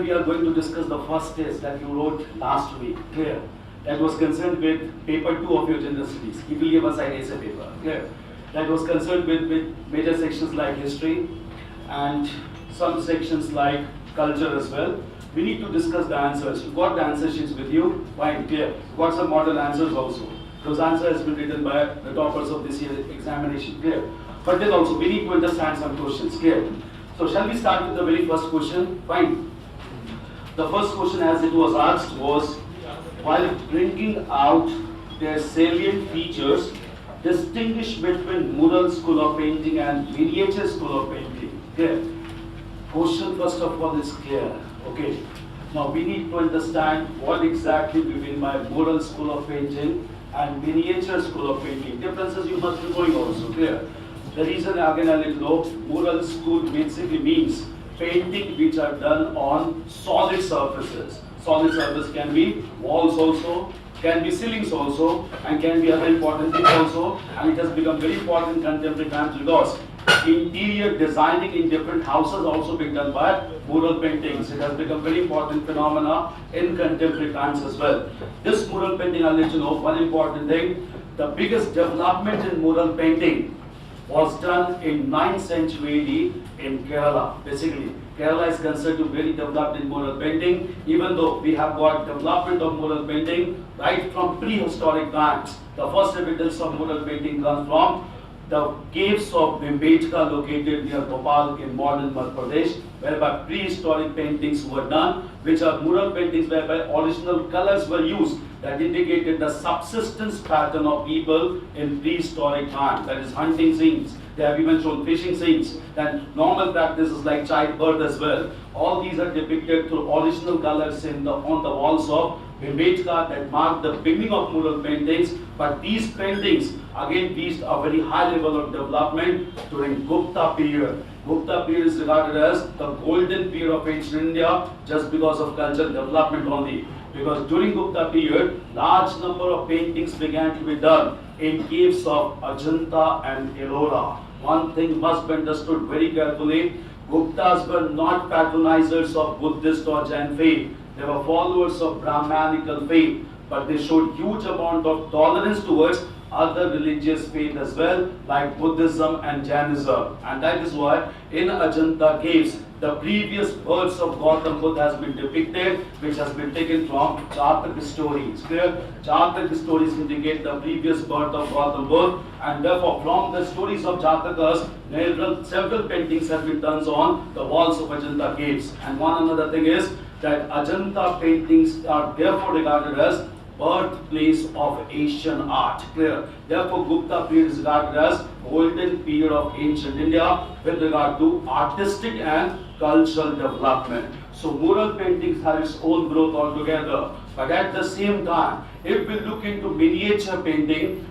We are going to discuss the first test that you wrote last week, clear? That was concerned with paper 2 of your general studies. He will give us an essay paper, clear? That was concerned with major sections like history and some sections like culture as well. We need to discuss the answers. You've got the answer sheets with you, fine, clear. You've got some model answers also. Those answers have been written by the toppers of this year's examination, clear? But then also we need to understand some questions, clear? So shall we start with the very first question? Fine. The first question as it was asked was, while bringing out their salient features, distinguish between mural school of painting and miniature school of painting. Clear? Question first of all is clear. Okay. Now we need to understand what exactly we mean by mural school of painting and miniature school of painting. Differences you must be knowing also. Clear? The reason again I'll let you know, mural school basically means painting which are done on solid surfaces. Solid surface can be walls also, can be ceilings also, and can be other important things also. And it has become very important in contemporary times because interior designing in different houses also being done by mural paintings. It has become very important phenomena in contemporary times as well. This mural painting, I'll let you know one important thing. The biggest development in mural painting was done in 9th century AD in Kerala. Basically, Kerala is considered to be very developed in mural painting, even though we have got development of mural painting right from prehistoric times. The first evidence of mural painting comes from the caves of Bhimbetka located near Bhopal in modern Madhya Pradesh, whereby prehistoric paintings were done, which are mural paintings whereby original colors were used that indicated the subsistence pattern of people in prehistoric times. That is hunting scenes. They have even shown fishing scenes. Then normal practices like childbirth as well. All these are depicted through original colors on the walls of Bhimbetka that mark the beginning of mural paintings. But these paintings again reached a very high level of development during Gupta period. Gupta period is regarded as the golden period of ancient India just because of cultural development only. Because during Gupta period, large number of paintings began to be done in caves of Ajanta and Ellora. One thing must be understood very carefully. Guptas were not patronizers of Buddhist or Jain faith. They were followers of Brahmanical faith, but they showed huge amount of tolerance towards other religious faith as well, like Buddhism and Jainism. And that is why in Ajanta caves, the previous births of Gautam Buddha has been depicted, which has been taken from Jatak stories. Clear? Jatak stories indicate the previous birth of Gautam Buddha, and therefore from the stories of Jatakas, several paintings have been done on the walls of Ajanta caves. And one another thing is that Ajanta paintings are therefore regarded as birthplace of Asian art. Clear? Therefore, Gupta period is regarded as golden period of ancient India with regard to artistic and cultural development. So mural paintings have its own growth altogether. But at the same time, if we look into miniature painting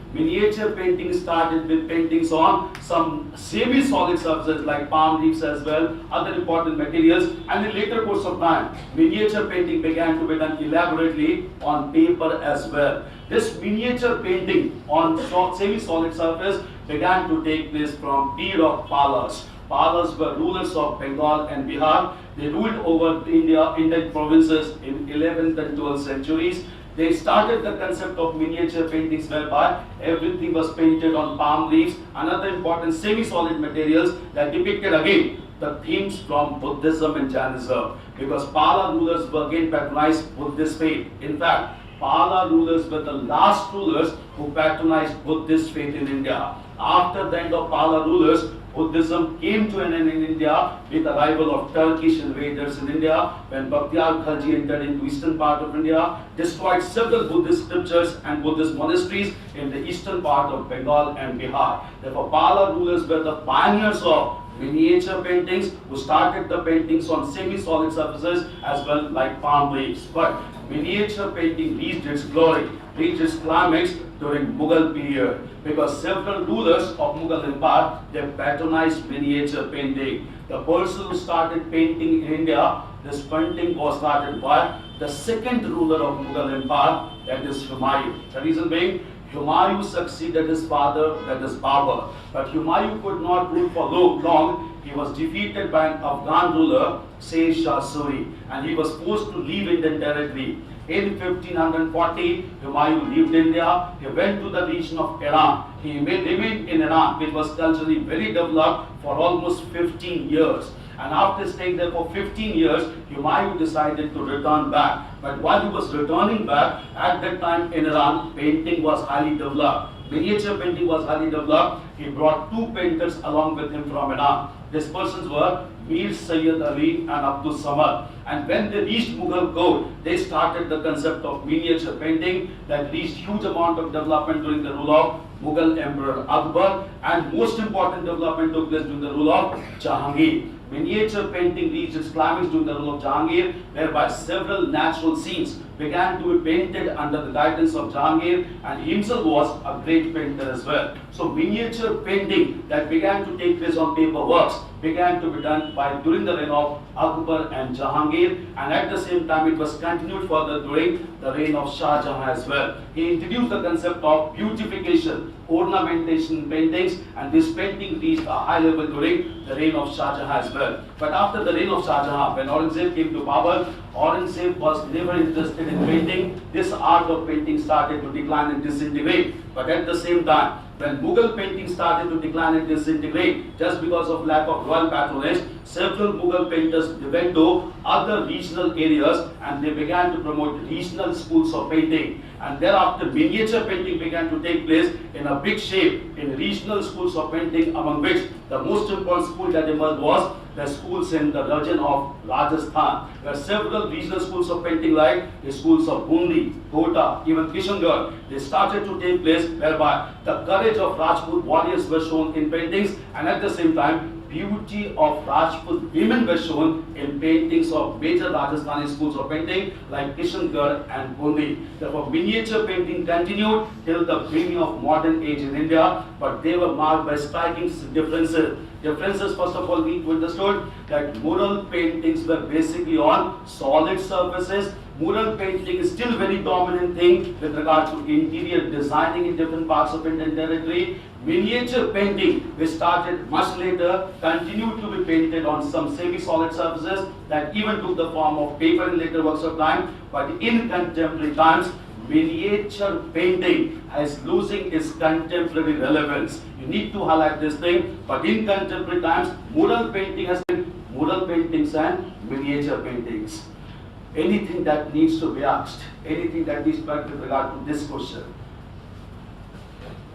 started with paintings on some semi-solid surfaces like palm leaves as well, other important materials, and in later course of time, miniature painting began to be done elaborately on paper as well. This miniature painting on semi-solid surface began to take place from period of Palas. Palas were rulers of Bengal and Bihar. They ruled over Indian provinces in 11th and 12th centuries. They started the concept of miniature paintings whereby everything was painted on palm leaves and other important semi-solid materials that depicted again the themes from Buddhism and Jainism. Because Pala rulers were again patronized Buddhist faith. In fact, Pala rulers were the last rulers who patronized Buddhist faith in India. After the end of Pala rulers, Buddhism came to an end in India with the arrival of Turkish invaders in India when Bakhtiyar Khalji entered into eastern part of India, destroyed several Buddhist scriptures and Buddhist monasteries in the eastern part of Bengal and Bihar. Therefore, Pala rulers were the pioneers of miniature paintings who started the paintings on semi-solid surfaces as well like palm leaves. But miniature painting reached its glory, reached its climax during Mughal period because several rulers of Mughal Empire, they patronized miniature painting. The person who started painting in India, this painting was started by the second ruler of Mughal Empire, that is Humayun. The reason being, Humayun succeeded his father, that is Babur. But Humayun could not rule for long he was defeated by an Afghan ruler, Sher Shah Suri, and he was forced to leave Indian territory. In 1540, Humayun left India. He went to the region of Iran. He remained in Iran, which was culturally very developed, for almost 15 years. And after staying there for 15 years, Humayun decided to return back. But while he was returning back, at that time in Iran, painting was highly developed. Miniature painting was highly developed. He brought two painters along with him from Iran. These persons were Mir Sayyid Ali and Abdul Samad. And when they reached Mughal court, they started the concept of miniature painting that reached huge amount of development during the rule of Mughal Emperor Akbar, and most important development took place during the rule of Jahangir. Miniature painting reached its climax during the rule of Jahangir, whereby several natural scenes began to be painted under the guidance of Jahangir, and he himself was a great painter as well. So miniature painting that began to take place on paper works began to be done during the reign of Akbar and Jahangir, and at the same time it was continued further during the reign of Shah Jahan as well. He introduced the concept of beautification, ornamentation in paintings, and this painting reached a high level during the reign of Shah Jahan as well. But after the reign of Shah Jahan, when Aurangzeb came to power, Aurangzeb was never interested in painting. This art of painting started to decline and disintegrate. But at the same time, when Mughal painting started to decline and disintegrate, just because of lack of royal patronage, several Mughal painters went to other regional areas and they began to promote regional schools of painting. And thereafter, miniature painting began to take place in a big shape in regional schools of painting, among which the most important school that emerged was the schools in the region of Rajasthan, where several regional schools of painting like the schools of Bundi, Kota, even Kishangarh, they started to take place, whereby the courage of Rajput warriors were shown in paintings, and at the same time beauty of Rajput women were shown in paintings of major Rajasthani schools of painting like Kishangarh and Bundi. Therefore, miniature painting continued till the beginning of modern age in India, but they were marked by striking differences. Differences, first of all, we understood that mural paintings were basically on solid surfaces. Mural painting is still very dominant thing with regard to interior designing in different parts of Indian territory. Miniature painting, which started much later, continued to be painted on some semi-solid surfaces that even took the form of paper in later works of time. But in contemporary times, miniature painting is losing its contemporary relevance. You need to highlight this thing. But in contemporary times, mural painting has been mural paintings and miniature paintings. Anything that needs to be asked, anything that needs to be asked with regard to this question.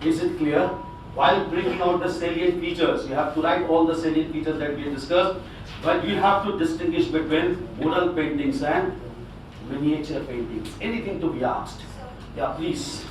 Is it clear? While bringing out the salient features, you have to write all the salient features that we have discussed, but you have to distinguish between mural paintings and miniature paintings. Anything to be asked? Yeah, please.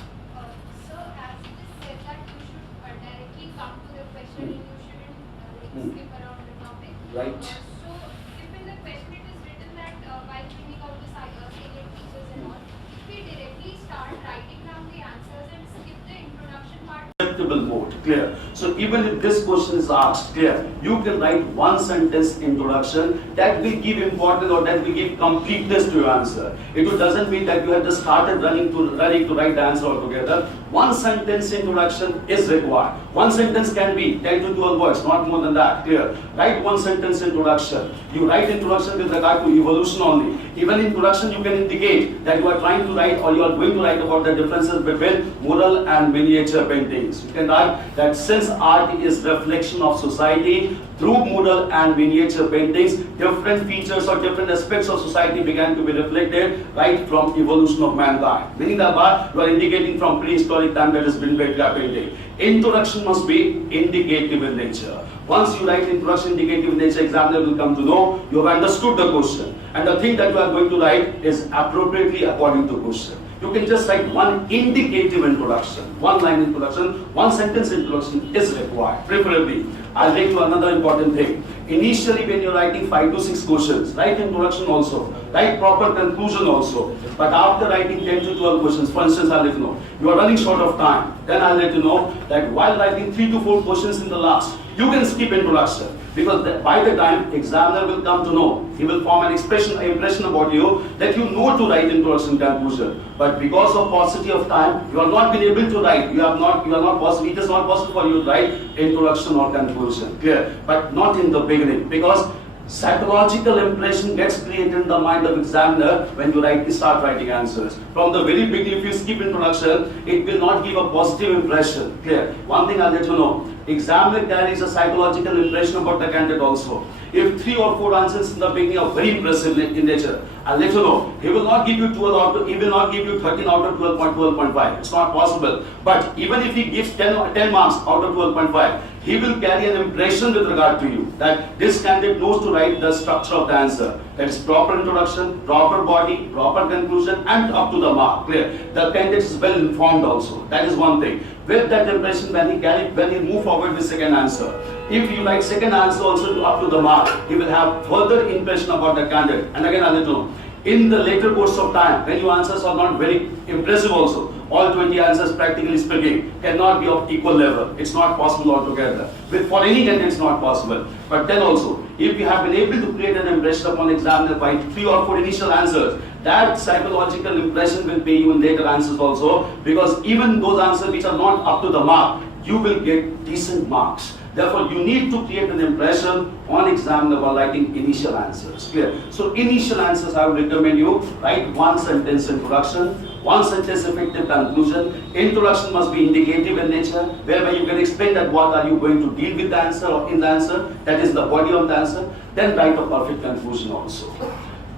So, as it is said that you should directly come to the question and you shouldn't skip around the topic. Right. So, if in the question it is written that while bringing out the salient features and all, if we directly start writing down the answers and skip the introduction part. Acceptable mode, clear. So even if this question is asked, clear, you can write one sentence introduction that will give importance or that will give completeness to your answer. It doesn't mean that you have just started running to write the answer altogether. One sentence introduction is required. One sentence can be 10 to 12 words, not more than that, clear. Write one sentence introduction. You write introduction with regard to evolution only. Even introduction you can indicate that you are trying to write or you are going to write about the differences between mural and miniature paintings. You can write that since art is reflection of society, through mural and miniature paintings, different features or different aspects of society began to be reflected right from evolution of mankind. Meaning that you are indicating from prehistoric time that has been made by painting. Introduction must be indicative in nature. Once you write introduction indicative in nature, examiner will come to know you have understood the question. And the thing that you are going to write is appropriately according to question. You can just write one indicative introduction, one line introduction, one sentence introduction is required, preferably. I'll take you another important thing. Initially when you're writing 5 to 6 questions, write introduction also, write proper conclusion also. But after writing 10 to 12 questions, for instance, I'll let you know, you are running short of time. Then I'll let you know that while writing 3 to 4 questions in the last, you can skip introduction. Because by the time examiner will come to know, he will form an impression about you that you know to write introduction conclusion. But because of paucity of time, you are not been able to write. You are not possible. It is not possible for you to write introduction or conclusion. Clear? But not in the beginning, because psychological impression gets created in the mind of examiner when you start writing answers. From the very beginning, if you skip introduction, it will not give a positive impression. Clear? One thing I'll let you know, examiner carries a psychological impression about the candidate also. If 3 or 4 answers in the beginning are very impressive in nature, I'll let you know, he will not give you 12 out of, he will not give you 13 out of 12.5. It's not possible. But even if he gives 10 marks out of 12.5, he will carry an impression with regard to you that this candidate knows to write the structure of the answer. That is proper introduction, proper body, proper conclusion, and up to the mark. Clear? The candidate is well informed also. That is one thing. With that impression, when he move forward with second answer, if you like second answer also up to the mark, he will have further impression about the candidate. And again, I'll let you know, in the later course of time, when your answers are not very impressive also, all 20 answers practically speaking cannot be of equal level. It's not possible altogether. For any candidate, it's not possible. But then also, if you have been able to create an impression upon examiner by 3 or 4 initial answers, that psychological impression will pay you in later answers also, because even those answers which are not up to the mark, you will get decent marks. Therefore, you need to create an impression on examiner while writing initial answers. Clear? So, initial answers, I would recommend you write 1 sentence introduction, 1 sentence effective conclusion. Introduction must be indicative in nature, whereby you can explain that what are you going to deal with the answer or in the answer, that is the body of the answer. Then write a perfect conclusion also.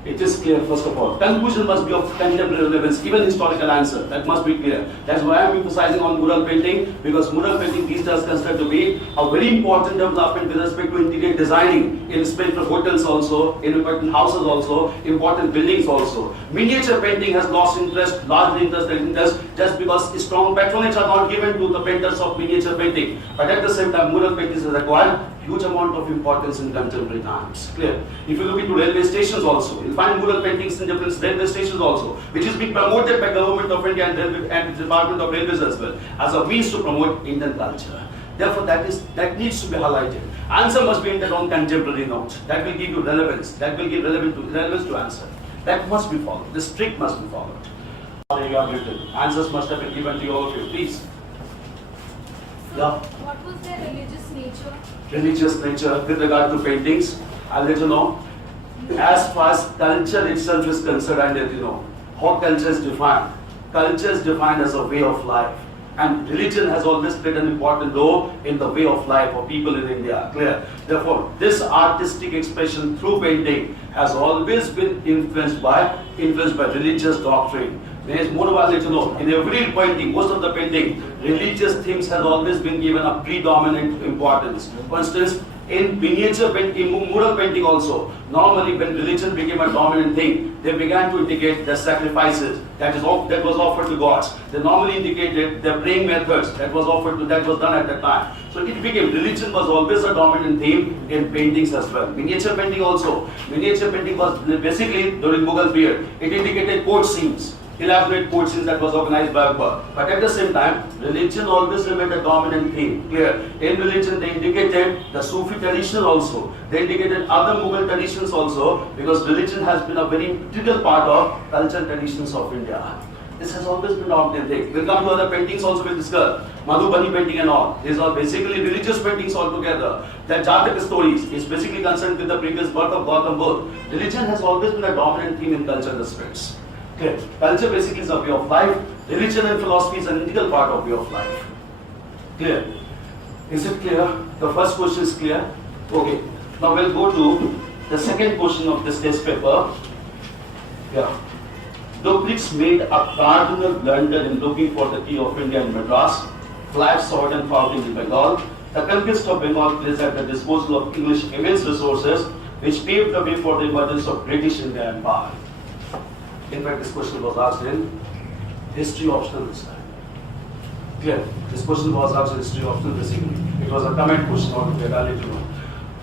It is clear, first of all. Conclusion must be of contemporary relevance, even historical answer. That must be clear. That's why I'm emphasizing on mural painting, because mural painting these days considered to be a very important development with respect to interior designing, in respect to hotels also, in important houses also, important buildings also. Miniature painting has lost interest, large interest, just because strong patronage are not given to the painters of miniature painting. But at the same time, mural painting is required huge amount of importance in contemporary times. Clear? If you look into railway stations also, you'll find mural paintings in different railway stations also, which is being promoted by Government of India and Department of Railways as well, as a means to promote Indian culture. Therefore, that needs to be highlighted. Answer must be entered on contemporary note. That will give you relevance. That will give relevance to answer. That must be followed. This trick must be followed. You have written. Answers must have been given to you, all of you. Please. So, what was their religious nature? Religious nature with regard to paintings, I'll let you know. As far as culture itself is concerned, I'll let you know how culture is defined. Culture is defined as a way of life, and religion has always played an important role in the way of life of people in India. Clear? Therefore, this artistic expression through painting has always been influenced by religious doctrine. Moreover, I'll let you know, in every painting, most of the painting, religious themes has always been given a predominant importance. For instance, in miniature painting, mural painting also, normally when religion became a dominant thing, they began to indicate the sacrifices that was offered to gods. They normally indicated the praying methods that was done at that time. So it became, religion was always a dominant theme in paintings as well. Miniature painting also. Miniature painting was basically during Mughal period. It indicated court scenes, elaborate court scenes that was organized by Akbar. But at the same time, religion always remained a dominant theme. Clear? In religion, they indicated the Sufi tradition also. They indicated other Mughal traditions also, because religion has been a very integral part of cultural traditions of India. This has always been a dominant thing. We'll come to other paintings also we'll discuss. Madhubani painting and all. These are basically religious paintings altogether. The Jatak stories is basically concerned with the previous birth of Gautam Buddha. Religion has always been a dominant theme in cultural aspects. Okay. Culture basically is a way of life. Religion and philosophy is an integral part of way of life. Clear? Is it clear? The first question is clear? Okay. Now we'll go to the second question of this test paper. Yeah. Dupleix made a cardinal blunder in looking for the key of India in Madras, flat sword and fought in Bengal. The conquest of Bengal placed at the disposal of English immense resources, which paved the way for the emergence of British India Empire. In fact, this question was asked in history optional this time. Clear? This question was asked in history optional basically. It was a comment question altogether, I'll let you know.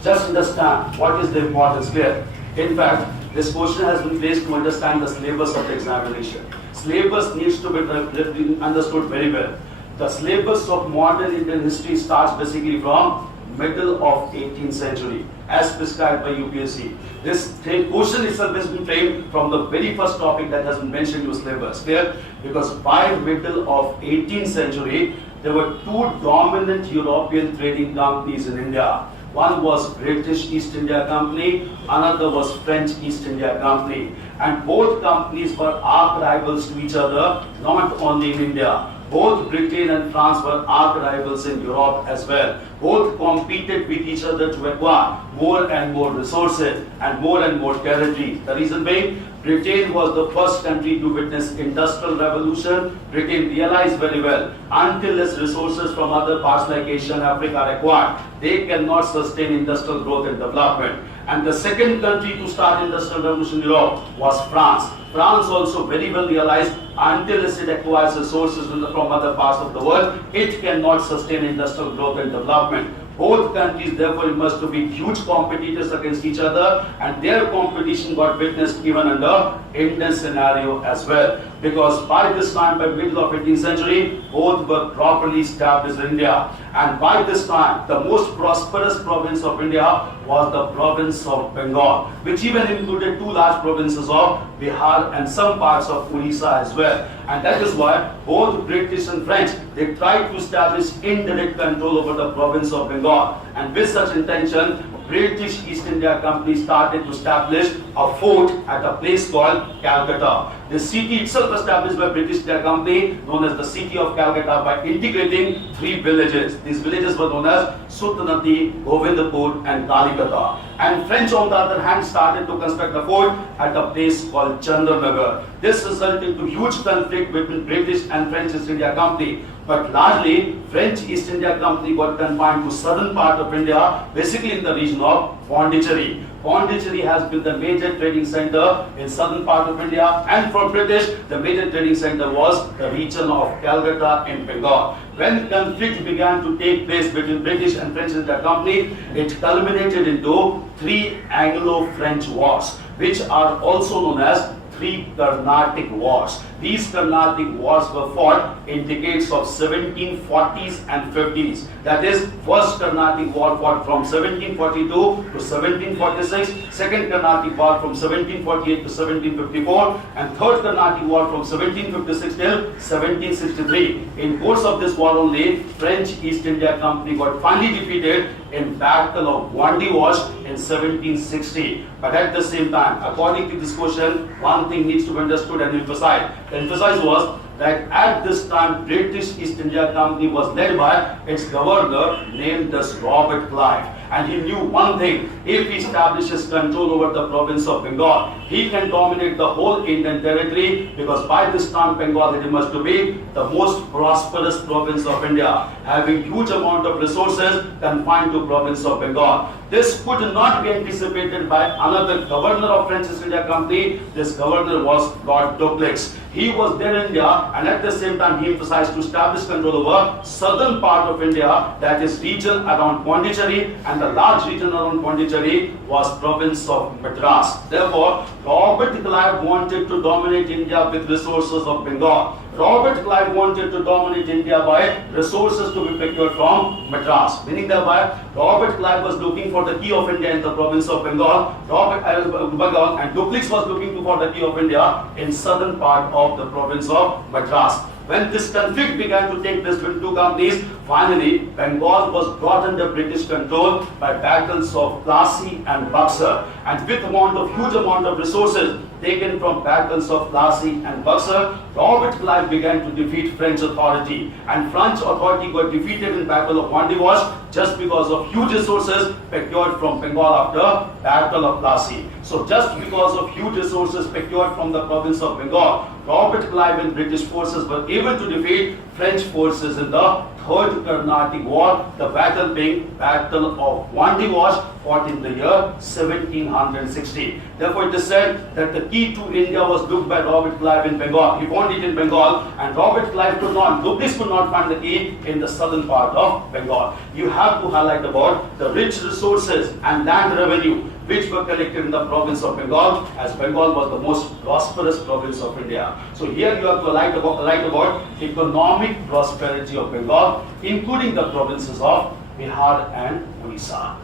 Just understand what is the importance. Clear? In fact, this question has been placed to understand the syllabus of the examination. Syllabus needs to be understood very well. The syllabus of modern Indian history starts basically from middle of 18th century, as prescribed by UPSC. This question itself has been framed from the very first topic that has been mentioned in your syllabus. Clear? Because by middle of 18th century, there were two dominant European trading companies in India. One was British East India Company, another was French East India Company. And both companies were arch rivals to each other, not only in India. Both Britain and France were arch rivals in Europe as well. Both competed with each other to acquire more and more resources and more territories. The reason being, Britain was the first country to witness industrial revolution. Britain realized very well, until its resources from other parts like Asia and Africa are acquired, they cannot sustain industrial growth and development. And the second country to start industrial revolution in Europe was France. France also very well realized, until it acquires resources from other parts of the world, it cannot sustain industrial growth and development. Both countries therefore emerged to be huge competitors against each other, and their competition got witnessed even under intense scenario as well. Because by this time, by middle of 18th century, both were properly established in India. And by this time, the most prosperous province of India was the province of Bengal, which even included two large provinces of Bihar and some parts of Orissa as well. And that is why both British and French, they tried to establish indirect control over the province of Bengal. And with such intention, British East India Company started to establish a fort at a place called Calcutta. The city itself established by British East India Company, known as the city of Calcutta, by integrating three villages. These villages were known as Sultanati, Govindpur and Kalikata. And French, on the other hand, started to construct a fort at a place called Chandranagar. This resulted to huge conflict between British and French East India Company. But largely, French East India Company got confined to southern part of India, basically in the region of Pondicherry. Pondicherry has been the major trading center in southern part of India, and for British, the major trading center was the region of Calcutta in Bengal. When conflict began to take place between British and French East India Company, it culminated into three Anglo-French wars, which are also known as three Carnatic Wars. These Carnatic Wars were fought in decades of 1740s and 50s. That is, first Carnatic War fought from 1742 to 1746, second Carnatic War from 1748 to 1754, and third Carnatic War from 1756 till 1763. In course of this war only, French East India Company got finally defeated in Battle of Wandiwash in 1760. But at the same time, according to this question, one thing needs to be understood and emphasized. The emphasis was that at this time, British East India Company was led by its governor named as Robert Clive. And he knew one thing: if he establishes control over the province of Bengal, he can dominate the whole Indian territory, because by this time Bengal had emerged to be the most prosperous province of India, having huge amount of resources confined to province of Bengal. This could not be anticipated by another governor of French East India Company. This governor was Lord Dupleix. He was there in India, and at the same time he emphasized to establish control over southern part of India, that is region around Pondicherry, and the large region around Pondicherry was province of Madras. Therefore, Robert Clive wanted to dominate India with resources of Bengal. Robert Clive wanted to dominate India by resources to be procured from Madras. Meaning thereby, Robert Clive was looking for the key of India in the province of Bengal, Bengal, and Dupleix was looking for the key of India in southern part of the province of Madras. When this conflict began to take place between two companies, finally Bengal was brought under British control by battles of Plassey and Buxar. And with huge amount of resources taken from battles of Plassey and Buxar, Robert Clive began to defeat French authority. And French authority got defeated in Battle of Wandiwash just because of huge resources procured from Bengal after Battle of Plassey. So just because of huge resources procured from the province of Bengal, Robert Clive and British forces were able to defeat French forces in the Third Carnatic War, the battle being Battle of Wandiwash, fought in the year 1760. Therefore, it is said that the key to India was looked by Robert Clive in Bengal. He found it in Bengal, and Robert Clive Dupleix could not find the key in the southern part of Bengal. You have to highlight about the rich resources and land revenue which were collected in the province of Bengal, as Bengal was the most prosperous province of India. So here you have to highlight about economic prosperity of Bengal, including the provinces of Bihar and Orissa. Orissa.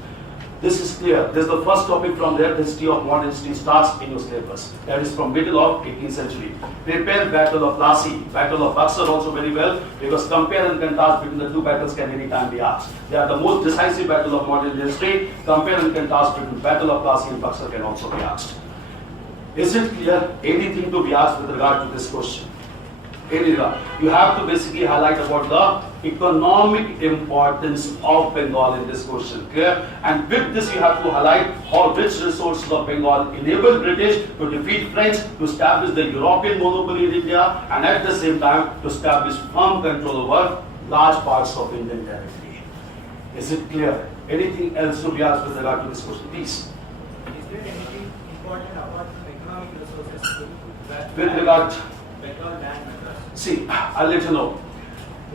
This is clear. This is the first topic from there. The history of modern history starts in your syllabus. That is from middle of 18th century. Prepare Battle of Plassey, Battle of Buxar also very well, because compare and contrast between the two battles can any time be asked. They are the most decisive battle of modern history. Compare and contrast between Battle of Plassey and Buxar can also be asked. Is it clear? Anything to be asked with regard to this question? You have to basically highlight about the economic importance of Bengal in this question. Clear? And with this, you have to highlight how rich resources of Bengal enabled British to defeat French, to establish the European monopoly in India, and at the same time to establish firm control over large parts of Indian territory. Is it clear? Anything else to be asked with regard to this question, please? Is there anything important about economic resources With regard, Bengal land matters? see, I'll let you know.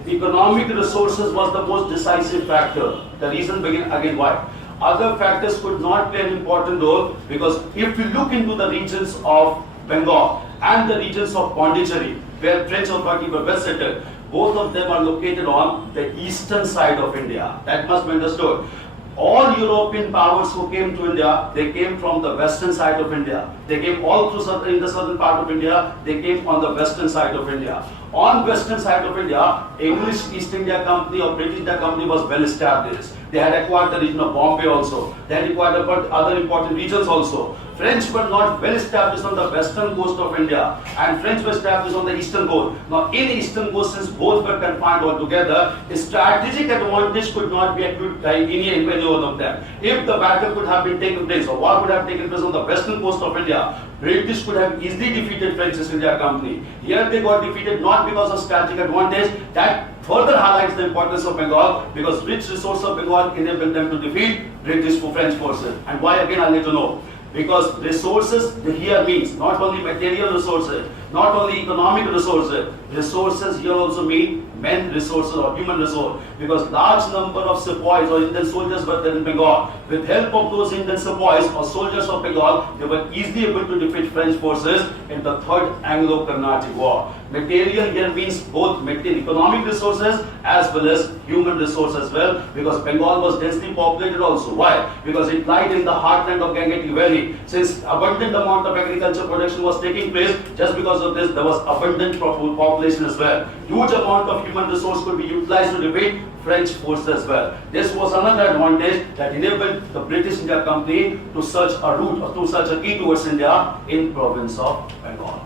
Economic resources was the most decisive factor. The reason again why. Other factors could not play an important role, because if you look into the regions of Bengal and the regions of Pondicherry, where French authority were well settled, both of them are located on the eastern side of India. That must be understood. All European powers who came to India, they came from the western side of India. They came all through in the southern part of India. They came on the western side of India. On western side of India, English East India Company or British India Company was well established. They had acquired the region of Bombay also. They had acquired other important regions also. French were not well established on the western coast of India, and French were established on the eastern coast. Now, in eastern coast, since both were confined altogether, a strategic advantage could not be accrued by any one of them. If the battle could have been taken place, or war could have taken place on the western coast of India, British could have easily defeated French East India Company. Here they got defeated not because of strategic advantage. That further highlights the importance of Bengal, because rich resource of Bengal enabled them to defeat British French forces. And why, again, I'll let you know. Because resources here means not only material resources, not only economic resources. Resources here also mean men resources or human resource. Because large number of sepoys or Indian soldiers were there in Bengal. With help of those Indian sepoys or soldiers of Bengal, they were easily able to defeat French forces in the Third Anglo-Carnatic War. Material here means both material economic resources as well as human resources as well, because Bengal was densely populated also. Why? Because it lied in the heartland of Gangetic Valley. Since abundant amount of agriculture production was taking place, just because of this there was abundant population as well. Huge amount of human resource could be utilized to defeat French forces as well. This was another advantage that enabled the British India Company to search a route or to search a key towards India in province of Bengal.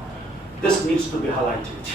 This needs to be highlighted.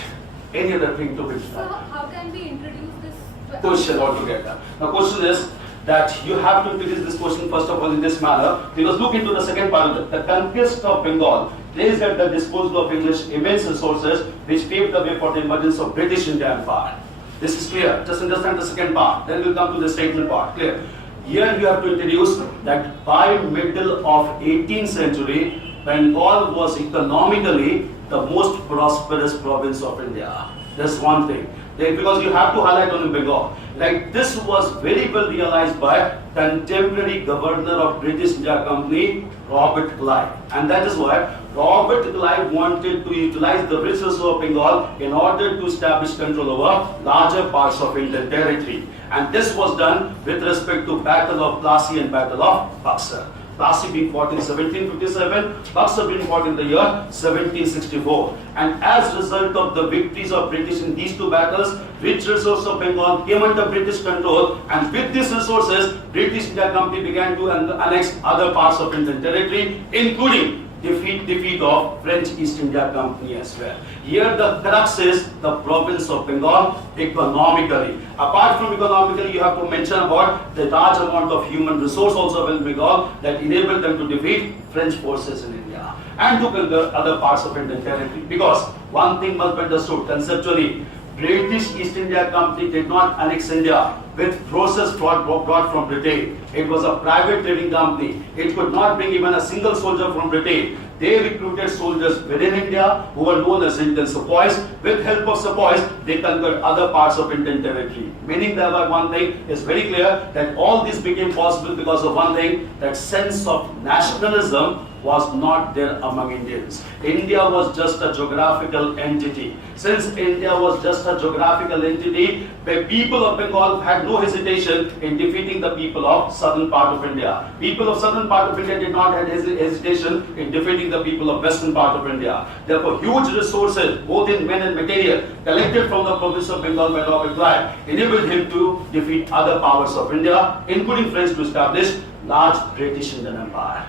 Any other thing to be So how can we introduce this question altogether? The question is that you have to introduce this question first of all in this manner, because look into the second part of it. The conquest of Bengal placed at the disposal of English immense resources which paved the way for the emergence of British India Empire. This is clear. Just understand the second part. Then we'll come to the statement part. Clear. Here you have to introduce that by middle of 18th century, Bengal was economically the most prosperous province of India. That's one thing. Because you have to highlight on Bengal. Like this was very well realized by contemporary governor of British India Company, Robert Clive. And that is why Robert Clive wanted to utilize the resources of Bengal in order to establish control over larger parts of Indian territory. And this was done with respect to Battle of Plassey and Battle of Buxar. Plassey being fought in 1757, Buxar being fought in the year 1764. And as a result of the victories of British in these two battles, rich resources of Bengal came under British control, and with these resources, British India Company began to annex other parts of Indian territory, including defeat of French East India Company as well. Here the crux is the province of Bengal economically. Apart from economically, you have to mention about the large amount of human resource also in Bengal that enabled them to defeat French forces in India and to conquer other parts of Indian territory. Because one thing must be understood conceptually, British East India Company did not annex India with forces brought from Britain. It was a private trading company. It could not bring even a single soldier from Britain. They recruited soldiers within India who were known as Indian sepoys. With help of sepoys, they conquered other parts of Indian territory. Meaning that one thing is very clear, that all this became possible because of one thing, that sense of nationalism was not there among Indians. India was just a geographical entity. Since India was just a geographical entity, the people of Bengal had no hesitation in defeating the people of southern part of India. People of southern part of India did not have hesitation in defeating the people of western part of India. Therefore, huge resources, both in men and material, collected from the province of Bengal by Robert Clive, enabled him to defeat other powers of India, including French, to establish large British Indian Empire.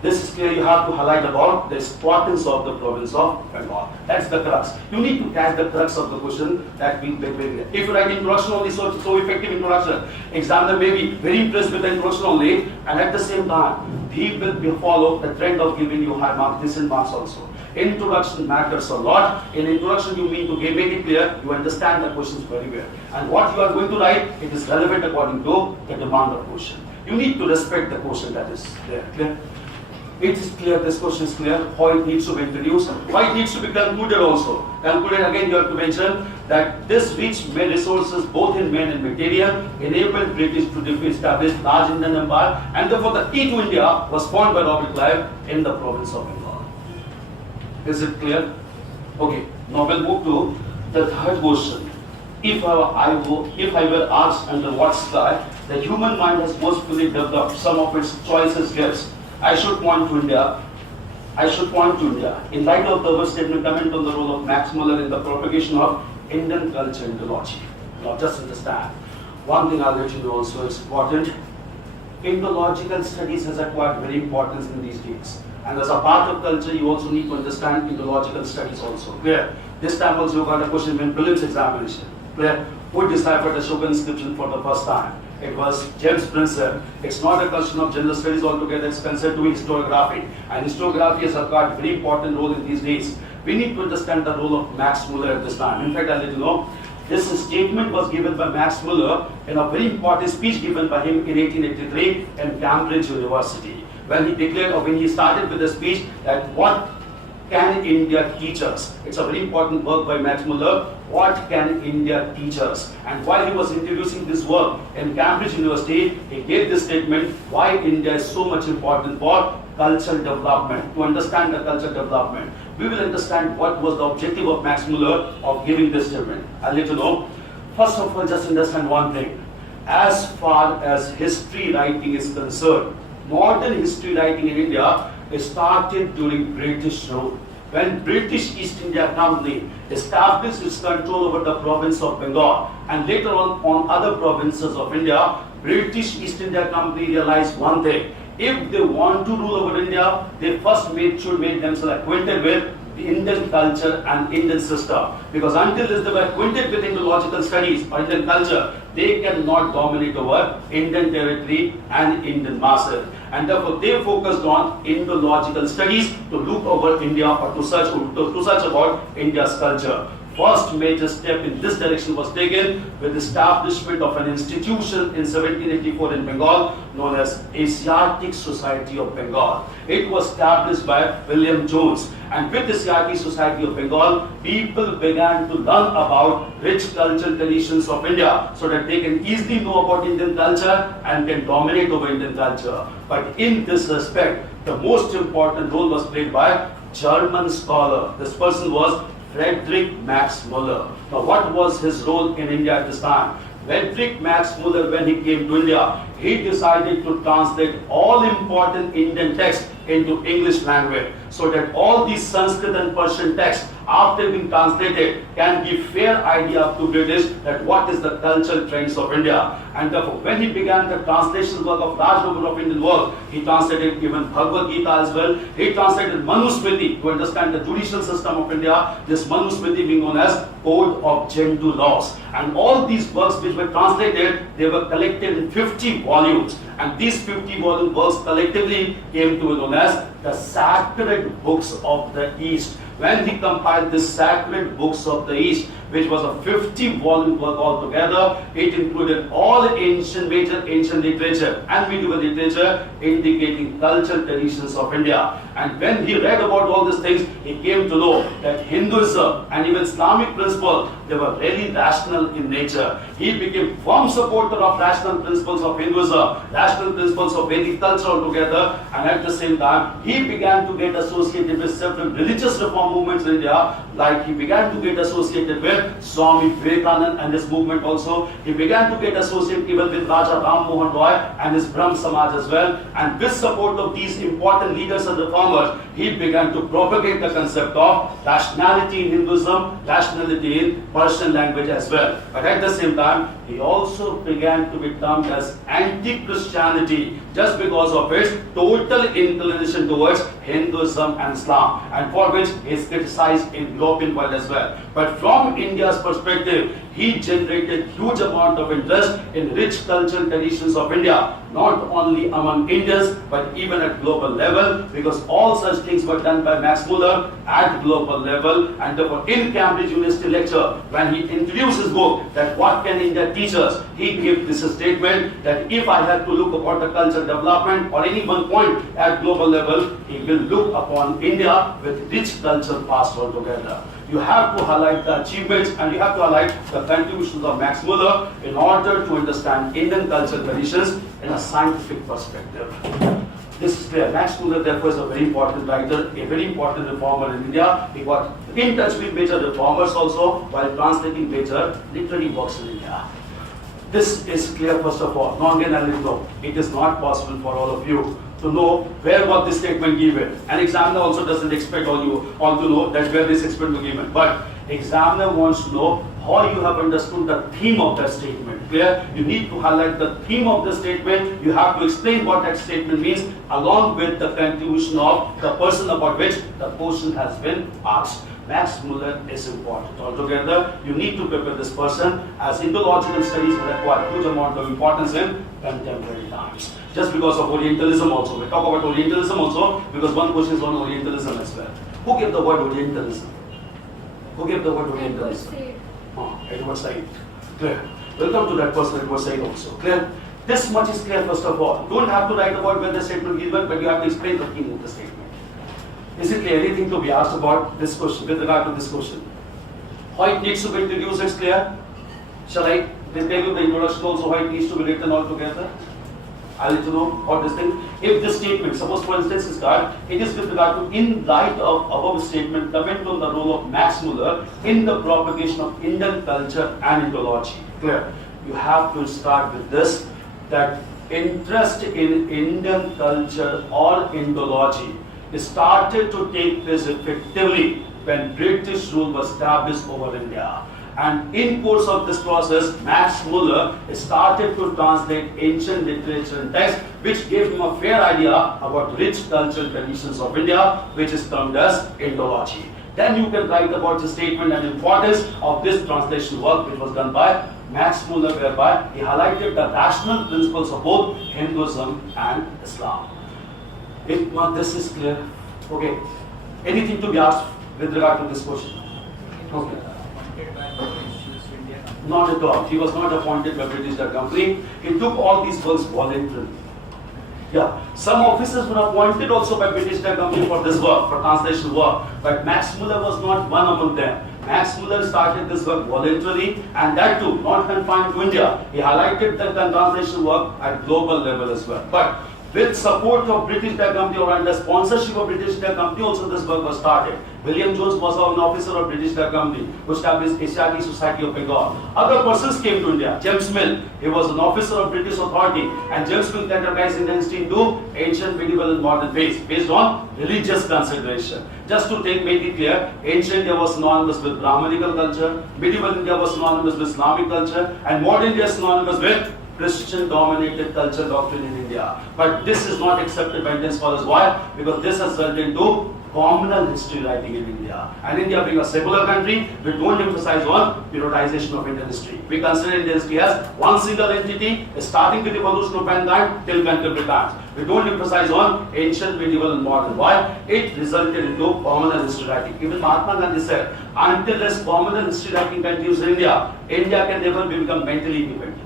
This is clear. You have to highlight about the importance of the province of Bengal. That's the crux. You need to catch the crux of the question that we if you write introduction only, so effective introduction, examiner may be very impressed with the introduction only, and at the same time, he will follow the trend of giving you high marks, decent marks also. Introduction matters a lot. In introduction, you mean to make it clear, you understand the questions very well. And what you are going to write, it is relevant according to the demand of question. You need to respect the question that is there. Clear? It is clear, this question is clear, how it needs to be introduced, why it needs to be concluded also. Concluded again, you have to mention that this rich resources both in men and material enabled British to establish large Indian Empire, and therefore the key to India was found by Robert Clive in the province of Bengal. Is it clear? Okay, now we'll move to the third question. If I were asked under what sky the human mind has most fully developed some of its choicest gifts, I should point to India. In light of the above statement, comment on the role of Max Muller in the propagation of Indian culture and Indology. Now, just understand. One thing I'll let you know also is important. Indological studies has acquired very importance in these days. And as a part of culture, you also need to understand Indological studies also. Clear? This time also you got a question in prelims examination. Clear? Who deciphered Ashoka inscription for the first time? It was James Princeton. It's not a question of general studies altogether, it's concerned to historiography. And historiography has acquired a very important role in these days. We need to understand the role of Max Muller at this time. In fact, I'll let you know, this statement was given by Max Muller in a very important speech given by him in 1883 in Cambridge University. When he declared, or when he started with the speech, that what can India teach us? It's a very important work by Max Muller. What can India teach us? And while he was introducing this work in Cambridge University, he gave this statement, why India is so much important for cultural development. To understand the cultural development, we will understand what was the objective of Max Muller of giving this statement. I'll let you know. First of all, just understand one thing. As far as history writing is concerned, modern history writing in India started during British rule. When British East India Company established its control over the province of Bengal and later on other provinces of India, British East India Company realized one thing. If they want to rule over India, they first should make themselves acquainted with the Indian culture and Indian system. Because until they were acquainted with Indological studies or Indian culture, they cannot dominate over Indian territory and Indian masses. And therefore they focused on Indological studies to look over India or to search about India's culture. First major step in this direction was taken with the establishment of an institution in 1784 in Bengal known as Asiatic Society of Bengal. It was established by William Jones. And with the Asiatic Society of Bengal, people began to learn about rich cultural traditions of India so that they can easily know about Indian culture and can dominate over Indian culture. But in this respect, the most important role was played by German scholar. This person was Friedrich Max Muller. Now, what was his role in India at this time? Friedrich Max Muller, when he came to India, he decided to translate all important Indian texts into English language so that all these Sanskrit and Persian texts, after being translated, can give fair idea to British that what is the cultural trends of India. And therefore, when he began the translation work of large number of Indian works, he translated even Bhagavad Gita as well. He translated Manusmriti to understand the judicial system of India, this Manusmriti being known as Code of Gentoo Laws. And all these works which were translated, they were collected in 50 volumes. And these 50-volume works collectively came to be known as the sacred books of the East. when he compiled the Sacred Books of the East, which was a 50-volume work altogether. It included all major ancient literature and medieval literature indicating cultural traditions of India. And when he read about all these things, he came to know that Hinduism and even Islamic principles, they were very rational in nature. He became firm supporter of rational principles of Hinduism, rational principles of Vedic culture altogether, and at the same time, he began to get associated with several religious reform movements in India, like he began to get associated with Swami Vivekananda and his movement also. He began to get associated even with Raja Ram Mohan Roy and his Brahm Samaj as well. And with support of these important leaders and reformers, he began to propagate the concept of rationality in Hinduism, rationality in Persian language as well. But at the same time, he also began to be termed as anti-Christianity just because of its total inclination towards Hinduism and Islam, and for which he is criticized in European world as well. But from India's perspective, he generated huge amount of interest in rich cultural traditions of India, not only among Indians but even at global level, because all such things were done by Max Muller at global level. And therefore, in Cambridge University lecture, when he introduced his book, that what can India teach us, he gave this statement that if I have to look upon the cultural development or any one point at global level, he will look upon India with rich culture past altogether. You have to highlight the achievements and you have to highlight the contributions of Max Muller in order to understand Indian cultural traditions in a scientific perspective. This is clear. Max Muller, therefore, is a very important writer, a very important reformer in India. He got in touch with major reformers also while translating major literary works in India. This is clear, first of all. Now again, I will know. It is not possible for all of you to know where was this statement given. An examiner also doesn't expect all to know that where this statement was given. But examiner wants to know how you have understood the theme of that statement. Clear? You need to highlight the theme of the statement. You have to explain what that statement means along with the contribution of the person about which the question has been asked. Max Muller is important. Altogether, you need to prepare this person, as Indo-logical studies will require huge amount of importance in contemporary times. Just because of Orientalism also. We talk about Orientalism also because one question is on Orientalism as well. Who gave the word Orientalism? Who gave the word Orientalism? Edward Said. Clear. Welcome to that person, Edward Said also. Clear. This much is clear, first of all. Don't have to write about where the statement is given, but you have to explain the theme of the statement. Is it clear? Anything to be asked about this question, with regard to this question? How it needs to be introduced is clear? Shall I tell you the introduction also, how it needs to be written all together? I'll let you know about this thing. If this statement, suppose for instance is called, it is with regard to, in light of above statement, comment on the role of Max Muller in the propagation of Indian culture and Indology. Clear? You have to start with this, that interest in Indian culture or Indology started to take place effectively when British rule was established over India. And in course of this process, Max Muller started to translate ancient literature and text, which gave him a fair idea about rich cultural traditions of India, which is termed as Indology. Then you can write about the statement and importance of this translation work, which was done by Max Muller, whereby he highlighted the rational principles of both Hinduism and Islam. If this is clear, okay. Anything to be asked with regard to this question? Okay. Not at all. He was not appointed by British company. He took all these works voluntarily. Yeah, some officers were appointed also by British company for this work, for translation work. But Max Muller was not one among them. Max Muller started this work voluntarily, and that too, not confined to India. He highlighted the translation work at global level as well. But with support of British company or under sponsorship of British company, also this work was started. William Jones was an officer of British company who established Asiatic Society of Bengal. Other persons came to India. James Mill, he was an officer of British authority, and James Mill categorized Indian history into ancient, medieval and modern phase based on religious consideration. Just to make it clear, ancient India was synonymous with Brahmanical culture, medieval India was synonymous with Islamic culture, and modern India is synonymous with Christian-dominated cultural doctrine in India. But this is not accepted by Indian scholars. Why? Because this has resulted into communal history writing in India. And India being a secular country, we don't emphasize on periodization of Indian history. We consider Indian history as one single entity, starting with the evolution of mankind till contemporary times. We don't emphasize on ancient, medieval and modern. Why? It resulted into communal history writing. Even Mahatma Gandhi said, until this communal history writing continues in India, India can never become mentally independent.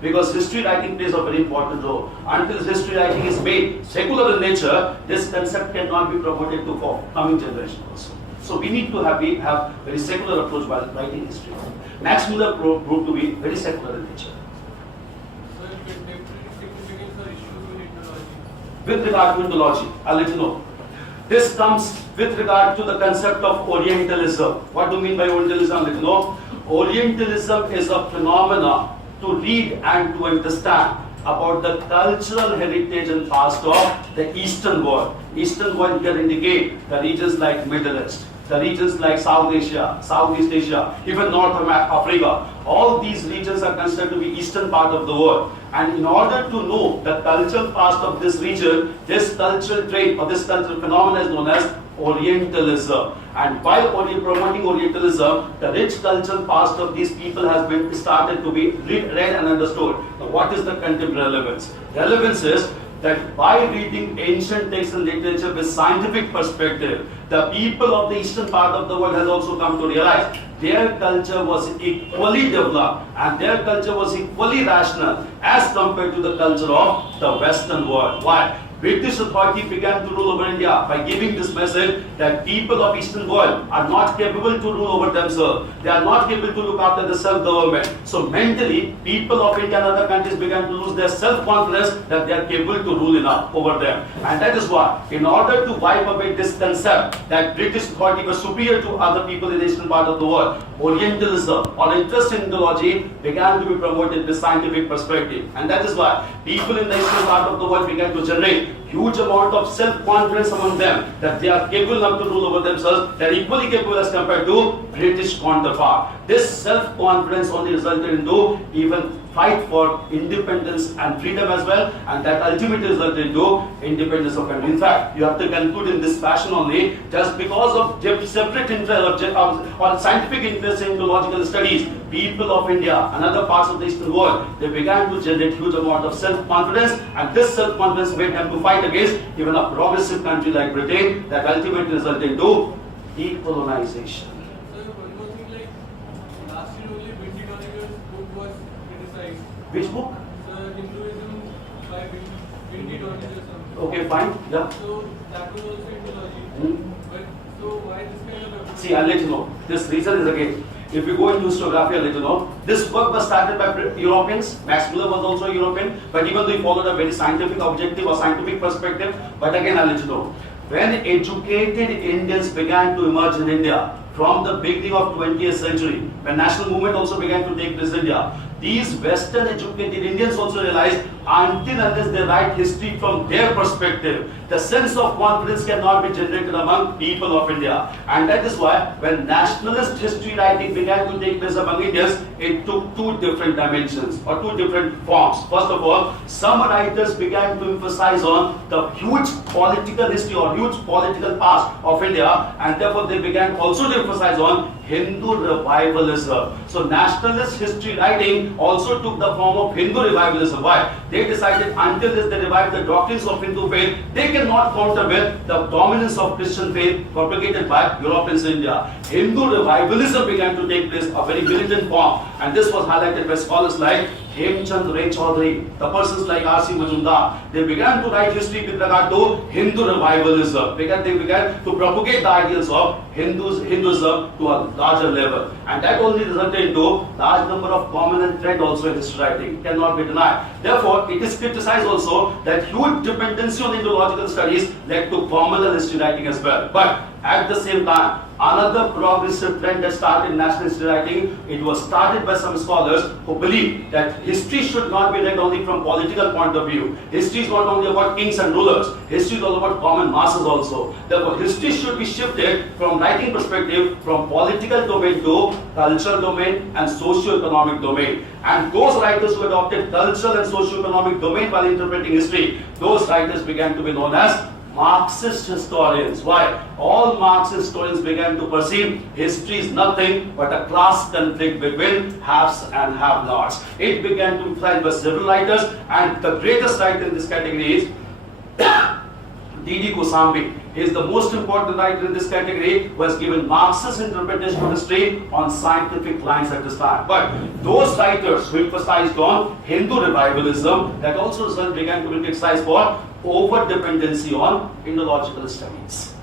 Because history writing plays a very important role. Until history writing is made secular in nature, this concept cannot be promoted to coming generation also. So we need to have very secular approach while writing history. Max Muller proved to be very secular in nature. So significance or issues with Indology? With regard to Indology, I'll let you know. This comes with regard to the concept of Orientalism. What do you mean by Orientalism? I'll let you know. Orientalism is a phenomena to read and to understand about the cultural heritage and past of the Eastern world. Eastern world can indicate the regions like Middle East, the regions like South Asia, Southeast Asia, even North Africa. All these regions are considered to be eastern part of the world. And in order to know the cultural past of this region, this cultural trait or this cultural phenomenon is known as Orientalism. And while promoting Orientalism, the rich cultural past of these people has been started to be read and understood. Now, what is the contemporary relevance? Relevance is that by reading ancient texts and literature with scientific perspective, the people of the eastern part of the world has also come to realize their culture was equally developed and their culture was equally rational as compared to the culture of the Western world. Why? British authority began to rule over India by giving this message that people of Eastern world are not capable to rule over themselves. They are not able to look after the self-government. So mentally, people of India and other countries began to lose their self-confidence that they are capable to rule enough over them. And that is why, in order to wipe away this concept that British authority was superior to other people in the eastern part of the world, Orientalism or interest in Indology began to be promoted with scientific perspective. And that is why people in the eastern part of the world began to generate huge amount of self-confidence among them that they are capable enough to rule over themselves, they are equally capable as compared to British counterpart. This self-confidence only resulted into even fight for independence and freedom as well, and that ultimately resulted into independence of country. In fact, you have to conclude in this fashion only, just because of separate interest or scientific interest in logical studies, people of India and other parts of the Eastern world, they began to generate huge amount of self-confidence, and this self-confidence made them to fight against even a progressive country like Britain, that ultimately resulted into decolonization. So one more thing, like last year only Windy Donegan's book was criticized. Which book? The Hinduism by Windy Donegan. Okay, fine. Yeah. So that was also Indology. But so why this kind of approach? See, I'll let you know. This reason is again, if you go into historiography, I'll let you know. This work was started by Europeans. Max Muller was also a European, but even though he followed a very scientific objective or scientific perspective, but again, I'll let you know. When educated Indians began to emerge in India from the beginning of 20th century, when national movement also began to take place in India, these Western educated Indians also realized until unless they write history from their perspective, the sense of confidence cannot be generated among people of India. And that is why when nationalist history writing began to take place among Indians, it took two different dimensions or two different forms. First of all, some writers began to emphasize on the huge political history or huge political past of India, and therefore they began also to emphasize on Hindu revivalism. So nationalist history writing also took the form of Hindu revivalism. Why? They decided until they revive the doctrines of Hindu faith, they cannot counter with the dominance of Christian faith propagated by Europeans in India. Hindu revivalism began to take place, a very militant form, and this was highlighted by scholars like Hemchand Ray Chaudhary, the persons like R.C. Majumdar. They began to write history with regard to Hindu revivalism. They began to propagate the ideals of Hinduism to a larger level. And that only resulted into large number of common and thread also in history writing. Cannot be denied. Therefore, it is criticized also that huge dependency on Indological studies led to communal history writing as well. But At the same time, another progressive trend that started in national history writing, it was started by some scholars who believe that history should not be read only from political point of view. History is not only about kings and rulers, history is all about common masses also. Therefore, history should be shifted from writing perspective from political domain to cultural domain and socio-economic domain. And those writers who adopted cultural and socio-economic domain while interpreting history, those writers began to be known as Marxist historians. Why? All Marxist historians began to perceive history is nothing but a class conflict between haves and have-nots. It began to be tried by several writers, and the greatest writer in this category is D.D. Kosambi. He is the most important writer in this category who has given Marxist interpretation of history on scientific lines at this time. But those writers who emphasized on Hindu revivalism, that also began to be criticized for over-dependency on Indological studies.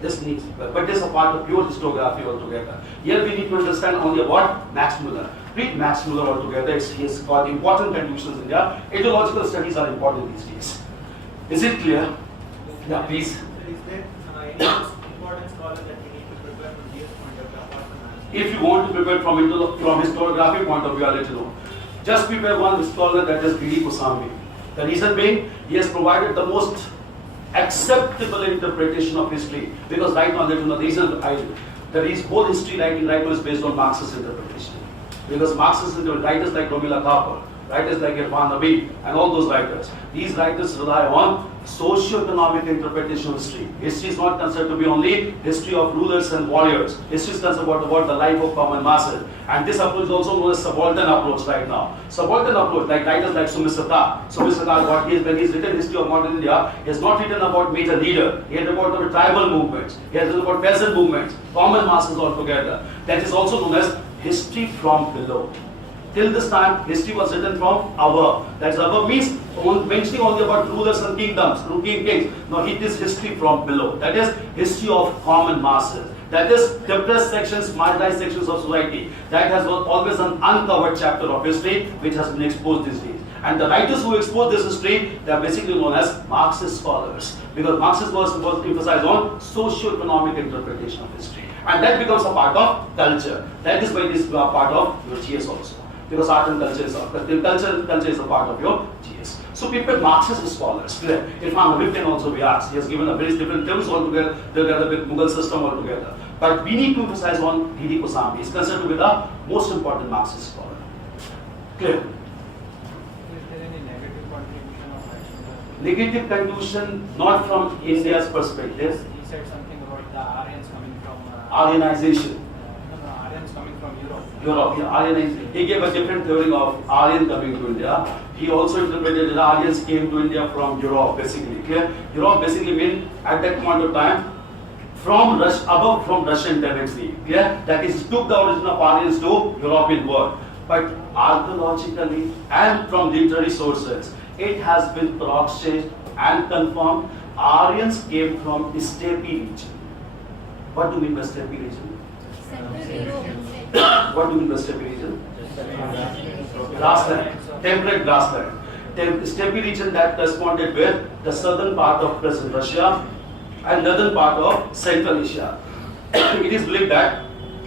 This needs, but this is a part of pure historiography altogether. Here we need to understand only about Max Muller. Read Max Muller altogether. He has got important contributions in there. Ideological studies are important these days. Is it clear? Yeah, please. Is there any most important scholar that we need to prepare from GS point of view apart from that? If you want to prepare from historiography point of view, I'll let you know. Just prepare one scholar, that is D.D. Kosambi. The reason being, he has provided the most acceptable interpretation of history. Because right now, let you know the reason whole history writing right now is based on Marxist interpretation. Because Marxist writers like Romila Thapar, writers like Irfan Nabi, and all those writers, these writers rely on socio-economic interpretation of history. History is not considered to be only history of rulers and warriors. History is considered about the life of common masses. And this approach is also known as subaltern approach right now. Subaltern approach, like writers like Sumisata. Sumisata, when he's written history of modern India, he has not written about major leader. He has written about the tribal movements. He has written about peasant movements, common masses altogether. That is also known as history from below. Till this time, history was written from above. That is, above means mentioning only about rulers and kingdoms, kings. No, it is history from below. That is history of common masses. That is depressed sections, marginalized sections of society. That has always an uncovered chapter of history which has been exposed these days. And the writers who expose this history, they are basically known as Marxist scholars. Because Marxist was emphasized on socio-economic interpretation of history. And that becomes a part of culture. That is why it is a part of your GS also. Because art and culture is a part of your GS. So people, Marxist scholars, clear. Irfan Habib can also be asked. He has given a very different terms altogether with Mughal system altogether. But we need to emphasize on D.D. Kosambi. He is considered to be the most important Marxist scholar. Clear? Is there any negative contribution of Rashid? Negative contribution, not from India's perspective. He said something about the Aryans coming from Aryanization. Aryans coming from Europe. Europe, yeah, Aryanization. He gave a different theory of Aryan coming to India. He also interpreted that Aryans came to India from Europe, basically. Clear? Europe basically meant at that point of time from Russian tendency. Clear? That is, took the origin of Aryans to European world. But archaeologically and from literary sources, it has been proxied and confirmed Aryans came from steppe region. What do you mean by steppe region? What do you mean by steppe region? Grassland, temperate grassland. Steppe region that corresponded with the southern part of present Russia and northern part of Central Asia. It is believed that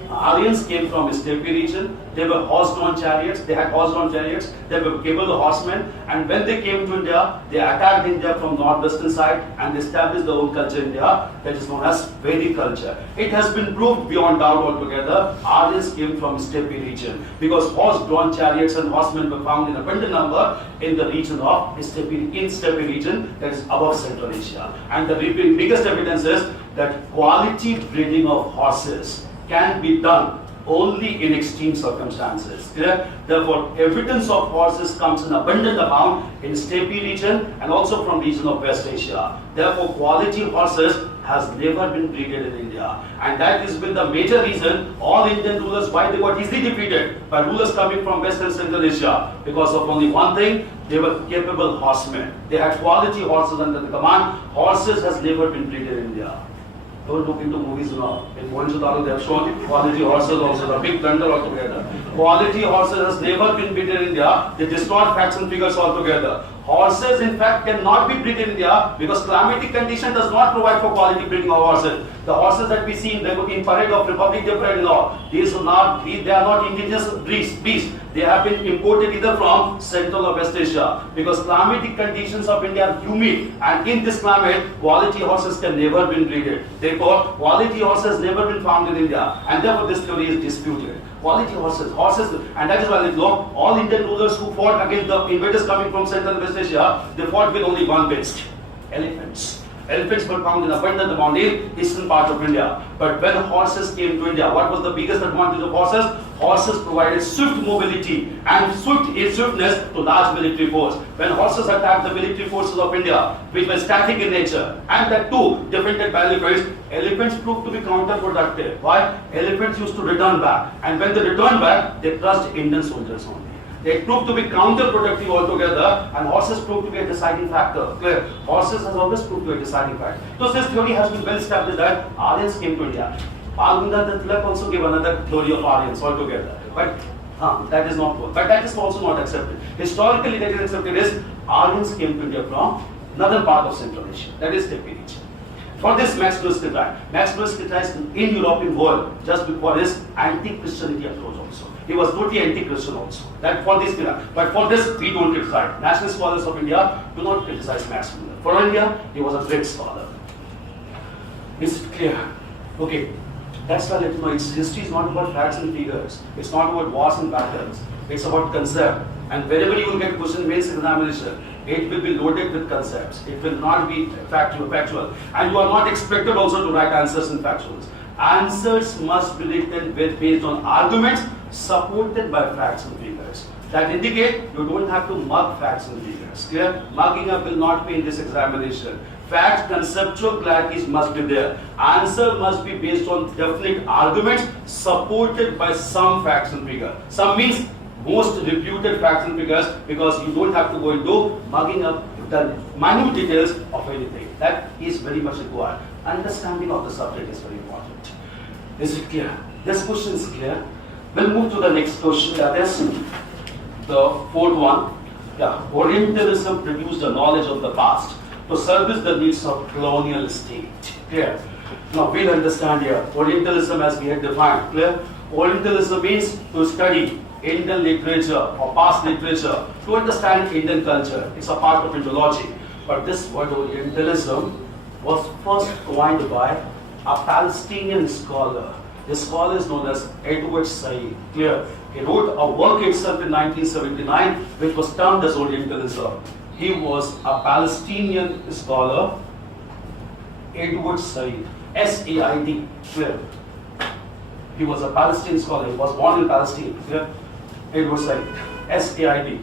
Aryans came from steppe region. They were horse-drawn chariots. They had horse-drawn chariots. They were capable horsemen. And when they came to India, they attacked India from northwestern side and they established their own culture in India that is known as Vedic culture. It has been proved beyond doubt altogether. Aryans came from steppe region because horse-drawn chariots and horsemen were found in abundant number in the region of steppe region that is above Central Asia. And the biggest evidence is that quality breeding of horses can be done only in extreme circumstances. Clear? Therefore, evidence of horses comes in abundant amount in steppe region and also from region of West Asia. Therefore, quality horses has never been breeded in India. And that has been the major reason all Indian rulers, why they got easily defeated by rulers coming from West and Central Asia. Because of only one thing, they were capable horsemen. They had quality horses under the command. Horses has never been breeded in India. Don't look into movies now. In Mohenjo-daro they have shown quality horses also, the big thunder altogether. Quality horses has never been beaten in India. They distort facts and figures altogether. Horses, in fact, cannot be bred in India because climatic condition does not provide for quality breeding of horses. The horses that we see in parade of Republic Day parade law, they are not indigenous breeds. They have been imported either from Central or West Asia because climatic conditions of India are humid, and in this climate, quality horses can never be bred. Therefore, quality horses never been found in India, and therefore this theory is disputed. Quality horses, and that is why all Indian rulers who fought against the invaders coming from Central and West Asia, they fought with only one beast: elephants. Elephants were found in abundant amount in eastern part of India. But when horses came to India, what was the biggest advantage of horses? Horses provided swift mobility and swiftness to large military force. When horses attacked the military forces of India, which were static in nature, and that too defended by elephants proved to be counterproductive. Why? Elephants used to return back, and when they returned back, they crushed Indian soldiers only. They proved to be counterproductive altogether, and horses proved to be a deciding factor. Clear? Horses has always proved to be a deciding factor. So this theory has been well established that Aryans came to India. Balgandhar Tilak also gave another theory of Aryans altogether. But that is not true. But that is also not accepted. Historically, that is accepted is Aryans came to India from northern part of Central Asia. That is Steppe region. For this, Max Lewis criticized in European world just before his anti-Christianity approach also. He was totally anti-Christian also. That for this, but for this we don't criticize. National scholars of India do not criticize Max Muller. For India, he was a great scholar. Is it clear? Okay. That's why its history is not about facts and figures. It's not about wars and battles. It's about concept. And wherever you will get question based examination, it will be loaded with concepts. It will not be factual. And you are not expected also to write answers in factuals. Answers must be written based on arguments supported by facts and figures. That indicate you don't have to mug facts and figures. Clear? Mugging up will not be in this examination. Fact, conceptual clarities must be there. Answer must be based on definite arguments supported by some facts and figures. Some means most reputed facts and figures, because you don't have to go into mugging up the minute details of anything. That is very much required. Understanding of the subject is very important. Is it clear? This question is clear. We'll move to the next question. That is the fourth one. Yeah, Orientalism produced a knowledge of the past to service the needs of colonial state. Clear? Now we'll understand here. Orientalism as we had defined. Clear? Orientalism means to study Indian literature or past literature to understand Indian culture. It's a part of Indology. But this word Orientalism was first coined by a Palestinian scholar. This scholar is known as Edward Said. Clear? He wrote a work itself in 1979 which was termed as Orientalism. He was a Palestinian scholar, Edward Said, S-A-I-D. Clear? He was a Palestinian scholar. He was born in Palestine. Clear? Edward Said, S-A-I-D.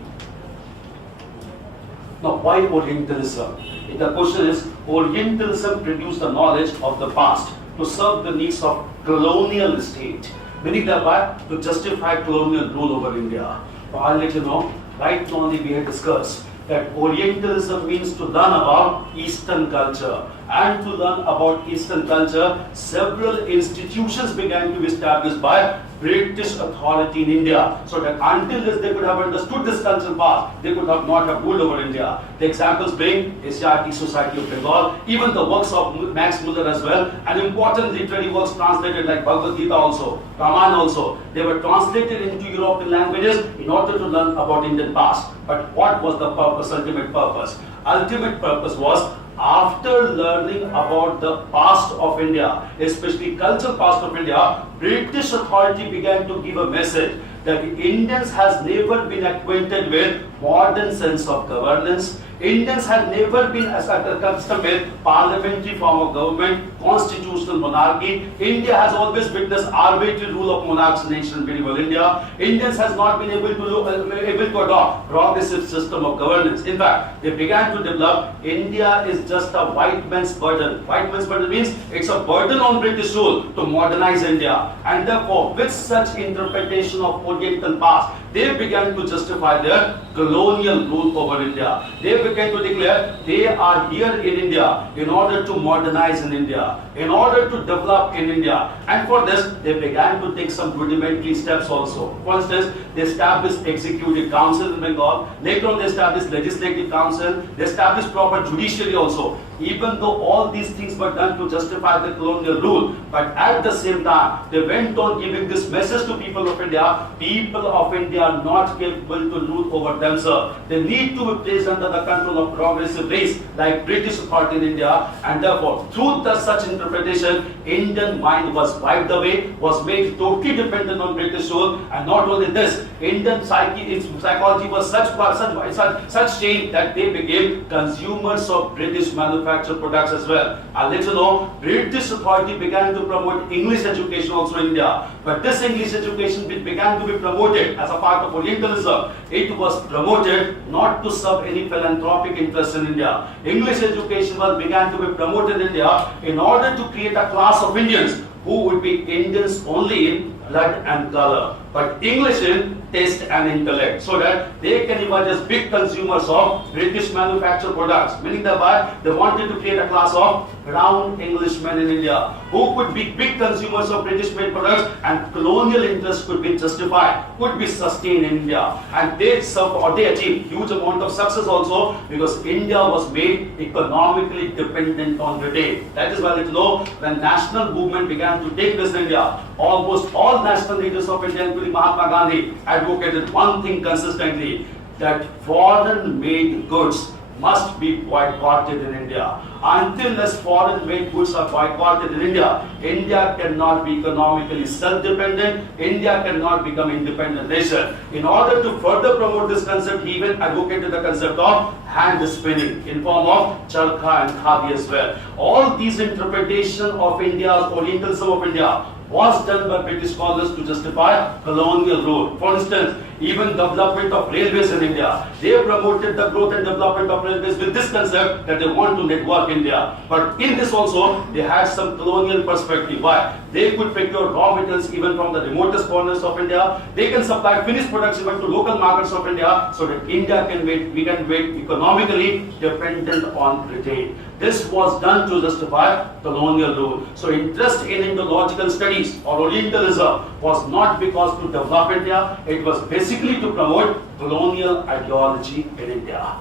Now, why Orientalism? The question is, Orientalism produced the knowledge of the past to serve the needs of colonial state, meaning thereby to justify colonial rule over India. I'll let you know, right now only we had discussed that Orientalism means to learn about Eastern culture. And to learn about Eastern culture, several institutions began to be established by British authority in India, so that until this they could have understood this cultural past, they could not have ruled over India. The examples being Asiatic Society of Bengal, even the works of Max Muller as well, and important literary works translated like Bhagavad Gita also, Ramayana also. They were translated into European languages in order to learn about Indian past. But what was the purpose, ultimate purpose? Ultimate purpose was, after learning about the past of India, especially cultural past of India, British authority began to give a message that Indians has never been acquainted with modern sense of governance. Indians had never been accustomed with parliamentary form of government, constitutional monarchy. India has always witnessed arbitrary rule of monarchs in ancient medieval India. Indians has not been able to adopt progressive system of governance. In fact, they began to develop India is just a white man's burden. White man's burden means it's a burden on British rule to modernize India. And therefore, with such interpretation of Oriental past, they began to justify their colonial rule over India. They began to declare they are here in India in order to modernize in India. India, in order to develop in India. And for this, they began to take some rudimentary steps also. For instance, they established Executive Council in Bengal. Later on, they established Legislative Council. They established proper judiciary also. Even though all these things were done to justify the colonial rule, but at the same time, they went on giving this message to people of India: people of India are not capable to rule over themselves. They need to be placed under the control of progressive race like British authority in India, and therefore, through such interpretation, Indian mind was wiped away, was made totally dependent on British rule, and not only this, Indian psychology was such change that they became consumers of British manufactured products as well. I'll let you know, British authority began to promote English education also in India, but this English education which began to be promoted as a part of Orientalism, it was promoted not to serve any philanthropic interest in India. English education began to be promoted in India in order to create a class of Indians who would be Indians only in blood and color, but English in taste and intellect, so that they can emerge as big consumers of British manufactured products. Meaning that they wanted to create a class of brown Englishmen in India who could be big consumers of British made products, and colonial interests could be justified, could be sustained in India. And they achieved huge amount of success also, because India was made economically dependent on Britain. That is why when national movement began to take place in India, almost all national leaders of India, including Mahatma Gandhi, advocated one thing consistently, that foreign made goods must be boycotted in India. Until foreign made goods are boycotted in India, India cannot be economically self-dependent, India cannot become independent nation. In order to further promote this concept, he even advocated the concept of hand spinning in form of charkha and khadi as well. All these interpretation of India's Orientalism of India was done by British scholars to justify colonial rule. For instance, even development of railways in India, they promoted the growth and development of railways with this concept that they want to network India. But in this also, they had some colonial perspective. Why? They could procure raw materials even from the remotest corners of India. They can supply finished products even to local markets of India, so that India can be economically dependent on Britain. This was done to justify colonial rule. So interest in Indo-logical studies or Orientalism was not because to develop India, it was basically to promote colonial ideology in India.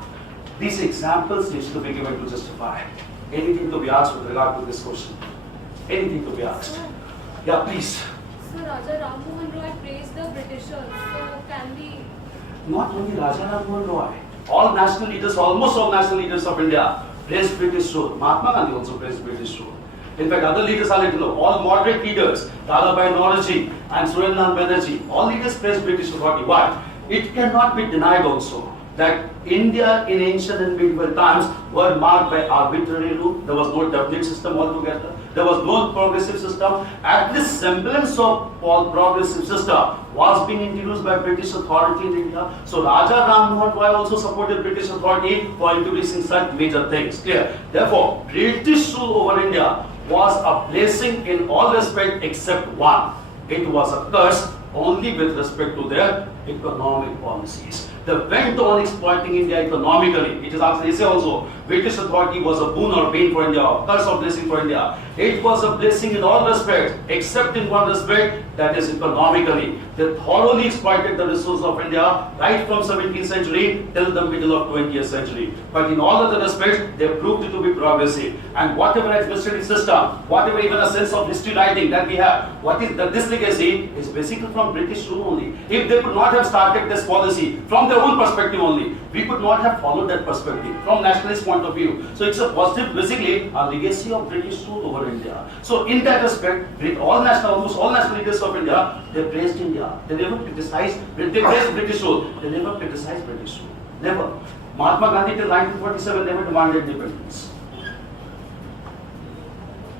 These examples need to be given to justify. Anything to be asked with regard to this question? Anything to be asked? Yeah, please. So Raja Ram Mohan Roy praised the Britishers, so can we... Not only Raja Ram Mohan Roy, all national leaders, almost all national leaders of India praised British rule. Mahatma Gandhi also praised British rule. In fact, other leaders are all moderate leaders, Dadabhai Naoroji and Surendran Banerjee, all leaders praised British authority. Why? It cannot be denied also that India in ancient and medieval times were marked by arbitrary rule. There was no definite system altogether. There was no progressive system. At this semblance of progressive system was being introduced by British authority in India. So Raja Ram Mohan Roy also supported British authority for introducing such major things. Clear? Therefore, British rule over India was a blessing in all respect except one. It was a curse only with respect to their economic policies. They went on exploiting India economically. It is also, British authority was a boon or bane for India, a curse or blessing for India. It was a blessing in all respects, except in one respect, that is economically. They thoroughly exploited the resources of India right from 17th century till the middle of 20th century. But in all other respects, they proved it to be progressive. And whatever administrative system, whatever even a sense of history writing that we have, what is this legacy is basically from British rule only. If they could not have started this policy from their own perspective only, we could not have followed that perspective from nationalist point of view. So it's a positive, basically a legacy of British rule over India. So in that respect, almost all national leaders of India, they praised India. They never criticized, they praised British rule. They never criticized British rule. Never. Mahatma Gandhi till 1947 never demanded independence.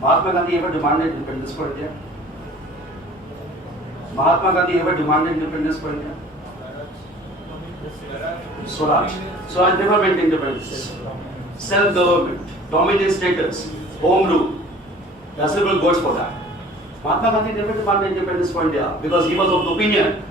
Mahatma Gandhi ever demanded independence for India? Mahatma Gandhi ever demanded independence for India? Swaraj. Swaraj never meant independence. Self-government, dominant status, home rule. There are several words for that. Mahatma Gandhi never demanded independence for India because he was of the opinion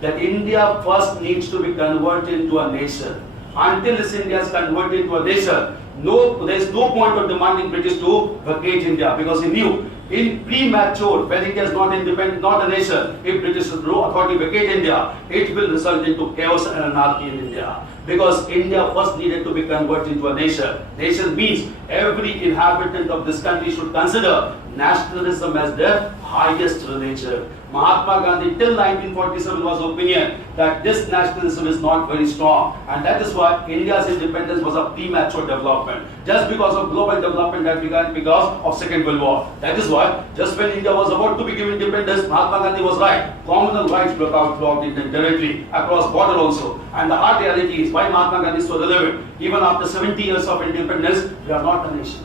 that India first needs to be converted into a nation. Until this India is converted into a nation, No, there is no point of demanding British to vacate India, because he knew in premature, when India is not independent, not a nation, if British authority vacate India, it will result into chaos and anarchy in India. Because India first needed to be converted into a nation. Nation means every inhabitant of this country should consider nationalism as their highest religion. Mahatma Gandhi till 1947 was of opinion that this nationalism is not very strong, and that is why India's independence was a premature development. Just because of global development that began because of Second World War. That is why just when India was about to be given independence, Mahatma Gandhi was right. Communal rights broke out throughout Indian territory, across border also. And the hard reality is why Mahatma Gandhi is so relevant. Even after 70 years of independence, we are not a nation.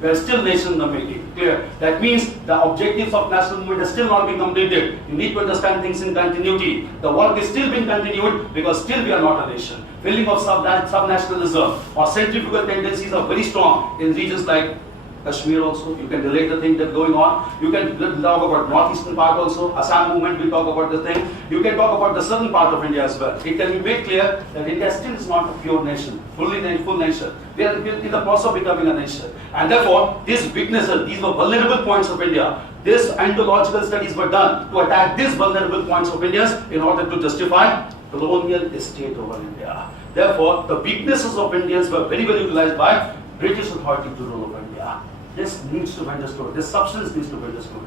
We are still nation in the making. Clear? That means the objectives of national movement have still not been completed. You need to understand things in continuity. The work is still being continued because still we are not a nation. Feeling of subnationalism or centrifugal tendencies are very strong in regions like Kashmir also. You can relate the thing that's going on. You can talk about northeastern part also. Assam movement will talk about the thing. You can talk about the southern part of India as well. It can be made clear that India still is not a pure nation, full nation. We are in the process of becoming a nation. And therefore, these weaknesses, these were vulnerable points of India. These ontological studies were done to attack these vulnerable points of India in order to justify colonial state over India. Therefore, the weaknesses of Indians were very well utilized by British authority to rule over India. This needs to be understood. This substance needs to be understood.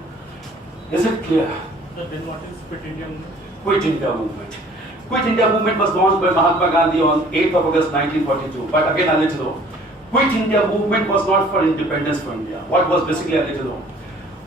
Is it clear? So then what is Quit India movement? Quit India movement. Quit India movement was launched by Mahatma Gandhi on 8th of August 1942. But again, I'll let you know. Quit India movement was not for independence for India. What was basically, I'll let you know.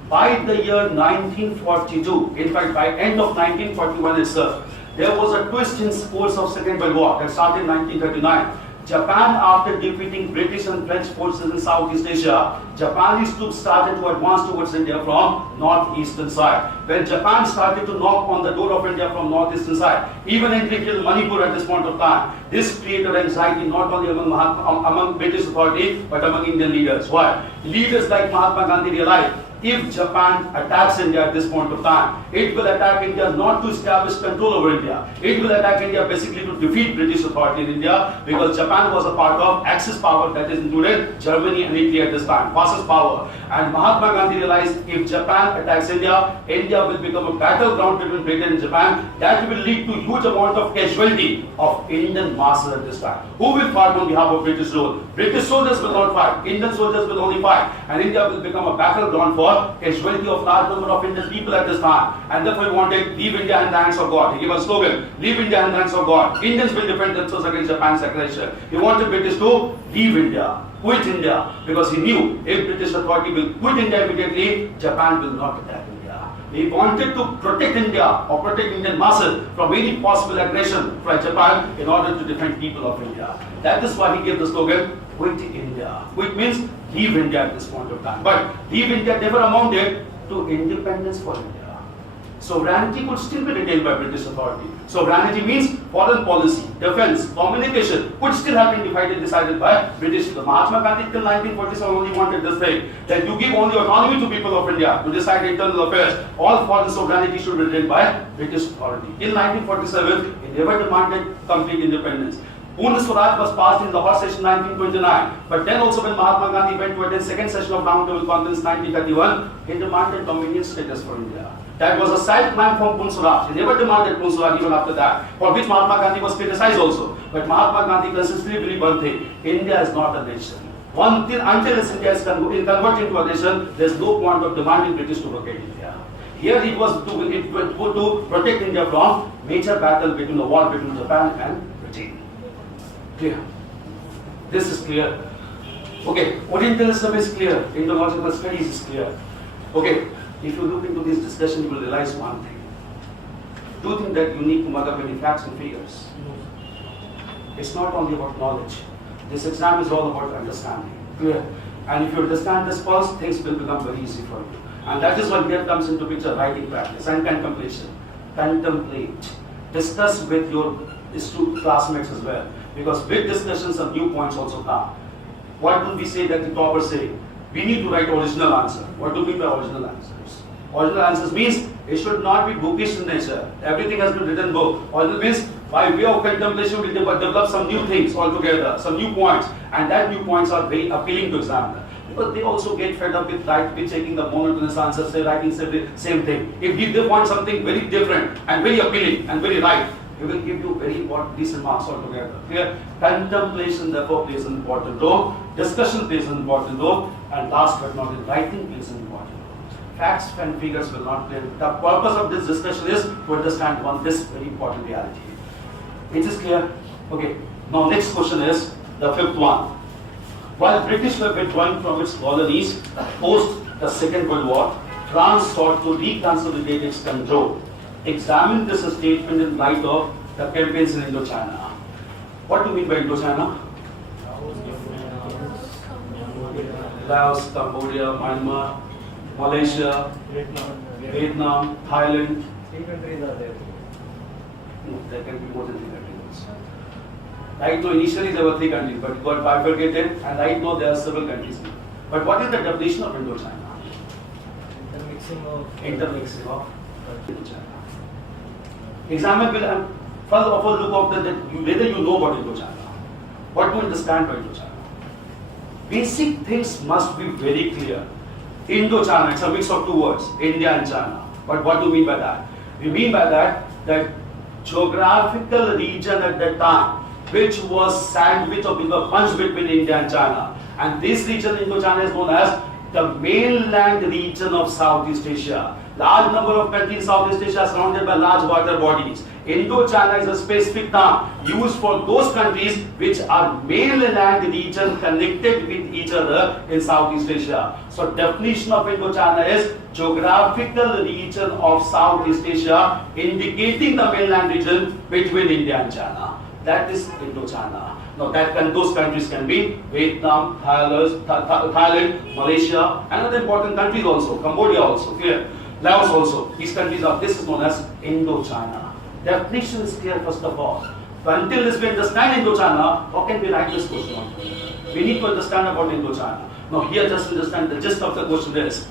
By the year 1942, in fact by end of 1941 itself, there was a twist in course of Second World War that started in 1939. Japan, after defeating British and French forces in Southeast Asia, Japanese troops started to advance towards India from northeastern side. When Japan started to knock on the door of India from northeastern side, even entering into Manipur at this point of time, this created anxiety not only among British authority but among Indian leaders. Why? Leaders like Mahatma Gandhi realized if Japan attacks India at this point of time, it will attack India not to establish control over India. It will attack India basically to defeat British authority in India, because Japan was a part of Axis power, that is included Germany and Italy at this time, fastest power. And Mahatma Gandhi realized if Japan attacks India, India will become a battleground between Britain and Japan. That will lead to huge amount of casualty of Indian masses at this time. Who will fight on behalf of British rule? British soldiers will not fight. Indian soldiers will only fight. And India will become a battleground for casualty of large number of Indian people at this time. And therefore he wanted, leave India in the hands of God. He gave a slogan, leave India in the hands of God. Indians will defend themselves against Japan's aggression. He wanted British to leave India, quit India, because he knew if British authority will quit India immediately, Japan will not attack India. He wanted to protect India or protect Indian masses from any possible aggression from Japan in order to defend people of India. That is why he gave the slogan, quit India. Quit means leave India at this point of time. But leave India never amounted to independence for India. Sovereignty could still be retained by British authority. Sovereignty means foreign policy, defense, communication could still have been decided by British. The Mahatma Gandhi till 1947 only wanted this thing, that you give only autonomy to people of India to decide internal affairs. All foreign sovereignty should be retained by British authority. In 1947, he never demanded complete independence. Pune Swaraj was passed in Lahore session 1929, but then also when Mahatma Gandhi went to attend second session of Round Table Conference 1931, he demanded dominion status for India. That was a side plan from Pune Swaraj. He never demanded Pune Swaraj even after that, for which Mahatma Gandhi was criticized also. But Mahatma Gandhi consistently believed one thing: India is not a nation. Until India is converted into a nation, there is no point of demanding British to vacate India. Here it was to protect India from major battle between the war between Japan and Britain. Clear? This is clear. Okay, Orientalism is clear. Indological studies is clear. Okay, if you look into this discussion, you will realize one thing. Do you think that you need to mug up any facts and figures? It's not only about knowledge. This exam is all about understanding. Clear? And if you understand this first, things will become very easy for you. And that is when here comes into picture writing practice and contemplation. Contemplate. Discuss with your classmates as well. Because with discussions, some new points also come. What do we say that the toppers say? We need to write original answer. What do we mean by original answers? Original answers means it should not be bookish in nature. Everything has been written book. Original means By way of contemplation, we will develop some new things altogether, some new points, and that new points are very appealing to examiner. Because they also get fed up with taking the monotonous answers, say writing same thing. If they want something very different and very appealing and very right, he will give you very decent marks altogether. Clear? Contemplation therefore plays an important role, discussion plays an important role, and last but not least, writing plays an important role. Facts and figures will not play. The purpose of this discussion is to understand this very important reality. It is clear? Okay. Now next question is the fifth one. While British were withdrawing from its colonies post the Second World War, France sought to reconsolidate its control. Examine this statement in light of the campaigns in Indochina. What do you mean by Indochina? Laos, Cambodia, Myanmar, Malaysia, Vietnam, Thailand. 3 countries are there. No, there can be more than 3 countries. Right now, initially there were 3 countries, but it got bifurcated, and right now there are several countries. But what is the definition of Indochina? Intermixing of Indochina. Examiner will first of all look at whether you know about Indochina, what do you understand by Indochina. Basic things must be very clear. Indochina, it's a mix of 2 words, India and China. But what do we mean by that? We mean by that geographical region at that time, which was sandwiched or punched between India and China. And this region, Indochina, is known as the mainland region of Southeast Asia. Large number of countries in Southeast Asia are surrounded by large water bodies. Indochina is a specific term used for those countries which are mainland region connected with each other in Southeast Asia. So definition of Indochina is geographical region of Southeast Asia indicating the mainland region between India and China. That is Indochina. Now those countries can be Vietnam, Thailand, Malaysia, and other important countries also, Cambodia also, clear? Laos also. These countries are, this is known as Indochina. Definition is clear first of all. But until we understand Indochina, how can we write this question? We need to understand about Indochina. Now here just understand the gist of the question is,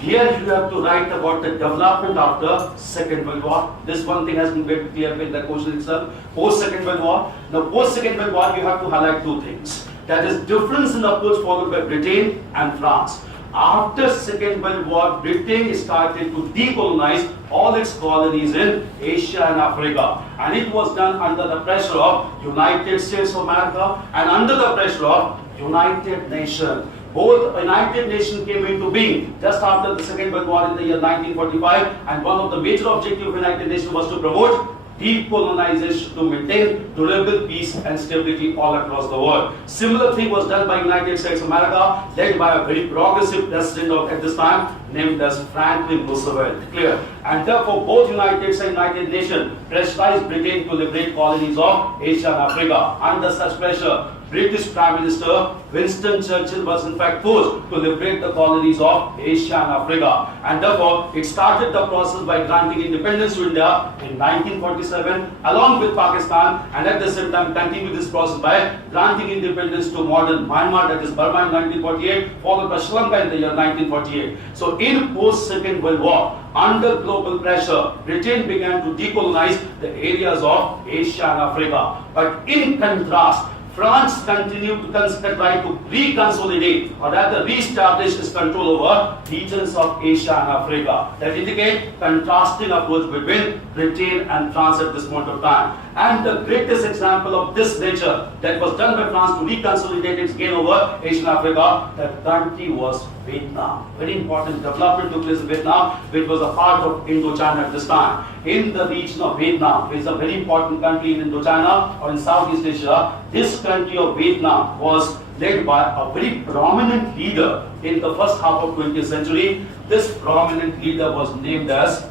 here you have to write about the development after Second World War. This one thing has been very clear in the question itself. Post Second World War. Now post Second World War you have to highlight 2 things. That is difference in approach followed by Britain and France. After Second World War, Britain started to decolonize all its colonies in Asia and Africa. And it was done under the pressure of United States of America and under the pressure of United Nations. Both United Nations came into being just after the Second World War in the year 1945, and one of the major objectives of United Nations was to promote decolonization to maintain durable peace and stability all across the world. Similar thing was done by United States of America, led by a very progressive president at this time named as Franklin Roosevelt. Clear? And therefore both United States and United Nations pressurized Britain to liberate colonies of Asia and Africa. Under such pressure, British Prime Minister Winston Churchill was in fact forced to liberate the colonies of Asia and Africa. And therefore, it started the process by granting independence to India in 1947 along with Pakistan, and at the same time continued this process by granting independence to modern Myanmar, that is Burma, in 1948, followed by Sri Lanka in the year 1948. So in post-Second World War, under global pressure, Britain began to decolonize the areas of Asia and Africa. But in contrast, France continued to try to reconsolidate or rather re-establish its control over regions of Asia and Africa. That indicate contrasting approach between Britain and France at this point of time. And the greatest example of this nature that was done by France to reconsolidate its gain over Asia and Africa, that country was Vietnam. Very important development took place in Vietnam, which was a part of Indochina at this time. In the region of Vietnam, which is a very important country in Indochina or in Southeast Asia, this country of Vietnam was led by a very prominent leader in the first half of 20th century. This prominent leader was named as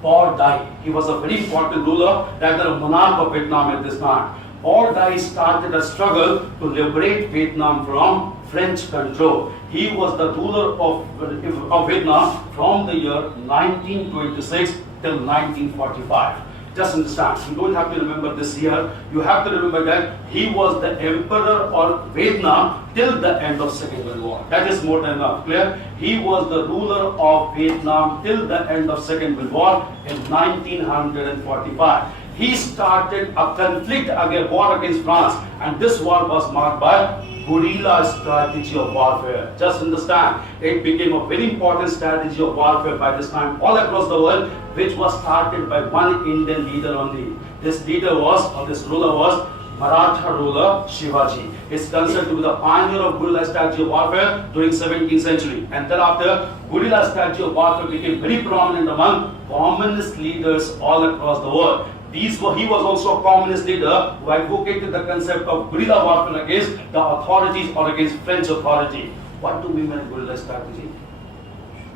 Paul Dai. He was a very important ruler, rather a monarch of Vietnam at this time. Paul Dai started a struggle to liberate Vietnam from French control. He was the ruler of Vietnam from the year 1926 till 1945. Just understand, you don't have to remember this year. You have to remember that he was the emperor of Vietnam till the end of Second World War. That is more than enough. Clear? He was the ruler of Vietnam till the end of Second World War in 1945. he started a conflict against war against France, and this war was marked by guerrilla strategy of warfare. Just understand, it became a very important strategy of warfare by this time all across the world, which was started by one Indian leader only. This leader was, or this ruler was, Maratha ruler Shivaji. Is considered to be the pioneer of guerrilla strategy of warfare during 17th century. And thereafter, guerrilla strategy of warfare became very prominent among communist leaders all across the world. He was also a communist leader who advocated the concept of guerrilla warfare against the authorities or against French authority. What do we mean by guerrilla strategy?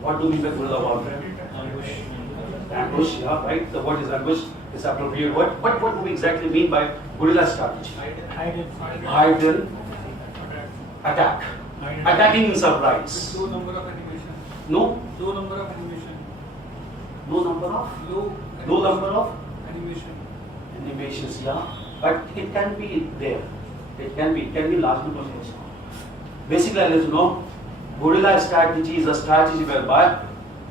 What do we mean by guerrilla warfare? Ambush, yeah, right? The word is ambush. It's appropriate word. What do we exactly mean by guerrilla strategy? Hidden attack. Attacking in surprise. Low number of animation. No? Low number of animation. No number of? Low number of? animation. Animations, yeah. But it can be there. It can be large numbers also. Basically, let you know, guerrilla strategy is a strategy whereby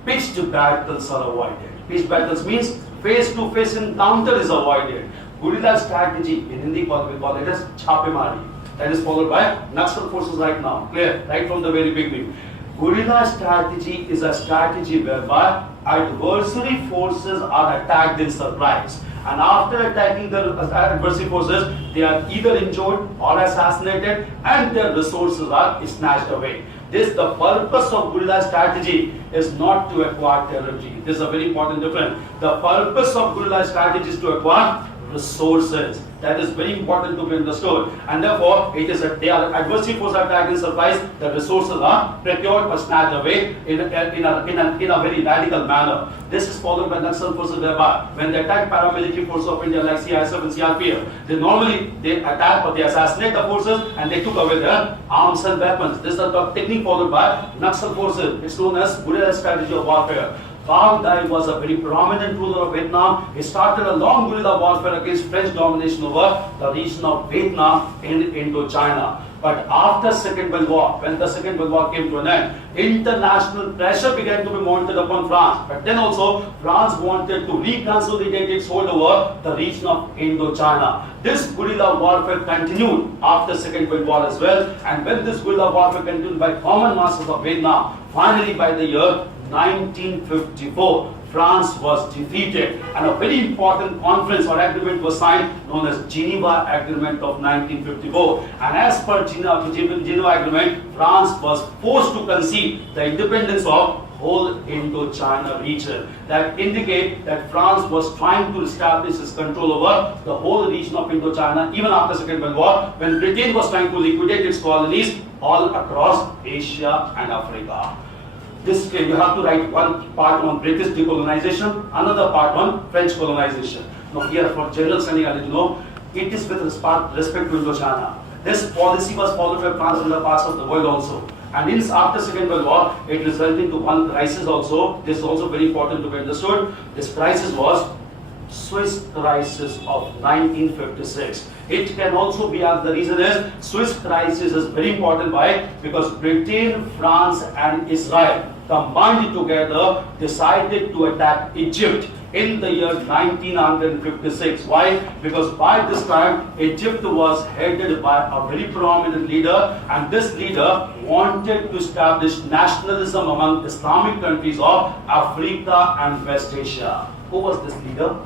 pitched battles are avoided. Pitched battles means face-to-face encounter is avoided. Guerrilla strategy, in Hindi we call it as chapemari. That is followed by Naxal forces right now. Clear? Right from the very beginning. Guerrilla strategy is a strategy whereby adversary forces are attacked in surprise. And after attacking the adversary forces, they are either injured or assassinated, and their resources are snatched away. The purpose of guerrilla strategy is not to acquire territory. This is a very important difference. The purpose of guerrilla strategy is to acquire resources. That is very important to be understood. And therefore, they are adversary forces are attacked in surprise. The resources are procured or snatched away in a very radical manner. This is followed by Naxal forces whereby when they attack paramilitary forces of India like CISF and CRPF, they attack or they assassinate the forces and they took away their arms and weapons. This is the technique followed by Naxal forces. It's known as guerrilla strategy of warfare. Bagh was a very prominent ruler of Vietnam. He started a long guerrilla warfare against French domination over the region of Vietnam in Indochina. But after Second World War, when the Second World War came to an end, international pressure began to be mounted upon France. But then also, France wanted to reconsolidate its hold over the region of Indochina. This guerrilla warfare continued after Second World War as well. And when this guerrilla warfare continued by common masses of Vietnam, finally by the year 1954, France was defeated and a very important conference or agreement was signed known as Geneva Agreement of 1954. And as per Geneva Agreement, France was forced to concede the independence of whole Indochina region. That indicate that France was trying to establish its control over the whole region of Indochina even after Second World War, when Britain was trying to liquidate its colonies all across Asia and Africa. You have to write one part on British decolonization, another part on French colonization. Now here for general understanding, I let you know, it is with respect to Indochina. This policy was followed by France in other parts of the world also. And after Second World War, it resulted into one crisis also. This is also very important to be understood. This crisis was Swiss crisis of 1956. It can also be, the reason is, Swiss crisis is very important. Why? Because Britain, France and Israel combined together decided to attack Egypt in the year 1956. Why? Because by this time, Egypt was headed by a very prominent leader, and this leader wanted to establish nationalism among Islamic countries of Africa and West Asia. Who was this leader?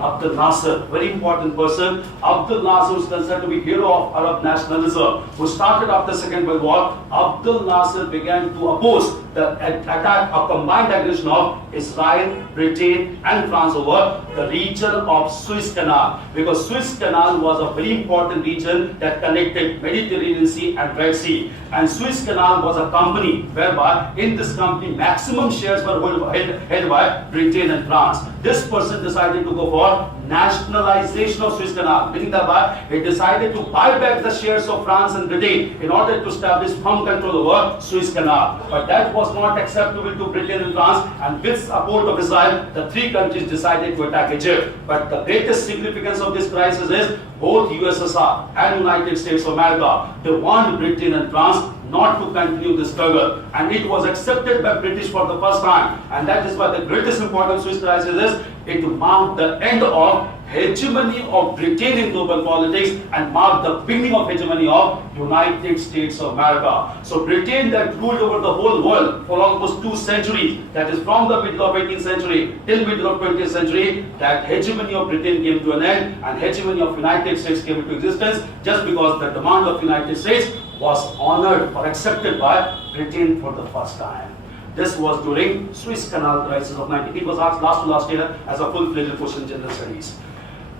Abdel Nasser, very important person. Abdel Nasser was considered to be hero of Arab nationalism, who started after Second World War. Abdel Nasser began to oppose the attack of combined aggression of Israel, Britain and France over the region of Suez Canal, because Suez Canal was a very important region that connected Mediterranean Sea and Red Sea. And Suez Canal was a company whereby in this company maximum shares were held by Britain and France. This person decided to go for nationalization of Suez Canal, meaning that he decided to buy back the shares of France and Britain in order to establish firm control over Suez Canal. But that was not acceptable to Britain and France, and with support of Israel, the three countries decided to attack Egypt. But the greatest significance of this crisis is both USSR and United States of America, they warned Britain and France not to continue the struggle, and it was accepted by British for the first time, and that is why the greatest importance Swiss crisis is. It marked the end of hegemony of Britain in global politics and marked the beginning of hegemony of United States of America. So Britain that ruled over the whole world for almost 2 centuries, that is from the middle of 18th century till middle of 20th century, that hegemony of Britain came to an end and hegemony of United States came into existence just because the demand of United States was honored or accepted by Britain for the first time. This was during Suez Canal crisis of 19. It was asked last year as a full-fledged question in general studies.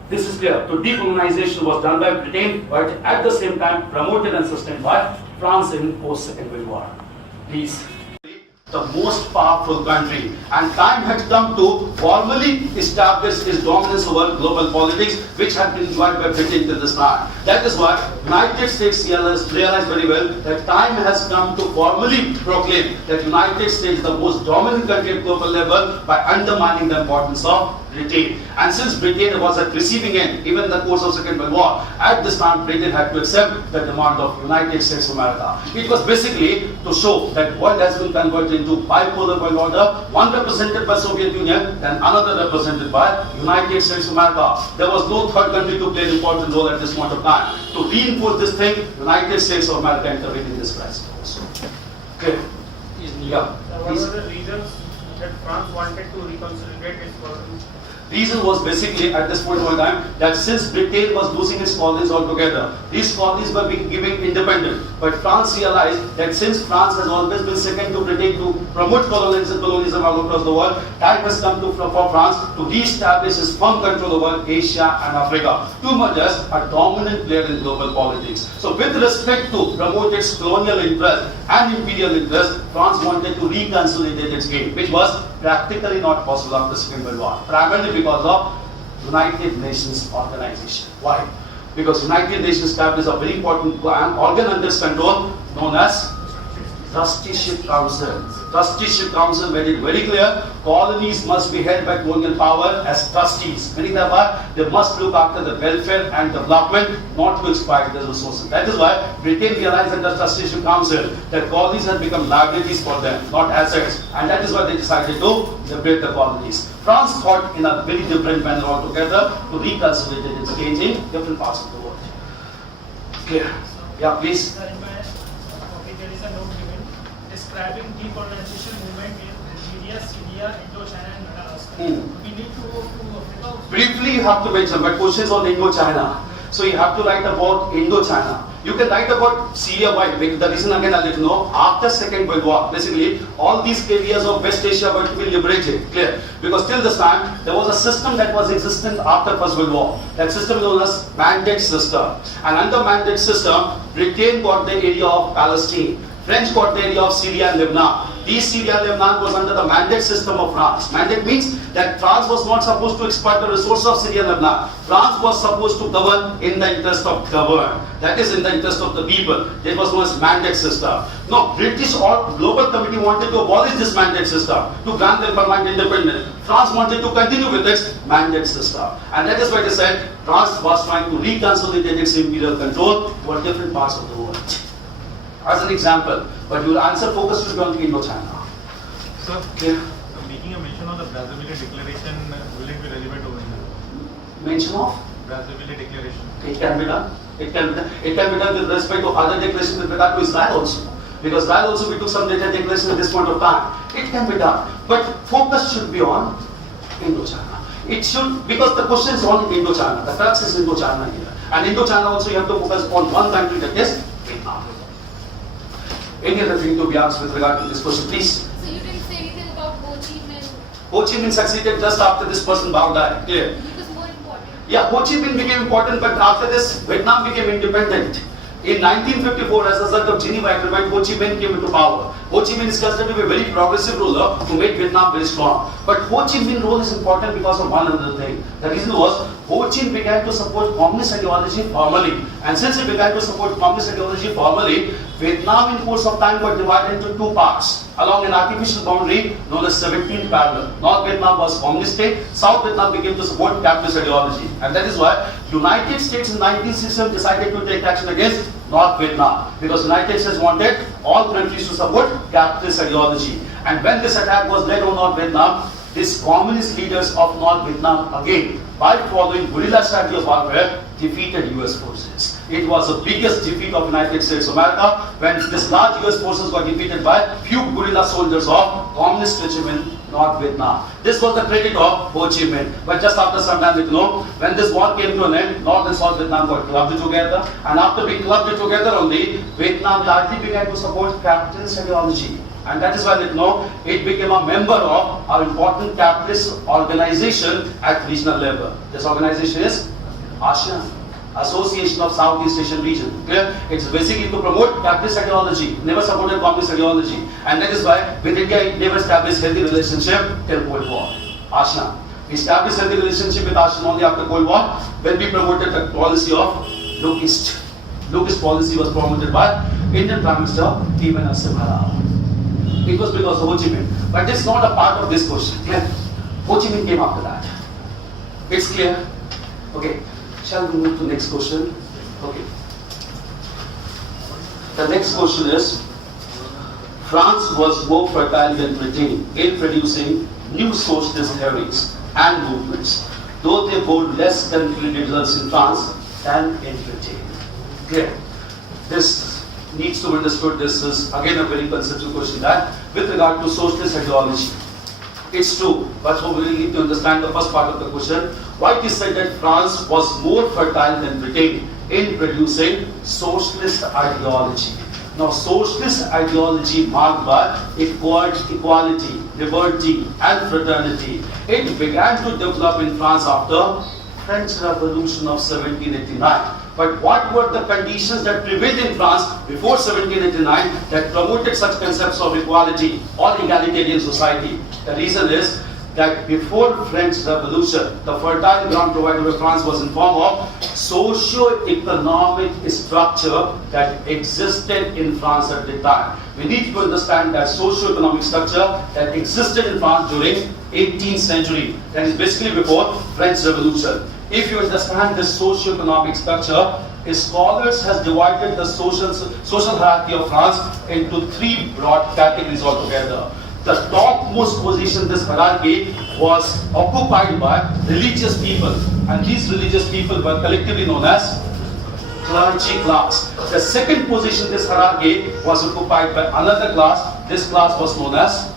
This is clear. So decolonization was done by Britain, but at the same time promoted and sustained by France in post-Second World War. Please. The most powerful country, and time had come to formally establish its dominance over global politics, which had been enjoyed by Britain till this time. That is why United States realized very well that time has come to formally proclaim that United States is the most dominant country at global level by undermining the importance of Britain. And since Britain was at receiving end, even in the course of Second World War, at this time Britain had to accept the demand of United States of America. It was basically to show that world has been converted into bipolar world order, one represented by Soviet Union, then another represented by United States of America. There was no third country to play an important role at this point of time. To reinforce this thing, United States of America intervened in this crisis also. Okay. Yeah. What were the reasons that France wanted to reconsolidate its colonies? Reason was basically at this point in time that since Britain was losing its colonies altogether, these colonies were being given independent. But France realized that since France has always been second to Britain to promote colonialism all across the world, time has come for France to re-establish its firm control over Asia and Africa, to emerge as a dominant player in global politics. So with respect to promote its colonial interest and imperial interest, France wanted to reconsolidate its game, which was practically not possible after Second World War, primarily because of United Nations organization. Why? Because United Nations established a very important organ under its control known as Trusteeship Council. Trusteeship Council made it very clear colonies must be held by colonial power as trustees, meaning that they must look after the welfare and development, not to exploit the resources. That is why Britain realized at the Trusteeship Council that colonies had become liabilities for them, not assets, and that is why they decided to liberate the colonies. France thought in a very different manner altogether to reconsolidate its change in different parts of the world. Clear? Yeah, please. Sir, in my okay, there is a note given describing decolonization movement in Nigeria, Syria, Indochina, and Madagascar. We need to go to Africa. Briefly, you have to mention, but questions on Indochina. So you have to write about Indochina. You can write about Syria. Why? The reason again I'll let you know. After Second World War, basically all these areas of West Asia were to be liberated. Clear? Because till this time there was a system that was existent after First World War. That system is known as mandate system. And under mandate system, Britain got the area of Palestine. French got the area of Syria and Lebanon. These Syria and Lebanon was under the mandate system of France. Mandate means that France was not supposed to exploit the resources of Syria and Lebanon. France was supposed to govern in the interest of government. That is in the interest of the people. It was known as mandate system. Now, British or global committee wanted to abolish this mandate system to grant them permanent independence. France wanted to continue with its mandate system. And that is why they said France was trying to reconsolidate its imperial control over different parts of the world. As an example, but your answer focus should be on Indochina. Sir, Clear? making a mention of the Brazzaville Declaration, will it be relevant over here? Mention of? Brazzaville Declaration. It can be done. It can be done with respect to other declarations with regard to Israel also. Because Israel also we took some data declaration at this point of time. It can be done. But focus should be on Indochina. It should, because the question is on Indochina. The crux is Indochina here. And Indochina also you have to focus on one country, that is Vietnam. Any other thing to be asked with regard to this question, please? So you didn't say anything about Ho Chi Minh. Ho Chi Minh succeeded just after this person Bao died. Clear? It was more important. Yeah, Ho Chi Minh became important, but after this, Vietnam became independent. In 1954, as a result of Geneva Agreement, Ho Chi Minh came into power. Ho Chi Minh is considered to be a very progressive ruler who made Vietnam very strong. But Ho Chi Minh's role is important because of one other thing. The reason was Ho Chi Minh began to support communist ideology formally. And since he began to support communist ideology formally, Vietnam in course of time got divided into two parts along an artificial boundary known as 17th parallel. North Vietnam was communist state, South Vietnam began to support capitalist ideology. And that is why United States in 1967 decided to take action against North Vietnam, because United States wanted all countries to support capitalist ideology. And when this attack was led on North Vietnam, these communist leaders of North Vietnam, again, by following guerrilla strategy of warfare, defeated US forces. It was the biggest defeat of United States of America when this large US forces were defeated by few guerrilla soldiers of communist regime in North Vietnam. This was the credit of Ho Chi Minh. But just after some time, when this war came to an end, North and South Vietnam got clubbed together. And after being clubbed together only, Vietnam largely began to support capitalist ideology. And that is why it became a member of our important capitalist organization at regional level. This organization is ASEAN, Association of Southeast Asian Region. Clear? It's basically to promote capitalist ideology, never supported communist ideology. And that is why with India it never established healthy relationship till Cold War. ASEAN. We established healthy relationship with ASEAN only after Cold War when we promoted the policy of Look East. Look East policy was promoted by Indian Prime Minister P.V. Narasimha. It was because of Ho Chi Minh. But it's not a part of this question. Clear? Ho Chi Minh came after that. It's clear? Okay. Shall we move to the next question? Okay. The next question is, France was more fertile than Britain in producing new socialist theories and movements, though they hold less concrete results in France than in Britain. Clear? This needs to be understood. This is again a very conceptual question that with regard to socialist ideology. It's true, but we really need to understand the first part of the question. Why it is said that France was more fertile than Britain in producing socialist ideology. Now, socialist ideology marked by equality, liberty, and fraternity. It began to develop in France after French Revolution of 1789. But what were the conditions that prevailed in France before 1789 that promoted such concepts of equality or egalitarian society? The reason is that before French Revolution, the fertile ground provided by France was in form of socio-economic structure that existed in France at the time. We need to understand that socio-economic structure that existed in France during 18th century, that is basically before French Revolution. If you understand this socio-economic structure, scholars has divided the social hierarchy of France into three broad categories altogether. The topmost position in this hierarchy was occupied by religious people, and these religious people were collectively known as clergy class. The second position in this hierarchy was occupied by another class. This class was known as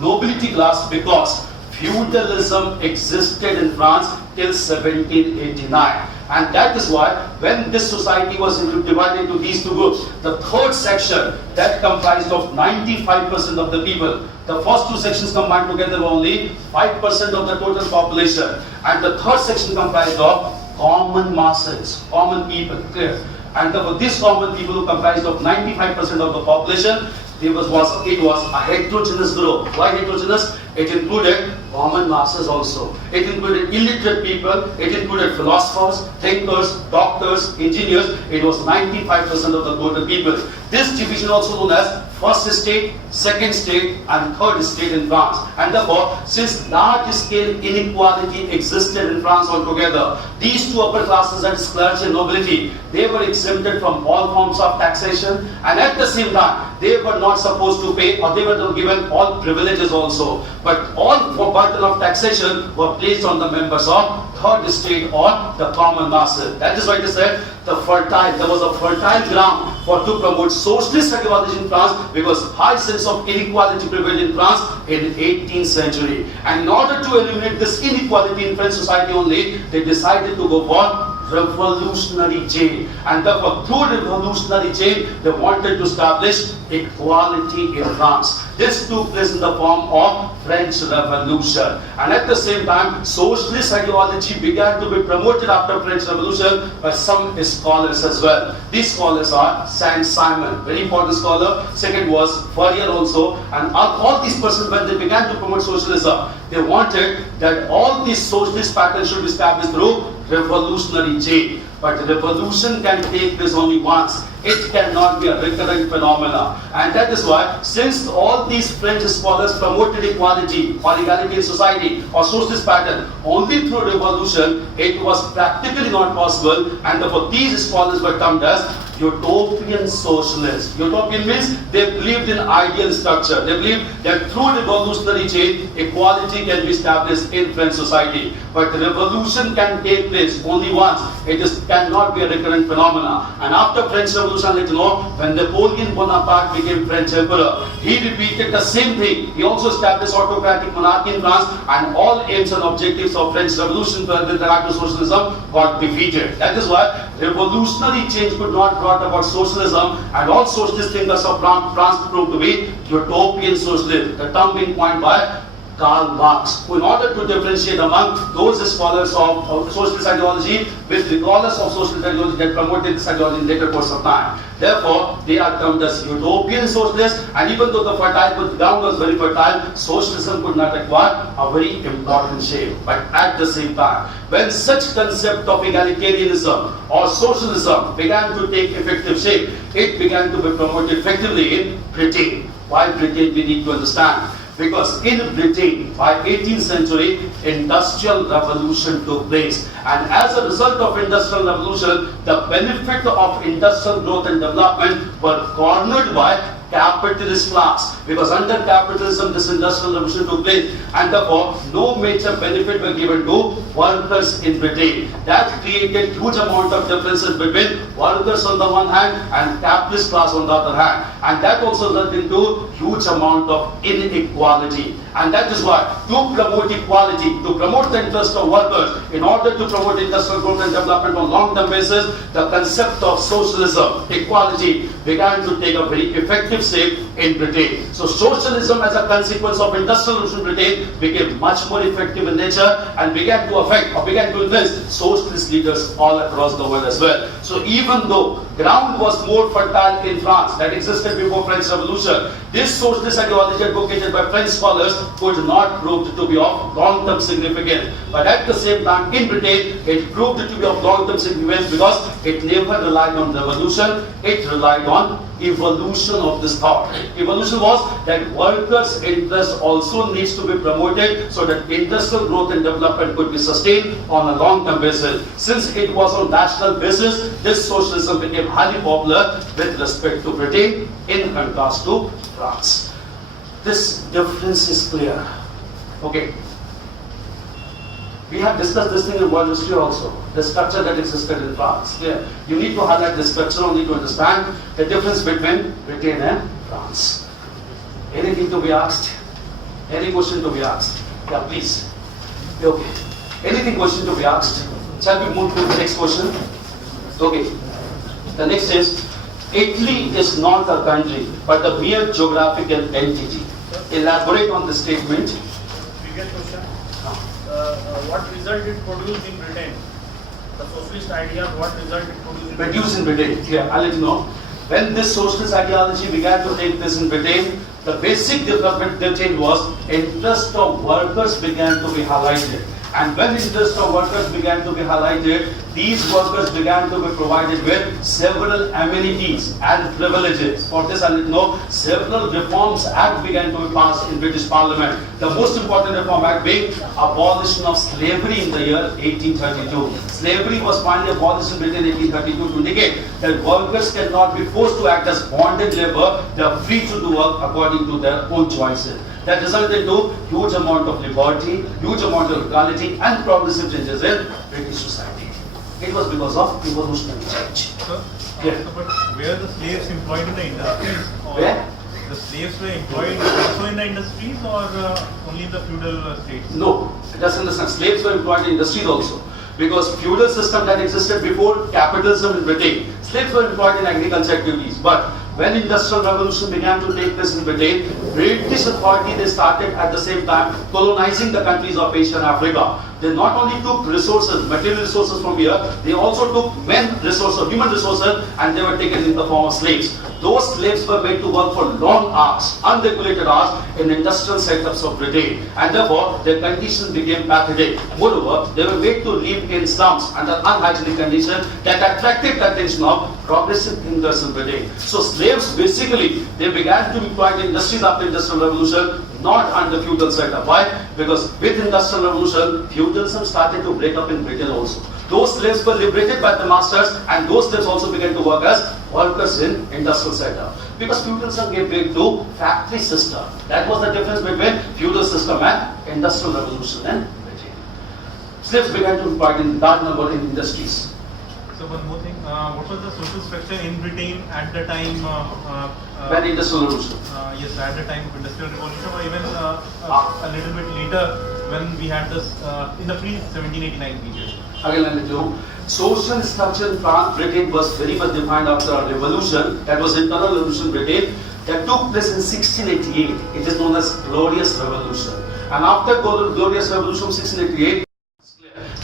nobility class, because feudalism existed in France till 1789. And that is why when this society was divided into these two groups, the third section that comprised of 95% of the people, the first two sections combined together were only 5% of the total population, and the third section comprised of common masses, common people, clear? And for these common people who comprised of 95% of the population, it was a heterogeneous group. Why heterogeneous? It included common masses also. It included illiterate people, it included philosophers, thinkers, doctors, engineers. It was 95% of the total people. This division also known as first state, second state, and third state in France. And therefore, since large-scale inequality existed in France altogether, these two upper classes, that is clergy and nobility, they were exempted from all forms of taxation, and at the same time, they were not supposed to pay, or they were not given all privileges also. But all burden of taxation were placed on the members of third state or the common masses. That is why it is said there was a fertile ground to promote socialist ideology in France, because high sense of inequality prevailed in France in 18th century. And in order to eliminate this inequality in French society only, they decided to go for revolutionary change. And therefore, through revolutionary change, they wanted to establish equality in France. This took place in the form of French Revolution. And at the same time, socialist ideology began to be promoted after French Revolution by some scholars as well. These scholars are Saint-Simon, very important scholar. Second was Fourier also. And all these persons, when they began to promote socialism, they wanted that all these socialist patterns should be established through revolutionary change. But revolution can take place only once. It cannot be a recurrent phenomenon. And that is why, since all these French scholars promoted equality or equality in society or socialist pattern only through revolution, it was practically not possible, and therefore these scholars were termed as utopian socialists. Utopian means they believed in ideal structure. They believed that through revolutionary change, equality can be established in French society. But revolution can take place only once. Cannot be a recurrent phenomena. And after French Revolution, let you know, when Napoleon Bonaparte became French emperor, he repeated the same thing. He also established autocratic monarchy in France, and all aims and objectives of French Revolution to the right to socialism got defeated. That is why revolutionary change could not brought about socialism, and all socialist thinkers of France proved to be utopian socialists. The term being coined by Karl Marx, who in order to differentiate among those scholars of socialist ideology with the scholars of socialist ideology that promoted this ideology in later course of time. Therefore, they are termed as utopian socialists, and even though the ground was very fertile, socialism could not acquire a very important shape. But at the same time, when such concept of egalitarianism or socialism began to take effective shape, it began to be promoted effectively in Britain. Why Britain, we need to understand. Because in Britain, by 18th century, industrial revolution took place. And as a result of industrial revolution, the benefit of industrial growth and development were cornered by capitalist class, because under capitalism this industrial revolution took place, and therefore no major benefit were given to workers in Britain. That created huge amount of differences between workers on the one hand and capitalist class on the other hand, and that also led into huge amount of inequality. And that is why, to promote equality, to promote the interest of workers, in order to promote industrial growth and development on long-term basis, the concept of socialism, equality, began to take a very effective shape in Britain. So socialism, as a consequence of industrial revolution in Britain, became much more effective in nature and began to affect or began to influence socialist leaders all across the world as well. So even though ground was more fertile in France that existed before French Revolution, this socialist ideology advocated by French scholars could not prove to be of long-term significance. But at the same time, in Britain, it proved to be of long-term significance because it never relied on revolution, it relied on evolution of this thought. Evolution was that workers' interest also needs to be promoted so that industrial growth and development could be sustained on a long-term basis. Since it was on national basis, this socialism became highly popular with respect to Britain in contrast to France. This difference is clear. Okay. We have discussed this thing in world history also, the structure that existed in France. Clear. You need to highlight this structure only to understand the difference between Britain and France. Anything to be asked? Any question to be asked? Yeah, please. Okay. Anything question to be asked? Shall we move to the next question? Okay. The next is, Italy is not a country, but a mere geographical entity. Elaborate on the statement. Previous question. What result it produced in Britain? The socialist idea, what result it produced in Britain? Yeah, I'll let you know. When this socialist ideology began to take place in Britain, the basic development change was interest of workers began to be highlighted. And when interest of workers began to be highlighted, these workers began to be provided with several amenities and privileges. For this, I know several reforms act began to be passed in British Parliament. The most important reform act being abolition of slavery in the year 1832. Slavery was finally abolished in Britain in 1832 to indicate that workers cannot be forced to act as bonded labor. They are free to do work according to their own choices. That resulted into huge amount of liberty, huge amount of equality and progressive changes in British society. It was because of evolutionary change. But were the slaves employed in the industries? Or where? The slaves were employed also in the industries or only in the feudal states? No, just understand. Slaves were employed in industries also. Because feudal system that existed before capitalism in Britain, slaves were employed in agriculture activities. But when industrial revolution began to take place in Britain, British authority, they started at the same time colonizing the countries of Asia and Africa. They not only took resources, material resources from here, they also took human resources, and they were taken in the form of slaves. Those slaves were made to work for long hours, unregulated hours in industrial setups of Britain, and therefore their conditions became pathetic. Moreover, they were made to live in slums under unhygienic conditions that attracted the attention of progressive thinkers in Britain. So slaves basically, they began to be employed in industries after industrial revolution, not under feudal setup. Why? Because with industrial revolution, feudalism started to break up in Britain also. Those slaves were liberated by the masters, and those slaves also began to work as workers in industrial setup. Because feudalism gave way to factory system. That was the difference between feudal system and industrial revolution in Britain. Slaves began to employ in large number in industries. So one more thing, what was the social structure in Britain at the time? When industrial revolution? Yes, at the time of industrial revolution, or even a little bit later when we had this in the pre-1789 period. Again, let me tell you. Social structure in France, Britain was very much defined after a revolution. That was internal revolution in Britain that took place in 1688. It is known as Glorious Revolution. And after Glorious Revolution of 1688,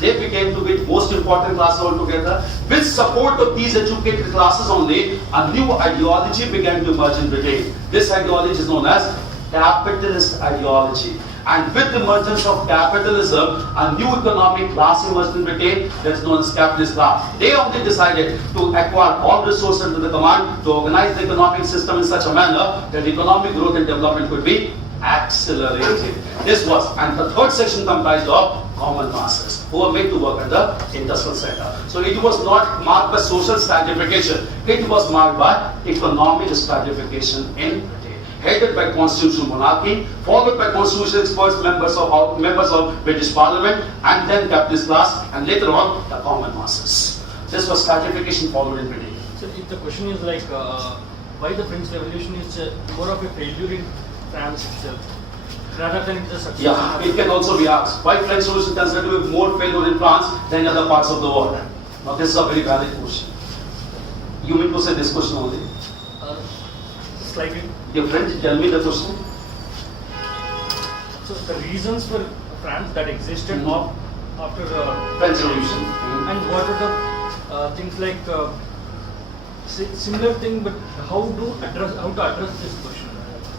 they began to be most important classes altogether. With support of these educated classes only, a new ideology began to emerge in Britain. This ideology is known as capitalist ideology. And with the emergence of capitalism, a new economic class emerged in Britain that is known as capitalist class. They only decided to acquire all resources under the command to organize the economic system in such a manner that economic growth and development could be accelerated. This was, and the third section comprised of common masses who were made to work in the industrial sector. So it was not marked by social stratification, it was marked by economic stratification in Britain. Headed by constitutional monarchy, followed by constitutional experts, members of British Parliament, and then capitalist class, and later on the common masses. This was stratification followed in Britain. So if the question is like why the French Revolution is more of a failure in France itself rather than it's a success. Yeah, it can also be asked why French Revolution is considered to be more failure in France than in other parts of the world. Now this is a very valid question. You mean to say this question only? Slightly. Your friend, tell me the question. So the reasons for France that existed after French Revolution. and what are the things like similar thing, but how to address this question?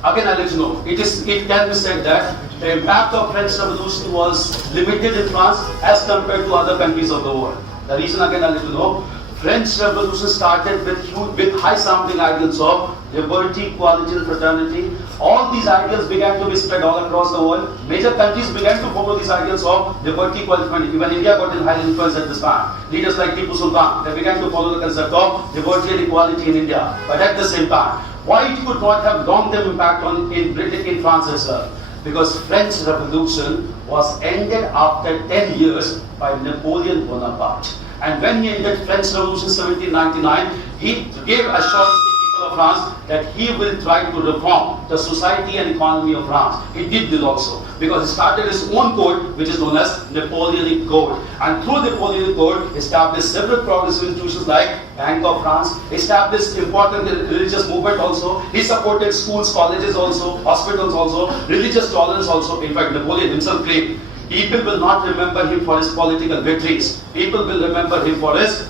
Again, I'll let you know. It can be said that the impact of French Revolution was limited in France as compared to other countries of the world. The reason, again, I'll let you know. French Revolution started with high-sounding ideals of liberty, equality, and fraternity. All these ideals began to be spread all across the world. Major countries began to follow these ideals of liberty, equality, and fraternity. Even India got in high influence at this time. Leaders like Tipu Sultan, they began to follow the concept of liberty and equality in India. But at the same time, why it could not have long-term impact in Britain, in France itself? Because French Revolution was ended after 10 years by Napoleon Bonaparte. And when he ended French Revolution 1799, he gave assurance to people of France that he will try to reform the society and economy of France. He did this also because he started his own code, which is known as Napoleonic Code. And through Napoleonic Code, he established several progressive institutions like Bank of France, established important religious movement also. He supported schools, colleges also, hospitals also, religious tolerance also. In fact, Napoleon himself claimed, people will not remember him for his political victories. People will remember him for his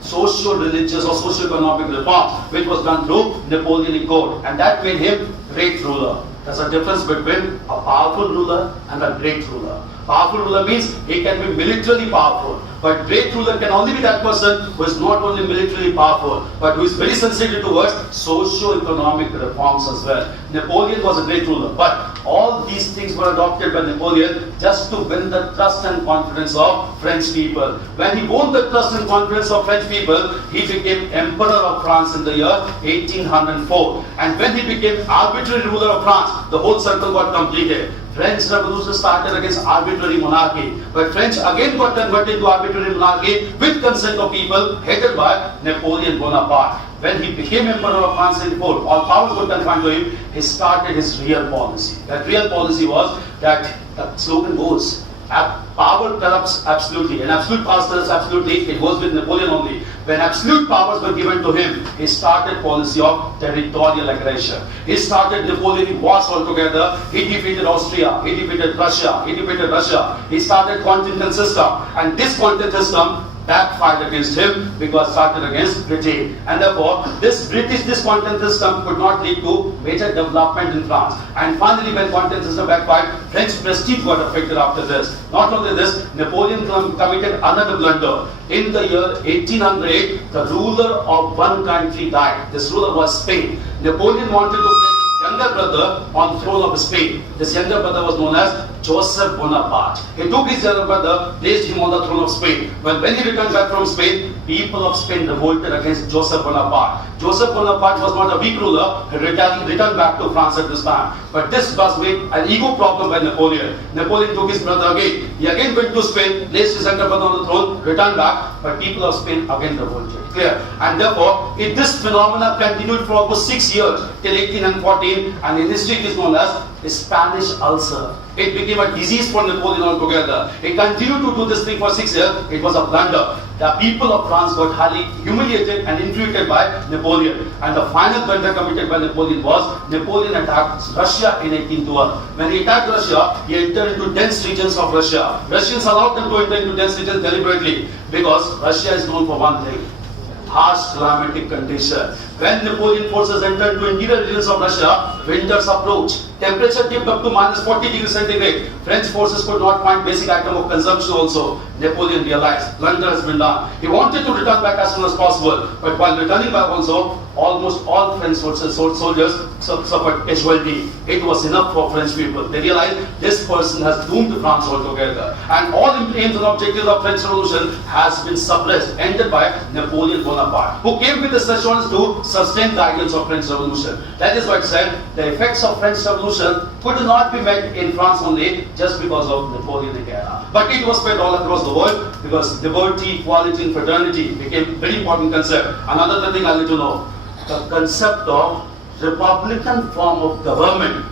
socio-religious or socio-economic reforms, which was done through Napoleonic Code. And that made him great ruler. There's a difference between a powerful ruler and a great ruler. Powerful ruler means he can be militarily powerful. But great ruler can only be that person who is not only militarily powerful, but who is very sensitive towards socio-economic reforms as well. Napoleon was a great ruler, but all these things were adopted by Napoleon just to win the trust and confidence of French people. When he won the trust and confidence of French people, he became Emperor of France in the year 1804. And when he became arbitrary ruler of France, the whole circle got completed. French Revolution started against arbitrary monarchy, but French again got converted to arbitrary monarchy with consent of people headed by Napoleon Bonaparte. When he became Emperor of France in 1804, all powers were confined to him, he started his real policy. That real policy was that the slogan goes, power corrupts absolutely, and absolute power corrupts absolutely. It goes with Napoleon only. When absolute powers were given to him, he started policy of territorial aggression. He started Napoleonic wars altogether. He defeated Austria, he defeated Russia, he started continental system, and this continental system backfired against him because it started against Britain. And therefore, this continental system could not lead to major development in France. And finally, when continental system backfired, French prestige got affected after this. Not only this, Napoleon committed another blunder. In the year 1808, the ruler of one country died. This ruler was Spain. Napoleon wanted to place his younger brother on the throne of Spain. This younger brother was known as Joseph Bonaparte. He took his younger brother, placed him on the throne of Spain. But when he returned back from Spain, people of Spain revolted against Joseph Bonaparte. Joseph Bonaparte was not a weak ruler. He returned back to France at this time. But this was made an ego problem by Napoleon. Napoleon took his brother again. He again went to Spain, placed his younger brother on the throne, returned back. But people of Spain again revolted. Clear? And therefore, this phenomena continued for almost 6 years till 1814, and in history it is known as the Spanish ulcer. It became a disease for Napoleon altogether. He continued to do this thing for 6 years. It was a blunder. The people of France got highly humiliated and infuriated by Napoleon. And the final blunder committed by Napoleon was Napoleon attacked Russia in 1812. When he attacked Russia, he entered into dense regions of Russia. Russians allowed them to enter into dense regions deliberately because Russia is known for one thing: harsh climatic condition. When Napoleon forces entered into interior regions of Russia, winters approached. Temperature dipped up to minus 40 degrees centigrade. French forces could not find basic item of consumption also. Napoleon realized blunder has been done. He wanted to return back as soon as possible. But while returning back also, almost all French soldiers suffered casualty. It was enough for French people. They realized this person has doomed France altogether. And all aims and objectives of French Revolution has been suppressed, ended by Napoleon Bonaparte, who came with this assurance to sustain the ideals of French Revolution. That is why it said the effects of French Revolution could not be met in France only just because of Napoleonic era. But it was spread all across the world because liberty, equality, and fraternity became a very important concept. Another thing I need to know, the concept of republican form of government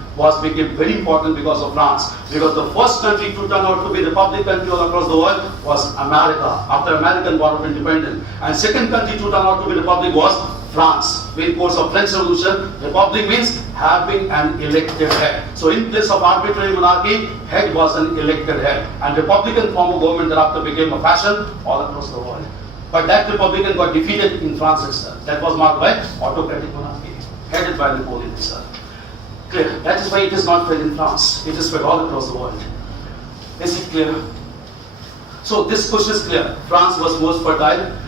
became very important because of France. Because the first country to turn out to be republic country all across the world was America after American War of Independence. And second country to turn out to be republic was France. In course of French Revolution, republic means having an elected head. So in place of arbitrary monarchy, head was an elected head. And republican form of government thereafter became a fashion all across the world. But that republican got defeated in France itself. That was marked by autocratic monarchy, headed by Napoleon himself. Clear? That is why it is not spread in France. It is spread all across the world. Is it clear? So this question is clear. France was most fertile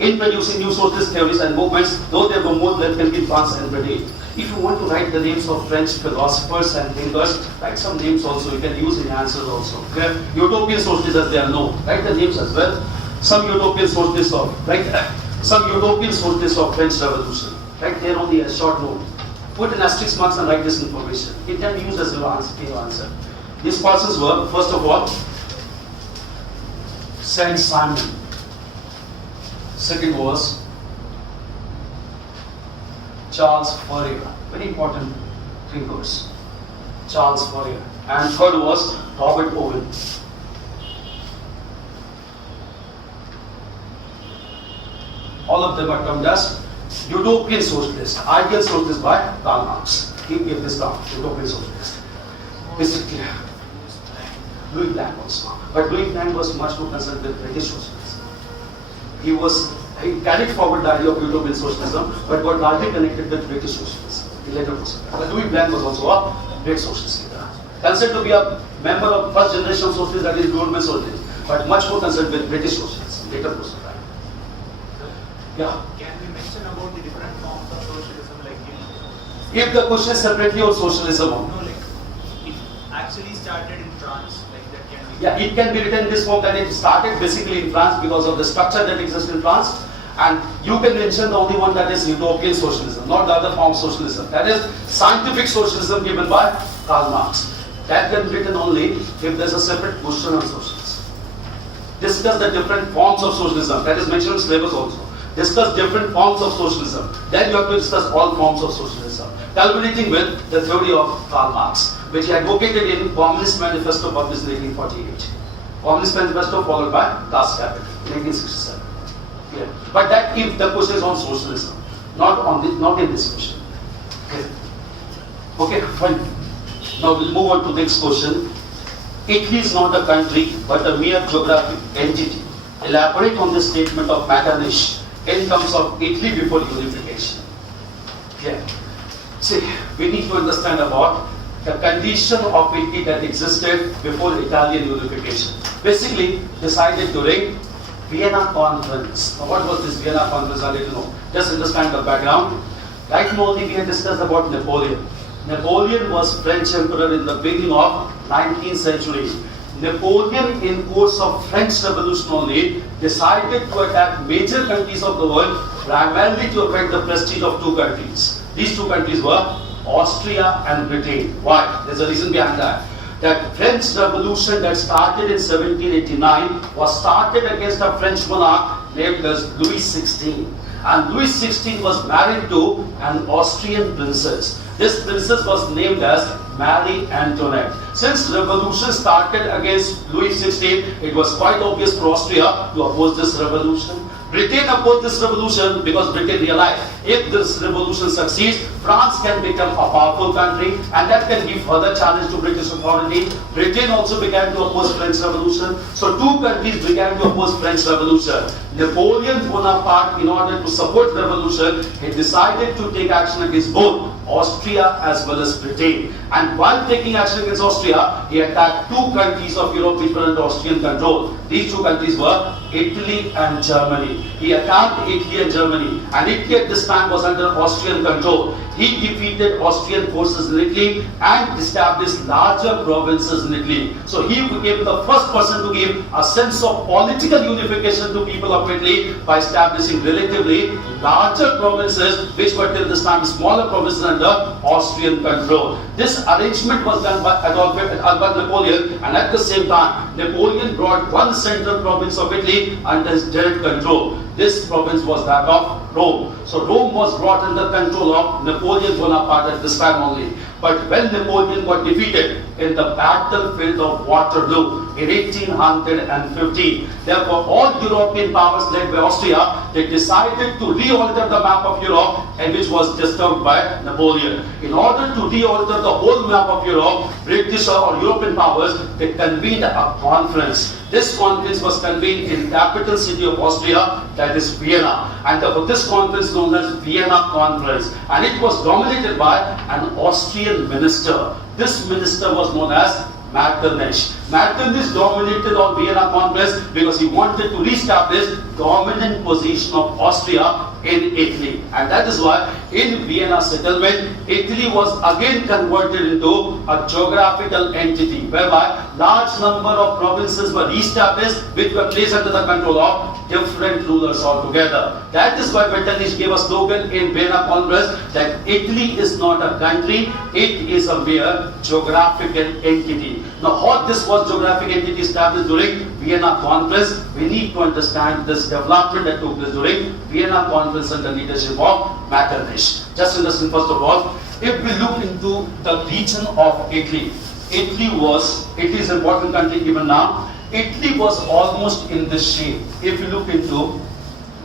in producing new socialist theories and movements, though there were more left in France and Britain. If you want to write the names of French philosophers and thinkers, write some names also. You can use in answers also. Clear? Utopian socialists as they are known. Write the names as well. Some utopian socialists of French Revolution. Right there on the short note. Put an asterisk marks and write this information. It can be used as your answer. These persons were, first of all, Saint Simon. Second was Charles Fourier. Very important thinkers. Charles Fourier. And third was Robert Owen. All of them are termed as utopian socialists, ideal socialists by Karl Marx. He gave this down, utopian socialist. Is it clear? Louis Blanc also. But Louis Blanc was much more concerned with British socialism. He carried forward the idea of utopian socialism, but got largely connected with British socialism. He later was. But Louis Blanc was also a great socialist leader. Considered to be a member of first generation socialists, that is European socialism, but much more concerned with British socialism. Later was. Yeah. Can we mention about the different forms of socialism, like If the question is separately on socialism, no, like it actually started in France, like that can be. yeah, it can be written in this form that it started basically in France because of the structure that exists in France, and you can mention the only one that is utopian socialism, not the other form of socialism. That is scientific socialism given by Karl Marx. That can be written only if there is a separate question on socialism. Discuss the different forms of socialism. That is mentioned in syllabus also. Discuss different forms of socialism. Then you have to discuss all forms of socialism, culminating with the theory of Karl Marx, which he advocated in Communist Manifesto published in 1848. Communist Manifesto followed by Das Kapital in 1867. Clear? But that if the question is on socialism, not in this question. Okay, fine. Now we'll move on to the next question. Italy is not a country but a mere geographic entity. Elaborate on the statement of Metternich in terms of Italy before unification. Yeah. See, we need to understand about the condition of Italy that existed before Italian unification. Basically, decided during Vienna Conference. Now, what was this Vienna Conference? I need to know. Just understand the background. Right now only we had discussed about Napoleon. Napoleon was French emperor in the beginning of 19th century. Napoleon, in course of French Revolution only, decided to attack major countries of the world, primarily to affect the prestige of two countries. These two countries were Austria and Britain. Why? There's a reason behind that. That French Revolution that started in 1789 was started against a French monarch named as Louis XVI. And Louis XVI was married to an Austrian princess. This princess was named as Marie Antoinette. Since revolution started against Louis XVI, it was quite obvious for Austria to oppose this revolution. Britain opposed this revolution because Britain realized if this revolution succeeds, France can become a powerful country and that can give further challenge to British authority. Britain also began to oppose French Revolution. So two countries began to oppose French Revolution. Napoleon Bonaparte, in order to support revolution, he decided to take action against both Austria as well as Britain. And while taking action against Austria, he attacked two countries of Europe which were under Austrian control. These two countries were Italy and Germany. He attacked Italy and Germany, and Italy at this time was under Austrian control. He defeated Austrian forces in Italy and established larger provinces in Italy. So he became the first person to give a sense of political unification to people of Italy by establishing relatively larger provinces which were till this time smaller provinces under Austrian control. This arrangement was done by Napoleon, and at the same time Napoleon brought one central province of Italy under his direct control. This province was that of Rome. So Rome was brought under control of Napoleon Bonaparte at this time only. But when Napoleon got defeated in the battlefield of Waterloo in 1815, therefore all European powers led by Austria, they decided to reorder the map of Europe, and which was disturbed by Napoleon. In order to reorder the whole map of Europe, British or European powers, they convened a conference. This conference was convened in capital city of Austria, that is Vienna. And therefore this conference known as Vienna Conference. And it was dominated by an Austrian minister. This minister was known as Metternich. Metternich dominated on Vienna Conference because he wanted to reestablish dominant position of Austria in Italy. And that is why in Vienna settlement, Italy was again converted into a geographical entity, whereby large number of provinces were reestablished which were placed under the control of different rulers altogether. That is why Metternich gave a slogan in Vienna Congress that Italy is not a country, it is a mere geographical entity. Now how this was geographic entity established during Vienna Conference, we need to understand this development that took place during Vienna Conference under leadership of Metternich. Just understand first of all, if we look into the region of Italy, Italy is an important country even now. Italy was almost in this shape. If you look into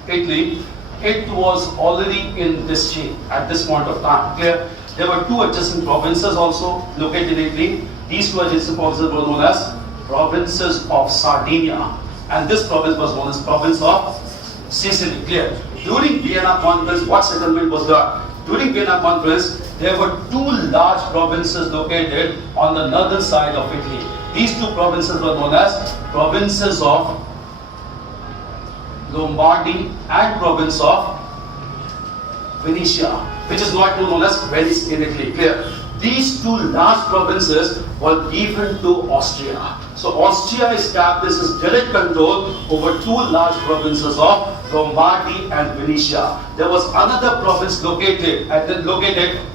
Italy, it was already in this shape at this point of time. Clear? There were two adjacent provinces also located in Italy. These two adjacent provinces were known as provinces of Sardinia, and this province was known as province of Sicily. Clear? During Vienna Conference, what settlement was done? During Vienna Conference, there were two large provinces located on the northern side of Italy. These two provinces were known as provinces of Lombardy and province of Venetia, which is not known as Venice in Italy. Clear? These two large provinces were given to Austria. So Austria establishes direct control over two large provinces of Lombardy and Venetia. There was another province located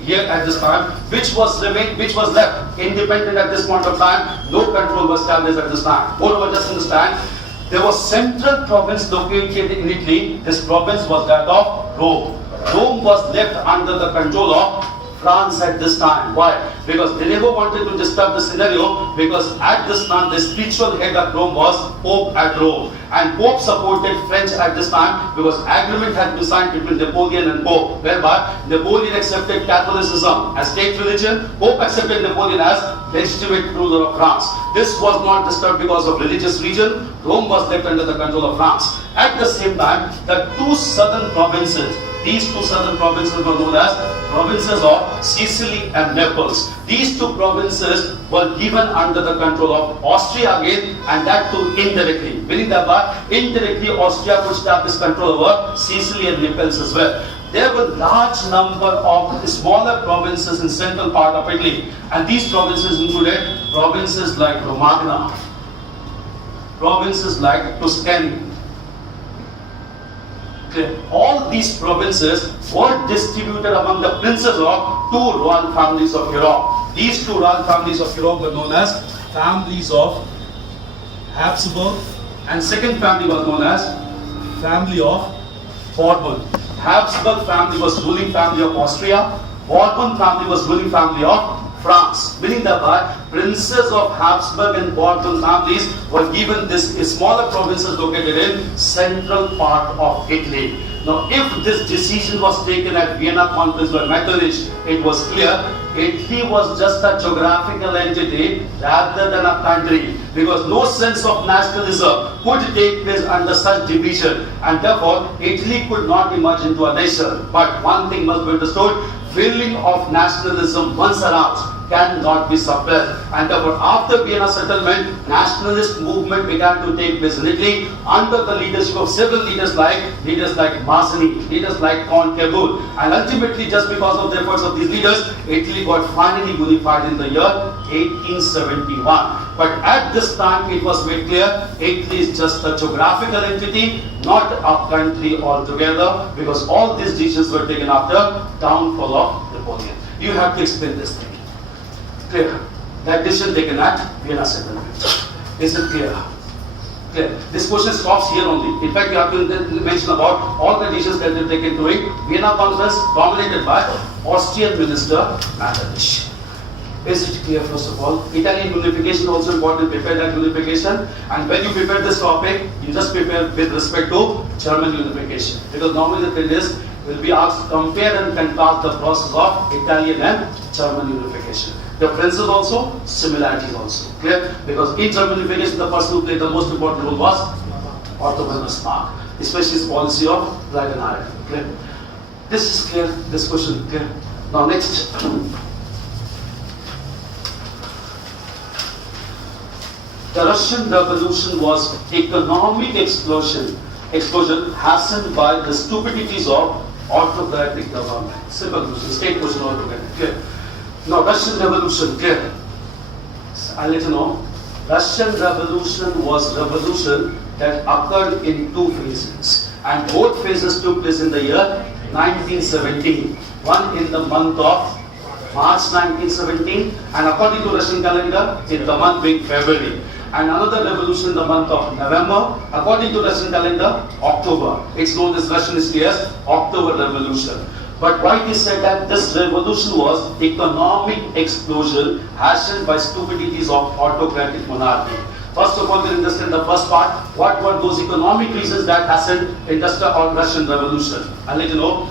here at this time, which was left independent at this point of time. No control was established at this time. Moreover, just understand, there was central province located in Italy. This province was that of Rome. Rome was left under the control of France at this time. Why? Because they never wanted to disturb the scenario, because at this time the spiritual head of Rome was Pope at Rome. And Pope supported French at this time because agreement had been signed between Napoleon and Pope, whereby Napoleon accepted Catholicism as state religion, Pope accepted Napoleon as legitimate ruler of France. This was not disturbed because of religious reason. Rome was left under the control of France. At the same time, the two southern provinces, these two southern provinces were known as provinces of Sicily and Naples. These two provinces were given under the control of Austria again, and that too indirectly. Meaning that by indirectly Austria could establish control over Sicily and Naples as well. there were large number of smaller provinces in central part of Italy, and these provinces included provinces like Romagna, provinces like Tuscany. Okay. All these provinces were distributed among the princes of two royal families of Europe. These two royal families of Europe were known as families of Habsburg, and second family was known as family of Bourbon. Habsburg family was ruling family of Austria. Bourbon family was ruling family of France. Meaning that princes of Habsburg and Bourbon families were given this smaller provinces located in central part of Italy. Now, if this decision was taken at Vienna Conference by Metternich, it was clear Italy was just a geographical entity rather than a country, because no sense of nationalism could take place under such division, and therefore Italy could not emerge into a nation. But one thing must be understood: feeling of nationalism once aroused cannot be suppressed, and therefore after Vienna settlement, nationalist movement began to take place in Italy under the leadership of several leaders like Mazzini, leaders like Count Cavour, and ultimately just because of the efforts of these leaders, Italy got finally unified in the year 1871. But at this time it was made clear Italy is just a geographical entity, not a country altogether, because all these decisions were taken after downfall of Napoleon. You have to explain this thing. Clear? That decision taken at Vienna settlement. Is it clear? Clear. This question stops here only. In fact, you have to mention about all the decisions that were taken during Vienna conference, dominated by Austrian minister Metternich. Is it clear? First of all, Italian unification also important. Prepare that unification, and when you prepare this topic, you just prepare with respect to German unification, because normally the thing is will be asked to compare and contrast the process of Italian and German unification. Differences also, similarities also. Clear? Because in German unification, the person who played the most important role was Otto von Bismarck, especially his policy of right and iron. Clear? This is clear. This question clear. Now next. The Russian Revolution was economic explosion hastened by the stupidities of autocratic government. Simple question, state question altogether. Clear? Now, Russian Revolution, clear? I'll let you know. Russian Revolution was revolution that occurred in two phases, and both phases took place in the year 1917. One in the month of March 1917, and according to Russian calendar, in the month being February. And another revolution in the month of November, according to Russian calendar, October. It's known as Russian history as October Revolution. But why he said that this revolution was economic explosion hastened by stupidities of autocratic monarchy. First of all, we understand the first part. What were those economic reasons that hastened industrial or Russian Revolution? I'll let you know.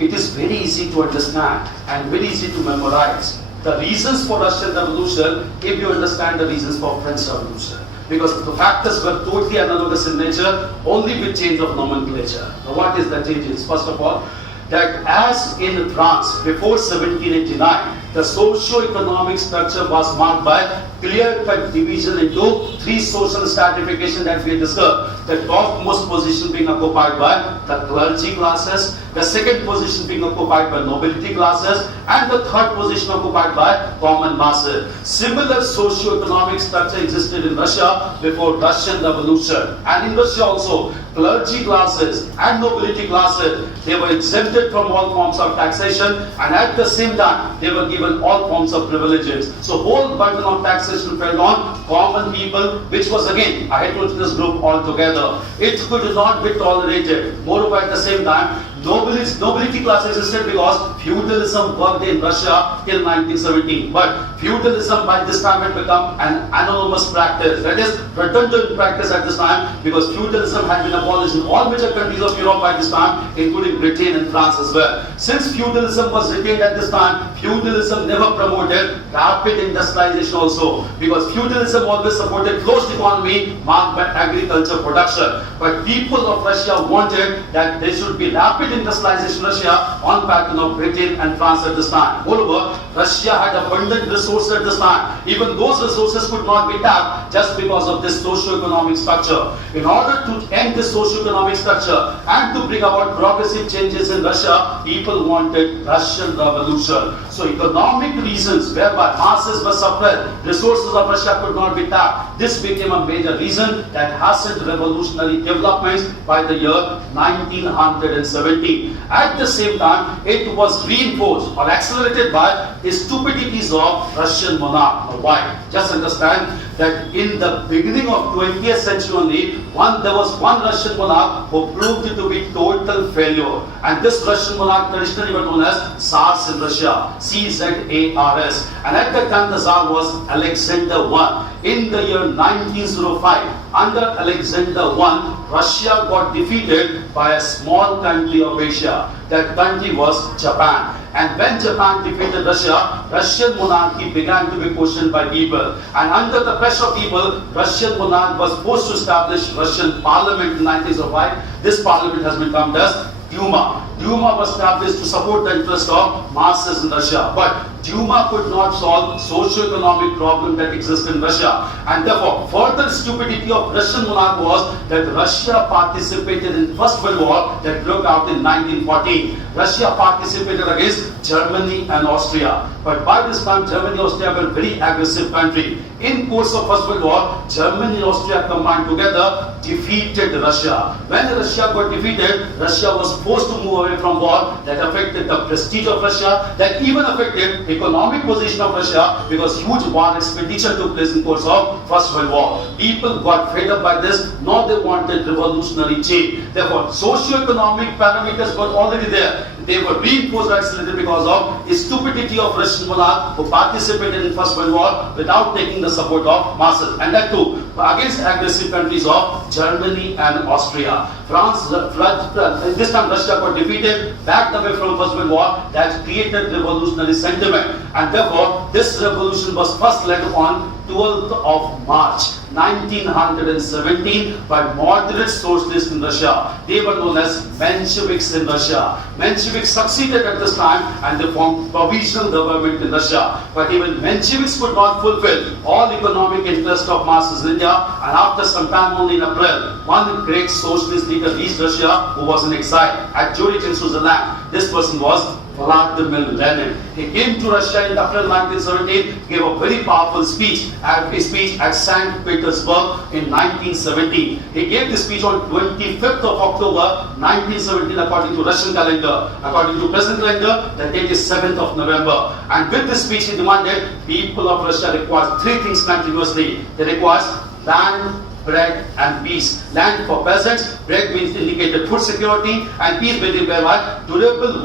It is very easy to understand and very easy to memorize the reasons for Russian Revolution if you understand the reasons for French Revolution. Because the factors were totally analogous in nature, only with change of nomenclature. Now what is the changes? First of all, that as in France before 1789, the socio-economic structure was marked by clear-cut division into three social stratification that we discussed. The topmost position being occupied by the clergy classes, the second position being occupied by nobility classes, and the third position occupied by common masses. Similar socio-economic structure existed in Russia before Russian Revolution. And in Russia also, clergy classes and nobility classes, they were exempted from all forms of taxation, and at the same time, they were given all forms of privileges. So whole burden of taxation fell on common people, which was again a heterogeneous group altogether. It could not be tolerated. Moreover, at the same time, nobility class existed because feudalism worked in Russia till 1917. But feudalism by this time had become an anonymous practice. That is, redundant practice at this time, because feudalism had been abolished in all major countries of Europe by this time, including Britain and France as well. Since feudalism was retained at this time, feudalism never promoted rapid industrialization also, because feudalism always supported closed economy marked by agriculture production. But people of Russia wanted that there should be rapid industrialization in Russia on pattern of Britain and France at this time. Moreover, Russia had abundant resources at this time. Even those resources could not be tapped just because of this socio-economic structure. In order to end this socio-economic structure and to bring about progressive changes in Russia, people wanted Russian revolution. So economic reasons whereby masses were suppressed, resources of Russia could not be tapped. This became a major reason that hastened revolutionary developments by the year 1917. At the same time, it was reinforced or accelerated by the stupidities of Russian monarch. Why? Just understand that in the beginning of 20th century only, there was one Russian monarch who proved to be total failure. And this Russian monarch traditionally was known as Tsars in Russia, C-Z-A-R-S. And at that time the Tsar was Alexander I. In the year 1905, under Alexander I, Russia got defeated by a small country of Asia. That country was Japan. And when Japan defeated Russia, Russian monarchy began to be questioned by people. And under the pressure of people, Russian monarch was forced to establish Russian parliament in 1905. This parliament has been termed as Duma. Duma was established to support the interest of masses in Russia. But Duma could not solve socio-economic problem that exists in Russia. And therefore, further stupidity of Russian monarch was that Russia participated in First World War that broke out in 1914. Russia participated against Germany and Austria. But by this time, Germany and Austria were a very aggressive country. In course of First World War, Germany and Austria combined together, defeated Russia. When Russia got defeated, Russia was forced to move away from war. That affected the prestige of Russia, that even affected economic position of Russia, because huge war expenditure took place in course of First World War. People got fed up by this, now they wanted revolutionary change. Therefore, socio-economic parameters were already there. They were reinforced or accelerated because of the stupidity of Russian monarch who participated in First World War without taking the support of masses. And that too, against aggressive countries of Germany and Austria. This time Russia got defeated, backed away from First World War. That created revolutionary sentiment. And therefore, this revolution was first led on 12th of March 1917 by moderate socialists in Russia. They were known as Mensheviks in Russia. Mensheviks succeeded at this time and they formed provisional government in Russia. But even Mensheviks could not fulfill all economic interests of masses in India. And after some time, only in April, one great socialist leader reached Russia who was in exile at Zurich in Switzerland. This person was Vladimir Lenin. He came to Russia in April 1917, gave a very powerful speech at St. Petersburg in 1917. He gave this speech on 25th of October 1917 according to Russian calendar. According to present calendar, the date is 7th of November. And with this speech he demanded people of Russia require three things continuously. They require land, bread and peace. Land for peasants, bread means indicated food security, and peace means whereby durable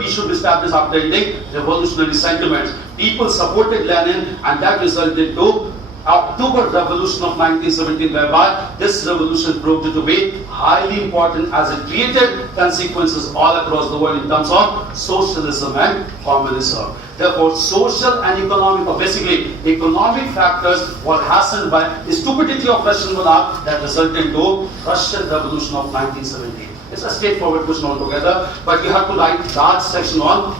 peace should be established after ending revolutionary sentiments. People supported Lenin, and that resulted to October Revolution of 1917, whereby this revolution proved to be highly important as it created consequences all across the world in terms of socialism and communism. Therefore, social and economic, or basically economic factors were hastened by the stupidity of Russian monarch that resulted to Russian Revolution of 1917. It's a straightforward question altogether, but you have to write large section on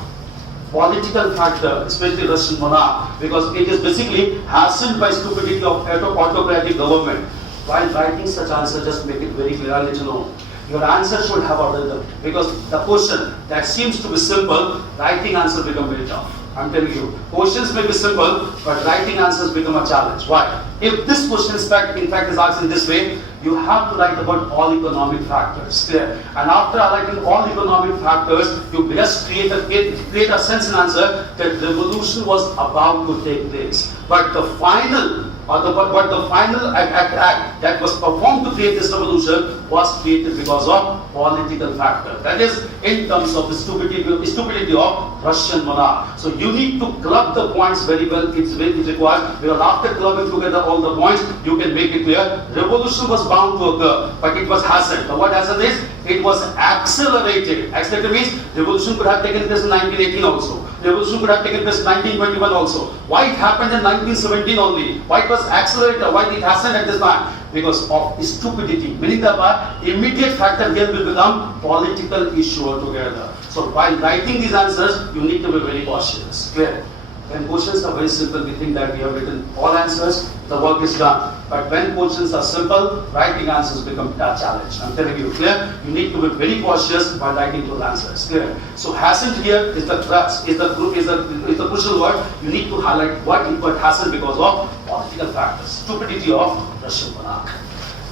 political factor, especially Russian monarch, because it is basically hastened by stupidity of autocratic government. While writing such answer, just make it very clear, I'll let you know. Your answer should have a rhythm, because the question that seems to be simple, writing answer become very tough. I'm telling you, questions may be simple, but writing answers become a challenge. Why? If this question in fact is asked in this way, you have to write about all economic factors. Clear? And after writing all economic factors, you just create a sense and answer that revolution was about to take place. But the final act that was performed to create this revolution was created because of political factor. That is, in terms of the stupidity of Russian monarch. So you need to club the points very well. It's required, because after clubbing together all the points, you can make it clear. Revolution was bound to occur, but it was hastened. The word hastened is, it was accelerated. Accelerated means revolution could have taken place in 1918 also. revolution could have taken place in 1921 also. Why it happened in 1917 only? Why it was accelerated? Why it hasn't at this time? Because of stupidity. Meaning that immediate factor here will become political issue altogether. So while writing these answers, you need to be very cautious. Clear? When questions are very simple, we think that we have written all answers, the work is done. But when questions are simple, writing answers become a challenge. I'm telling you, clear? You need to be very cautious while writing those answers. Clear? So hasn't here is the crux, is the crucial word. You need to highlight what it hasn't because of political factors, stupidity of Russian monarch.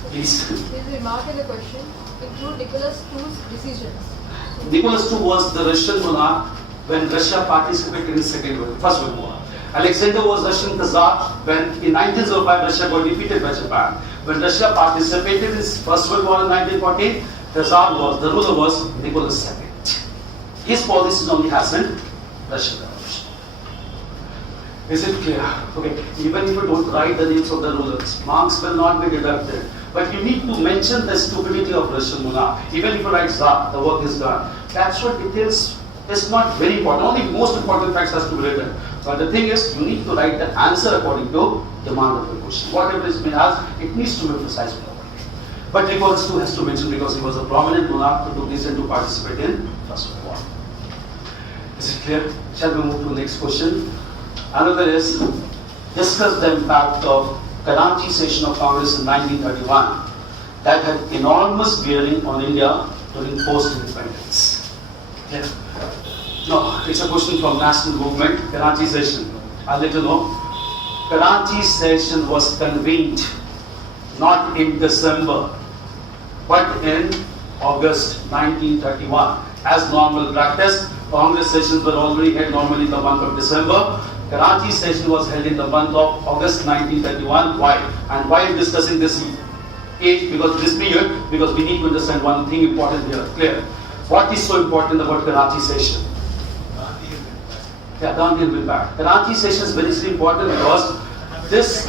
Please. His remark in the question include Nicholas II's decisions. Nicholas II was the Russian monarch when Russia participated in the First World War. Alexander was Russian Tsar when in 1905 Russia got defeated by Japan. When Russia participated in First World War in 1914, the ruler was Nicholas II. His policies only hasn't Russian Revolution. Is it clear? Okay, even if you don't write the names of the rulers, marks will not be deducted. But you need to mention the stupidity of Russian monarch. Even if you write Tsar, the work is done. Actual details is not very important. Only most important facts has to be written. But the thing is, you need to write the answer according to demand of the question. Whatever is being asked, it needs to be precise. But Nicholas II has to mention because he was a prominent monarch who took reason to participate in First World War. Is it clear? Shall we move to the next question? Another is, discuss the impact of Karachi session of Congress in 1931 that had enormous bearing on India during post-independence. Clear? No, it's a question from national movement, Karachi session. I'll let you know. Karachi session was convened not in December, but in August 1931. As normal practice, Congress sessions were already held normally in the month of December. Karachi session was held in the month of August 1931. Why? And why I'm discussing this age, because this period, because we need to understand one thing important here. Clear? What is so important about Karachi session? Yeah, Gandhi will be back. Karachi session is very important because this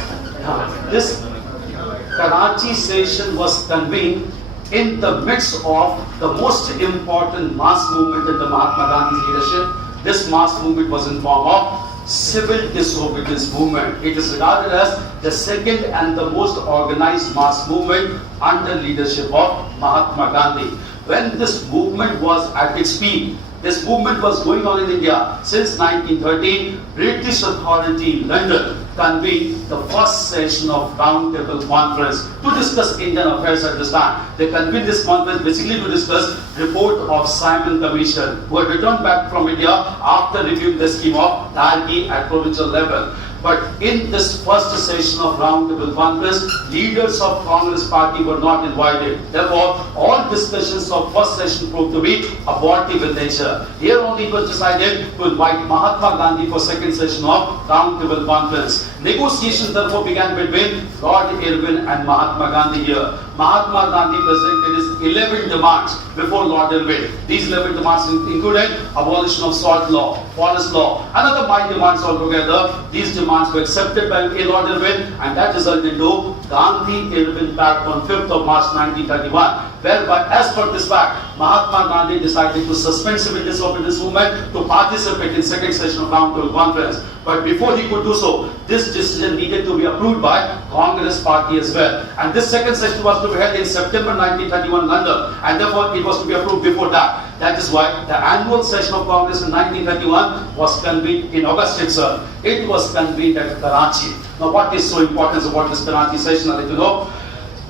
Karachi session was convened in the midst of the most important mass movement in the Mahatma Gandhi's leadership. This mass movement was in form of civil disobedience movement. It is regarded as the second and the most organized mass movement under leadership of Mahatma Gandhi. When this movement was at its peak, this movement was going on in India since 1913. British authority in London convened the first session of Round Table Conference to discuss Indian affairs at this time. They convened this conference basically to discuss report of Simon Commission, who had returned back from India after reviewing the scheme of hierarchy at provincial level. But in this first session of Round Table Conference, leaders of Congress party were not invited. Therefore, all discussions of first session proved to be abortive in nature. Here only it was decided to invite Mahatma Gandhi for second session of Round Table Conference. Negotiations therefore began between Lord Irwin and Mahatma Gandhi here. Mahatma Gandhi presented his 11 demands before Lord Irwin. These 11 demands included abolition of salt law, forest law, and other 9 demands altogether. These demands were accepted by Lord Irwin, and that resulted into Gandhi-Irwin Pact on 5th of March 1931. Whereby, as per this fact, Mahatma Gandhi decided to suspend civil disobedience movement to participate in second session of Round Table Conference. But before he could do so, this decision needed to be approved by Congress party as well. And this second session was to be held in September 1931 in London, and therefore it was to be approved before that. That is why the annual session of Congress in 1931 was convened in August itself. It was convened at Karachi. Now, what is so important about this Karachi session? I'll let you know.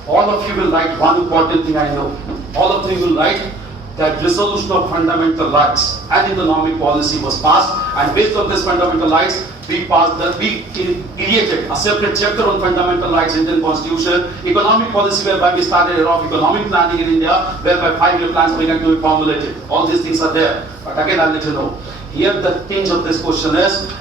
All of you will write one important thing I know. All of you will write that resolution of fundamental rights and economic policy was passed, and based on this fundamental rights, we created a separate chapter on fundamental rights in Indian Constitution. Economic policy, whereby we started era of economic planning in India, whereby 5-year plans began to be formulated. All these things are there. But again, I'll let you know. Here the tinge of this question is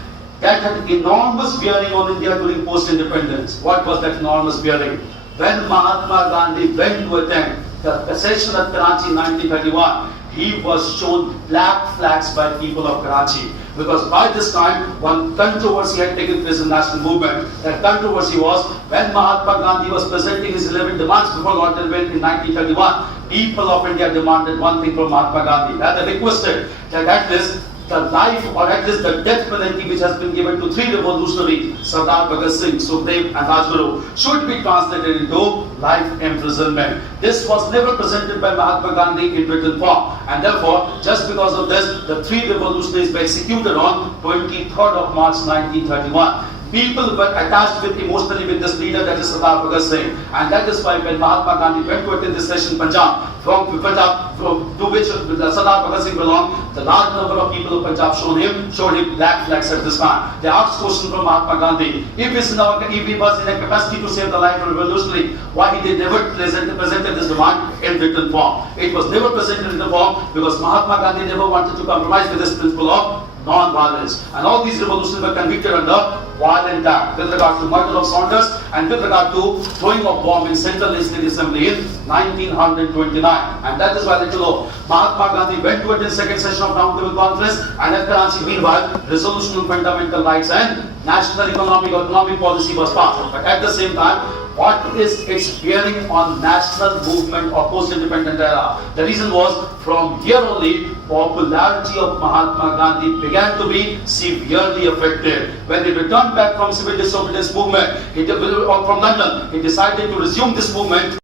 that had enormous bearing on India during post-independence. What was that enormous bearing? When Mahatma Gandhi went to attend the session at Karachi in 1931, he was shown black flags by people of Karachi. Because by this time, one controversy had taken place in national movement. That controversy was when Mahatma Gandhi was presenting his 11 demands before Lord Irwin in 1931, people of India demanded one thing from Mahatma Gandhi. That they requested that at least the life or at least the death penalty which has been given to three revolutionaries, Sardar Bhagat Singh, Sukhdev and Rajguru, should be translated into life imprisonment. This was never presented by Mahatma Gandhi in written form, and therefore just because of this the three revolutionaries were executed on 23rd of March 1931. People were attached emotionally with this leader, that is Sardar Bhagat Singh, and that is why when Mahatma Gandhi went to attend this session in Punjab, to which Sardar Bhagat Singh belonged, the large number of people of Punjab showed him black flags at this time. They asked question from Mahatma Gandhi, if he was in a capacity to save the life of a revolutionary, why he never presented this demand in written form? It was never presented in the form because Mahatma Gandhi never wanted to compromise with this principle of non-violence, and all these revolutions were convicted under violent act with regard to murder of Saunders and with regard to throwing of bomb in Central Legislative Assembly in 1929, and that is why Mahatma Gandhi went to attend second session of Round Table Conference, and at Karachi meanwhile resolution on fundamental rights and national economic policy was passed, but at the same time what is its bearing on national movement or post-independent era? The reason was from here only popularity of Mahatma Gandhi began to be severely affected. When he returned back from civil disobedience movement from London, he decided to resume this movement.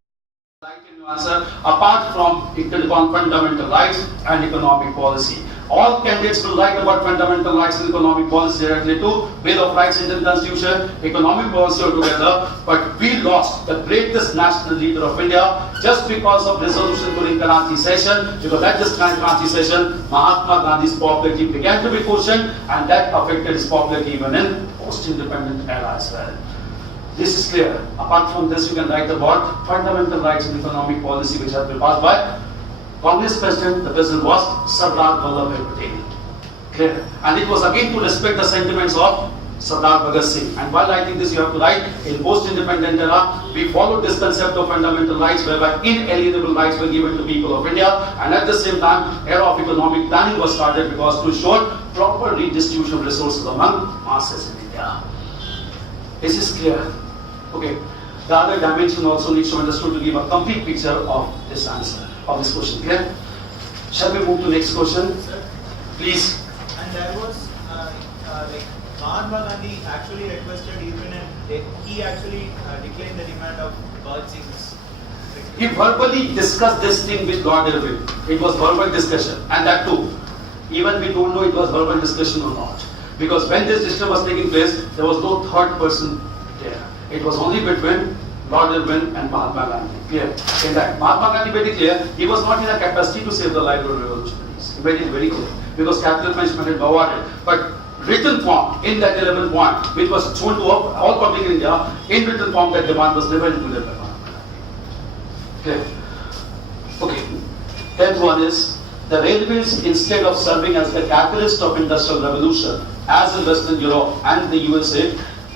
Apart from fundamental rights and economic policy. All candidates will write about fundamental rights and economic policy directly to Bill of Rights, Indian Constitution, economic policy altogether, but we lost the greatest national leader of India just because of resolution during Karachi session, because at this Karachi session, Mahatma Gandhi's popularity began to be questioned, and that affected his popularity even in post-independent era as well. This is clear. Apart from this, you can write about fundamental rights and economic policy which has been passed by Congress President. The President was Sardar Vallabhbhai Patel. Clear. And it was again to respect the sentiments of Sardar Bhagat Singh. And while writing this, you have to write, in post-independent era, we followed this concept of fundamental rights whereby inalienable rights were given to people of India, and at the same time, era of economic planning was started because to ensure proper redistribution of resources among masses in India. This is clear. Okay. The other dimension also needs to be understood to give a complete picture of this answer, of this question. Clear? Shall we move to next question? Please. And there was like Mahatma Gandhi actually requested even and he actually declined the demand of Bhagat Singh's. He verbally discussed this thing with Lord Irwin. It was verbal discussion, and that too, even we don't know it was verbal discussion or not. Because when this decision was taking place, there was no third person there. It was only between Lord Irwin and Mahatma Gandhi. Clear? In that, Mahatma Gandhi made it clear he was not in a capacity to save the life of revolutionaries. He made it very clear. Because capital punishment had been awarded. But written form, in that 11th point, which was shown to all public in India, in written form that demand was never included by Mahatma Gandhi. Clear? Okay. 10th one is, the railways, instead of serving as the catalyst of industrial revolution, as in Western Europe and the USA,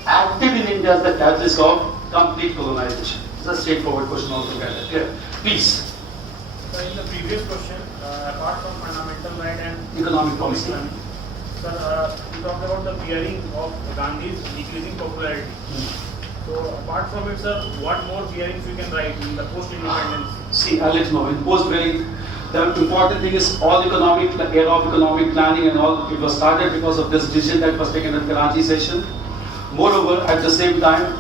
acted in India as the catalyst of complete colonization. It's a straightforward question altogether. Clear? Please. So in the previous question, apart from fundamental right and Economic policy. Sir, you talked about the bearing of Gandhi's decreasing popularity. So apart from it, sir, what more bearings you can write in the post-independence? See, I'll let you know. In post-bearing, the important thing is all economic, the era of economic planning and all, it was started because of this decision that was taken at Karachi session. Moreover, at the same time,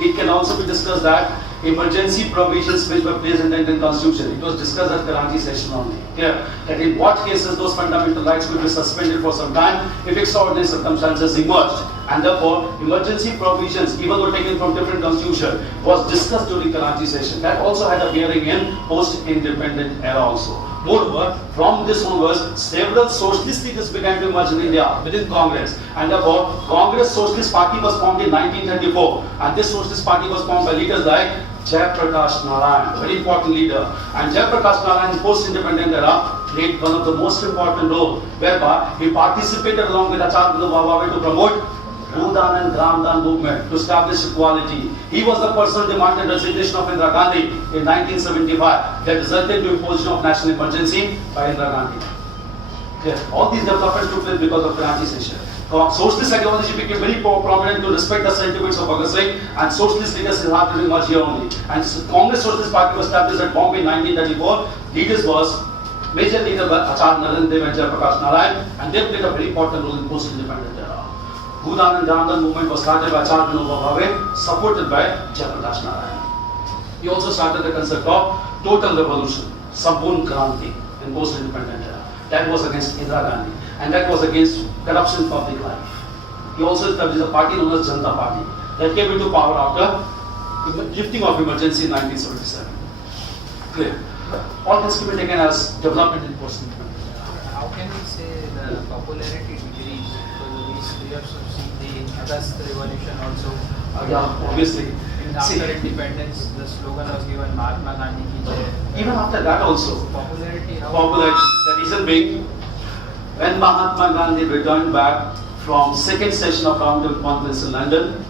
it can also be discussed that emergency provisions which were placed in the Indian Constitution, it was discussed at Karachi session only. Clear? That in what cases those fundamental rights could be suspended for some time if extraordinary circumstances emerged. And therefore, emergency provisions, even though taken from different constitution, was discussed during Karachi session. That also had a bearing in post-independent era also. Moreover, from this onwards, several socialist leaders began to emerge in India within Congress. And therefore, Congress Socialist Party was formed in 1934. And this Socialist Party was formed by leaders like Jayaprakash Narayan, very important leader. And Jayaprakash Narayan in post-independent era played one of the most important roles, whereby he participated along with Acharya Baba to promote Bhudan and Gramdan movement to establish equality. He was the person who demanded resignation of Indira Gandhi in 1975 that resulted in imposition of national emergency by Indira Gandhi. Yes. All these developments took place because of Karachi session. Socialist ideology became very prominent to respect the sentiments of Bhagat Singh, and socialist leaders started to emerge here only. And Congress Socialist Party was established at Bombay in 1934. Leaders was major leader by Acharya Narendra Dev and Jayaprakash Narayan, and they played a very important role in post-independent era. Bhudan and Jandan movement was started by Acharya Vinoba Bhave, supported by Jayaprakash Narayan. He also started the concept of total revolution, Sambun Kranti, in post-independent era. That was against Indira Gandhi, and that was against corruption in public life. He also established a party known as Janata Party that came into power after lifting of emergency in 1977. Clear. All this can be taken as development in post-independent era. How can we say the popularity decreased? Because we have seen the August revolution also. Yeah, obviously. After independence, the slogan was given Mahatma Gandhi ki jai. Even after that also, So popularity, how? popularity. The reason being, when Mahatma Gandhi returned back from second session of Round Conference in London,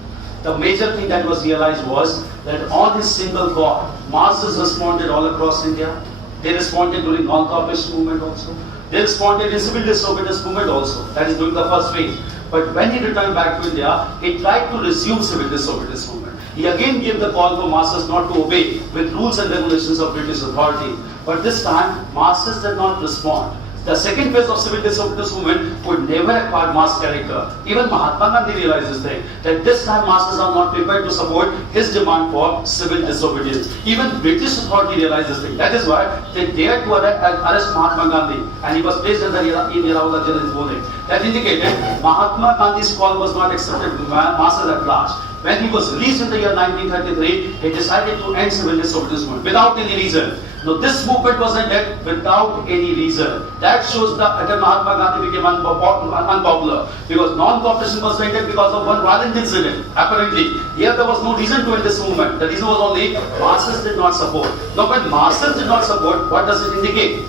the major thing that was realized was that on his single call, masses responded all across India. They responded during non-cooperation movement also. They responded in civil disobedience movement also. That is during the first phase. But when he returned back to India, he tried to resume civil disobedience movement. He again gave the call for masses not to obey with rules and regulations of British authority. But this time, masses did not respond. The second phase of civil disobedience movement would never acquire mass character. Even Mahatma Gandhi realized this thing, that this time masses are not prepared to support his demand for civil disobedience. Even British authority realized this thing. That is why they dared to arrest Mahatma Gandhi, and he was placed in Yerawala jail in Pune. That indicated Mahatma Gandhi's call was not accepted by masses at large. When he was released in the year 1933, he decided to end civil disobedience movement without any reason. Now this movement was ended without any reason. That shows that Mahatma Gandhi became unpopular because non-cooperation was ended because of one violent incident. Apparently, here there was no reason to end this movement. The reason was only masses did not support. Now when masses did not support, what does it indicate?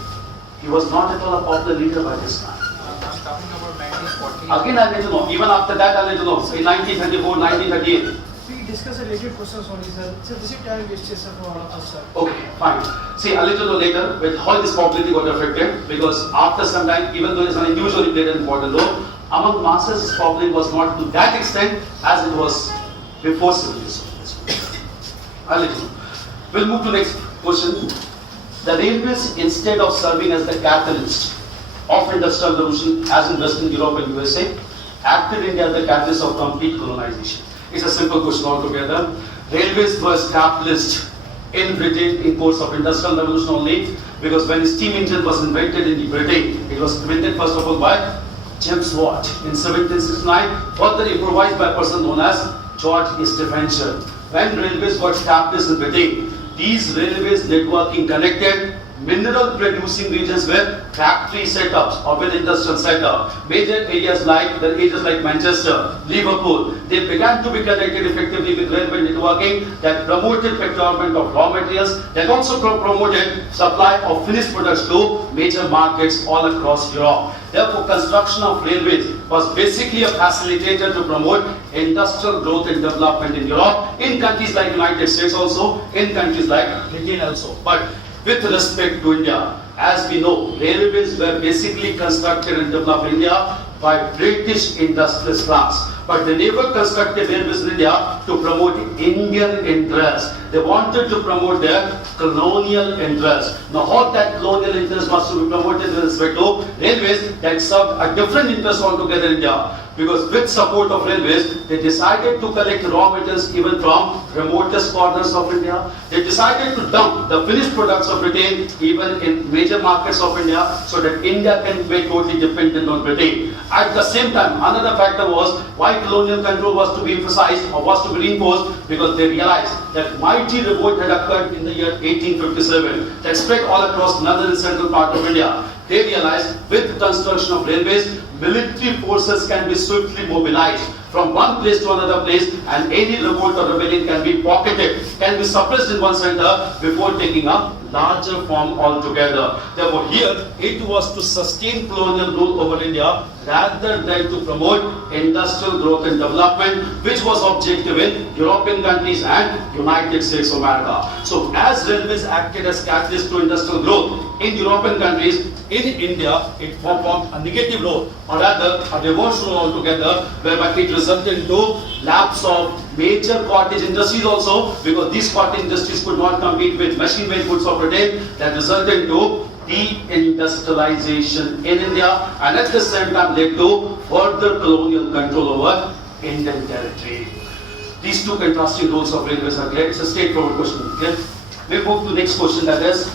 He was not at all a popular leader by this time. I'm talking about 1940. Again, I'll let you know. Even after that, I'll let you know. In 1934, 1938. We discuss a related questions only, sir. So this is time wasted, sir, for all of us, sir. Okay, fine. See, I'll let you know later with how this popularity got affected, because after some time, even though it's an individually played an important role, among masses, his popularity was not to that extent as it was before civil disobedience. I'll let you know. We'll move to next question. The railways, instead of serving as the catalyst of industrial revolution as in Western Europe and USA, acted India as the catalyst of complete colonization. It's a simple question altogether. Railways were established in Britain in course of industrial revolution only, because when steam engine was invented in Britain, it was invented first of all by James Watt in 1769, further improvised by a person known as George Stephenson. When railways got established in Britain, these railways networking connected mineral producing regions with factory setups or with industrial setup. Major areas like Manchester, Liverpool, they began to be connected effectively with railway networking that promoted procurement of raw materials, that also promoted supply of finished products to major markets all across Europe. Therefore, construction of railways was basically a facilitator to promote industrial growth and development in Europe, in countries like United States also, in countries like Britain also. But with respect to India, as we know, railways were basically constructed and developed in India by British industrialist class. But they never constructed railways in India to promote Indian interest. They wanted to promote their colonial interest. Now, how that colonial interest was to be promoted with respect to railways, that served a different interest altogether in India. Because with support of railways, they decided to collect raw materials even from remotest corners of India. They decided to dump the finished products of Britain even in major markets of India, so that India can be totally dependent on Britain. At the same time, another factor was why colonial control was to be emphasized or was to be reinforced, because they realized that mighty revolt had occurred in the year 1857 that spread all across northern and central part of India. They realized with the construction of railways, military forces can be swiftly mobilized from one place to another place, and any revolt or rebellion can be pocketed, can be suppressed in one center before taking a larger form altogether. Therefore, here it was to sustain colonial rule over India rather than to promote industrial growth and development, which was objective in European countries and United States of America. So, as railways acted as catalyst to industrial growth in European countries, in India, it formed a negative role, or rather a reverse role altogether, whereby it resulted into lapse of major cottage industries also, because these cottage industries could not compete with machine-made goods of Britain. That resulted into deindustrialization in India, and at the same time led to further colonial control over Indian territory. These two contrasting roles of railways are clear. It's a straightforward question. Okay? We move to the next question, that is,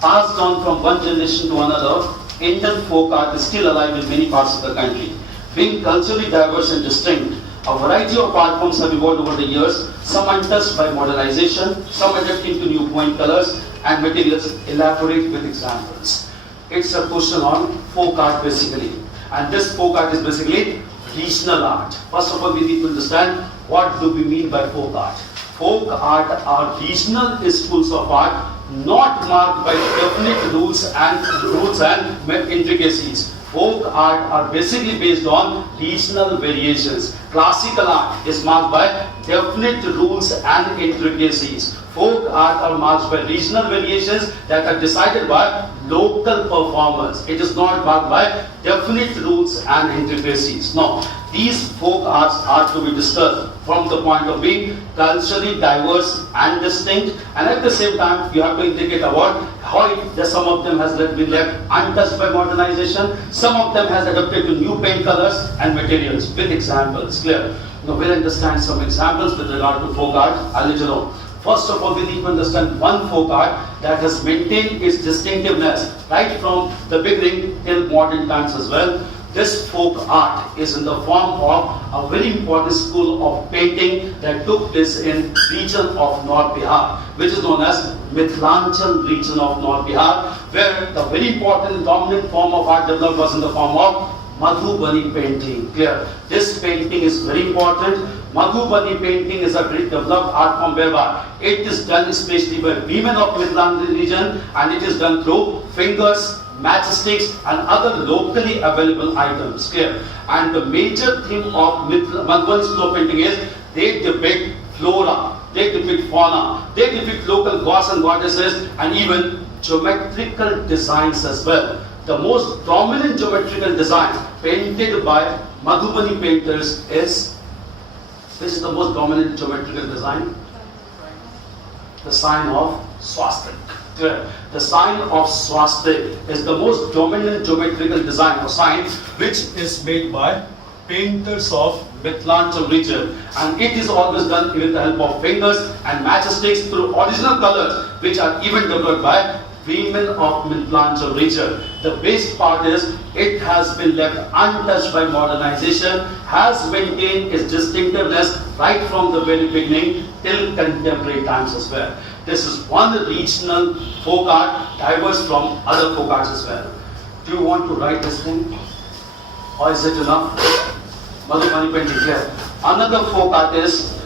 passed on from one generation to another, Indian folk art is still alive in many parts of the country. Being culturally diverse and distinct, a variety of art forms have evolved over the years, some untouched by modernization, some adapting to new point colors and materials. Elaborate with examples. It's a question on folk art basically. And this folk art is basically regional art. First of all, we need to understand what do we mean by folk art. Folk art are regional schools of art not marked by definite rules and intricacies. Folk art are basically based on regional variations. Classical art is marked by definite rules and intricacies. Folk art are marked by regional variations that are decided by local performers. It is not marked by definite rules and intricacies. No, these folk arts are to be discussed from the point of being culturally diverse and distinct, and at the same time you have to indicate about how some of them has been left untouched by modernization, some of them has adapted to new paint colors and materials. With examples, clear. Now we'll understand some examples with regard to folk art. I'll let you know. First of all, we need to understand one folk art that has maintained its distinctiveness right from the beginning till modern times as well. This folk art is in the form of a very important school of painting that took place in region of North Bihar, which is known as Mithilanchal region of North Bihar, where the very important dominant form of art developed was in the form of Madhubani painting. Clear? This painting is very important. Madhubani painting is a very developed art form whereby it is done especially by women of Mithilanchal region, and it is done through fingers, matchsticks and other locally available items. Clear? And the major theme of Madhubani school of painting is they depict flora, they depict fauna, they depict local gods and goddesses, and even geometrical designs as well. The most dominant geometrical design painted by Madhubani painters is, this is the most dominant geometrical design, the sign of swastika. The sign of swastika is the most dominant geometrical design or sign which is made by painters of Mithilanchal region, and it is always done with the help of fingers and matchsticks through original colors which are even developed by women of Mithilanchal region. The best part is it has been left untouched by modernization, has maintained its distinctiveness right from the very beginning till contemporary times as well. This is one regional folk art diverse from other folk arts as well. Do you want to write this thing? Or is it enough? Madhubani painting here. Another folk art is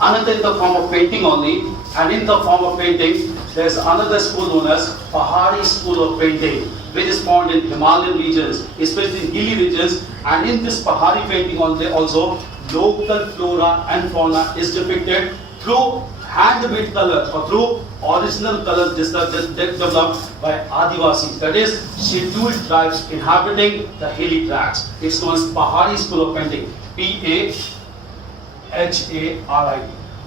another in the form of painting only, and in the form of painting there is another school known as Pahari school of painting, which is found in Himalayan regions, especially in hilly regions. And in this Pahari painting also local flora and fauna is depicted through handmade colors or through original colors developed by Adivasis, that is scheduled tribes inhabiting the hilly tracts. It's known as Pahari school of painting, P-A-H-A-R-I.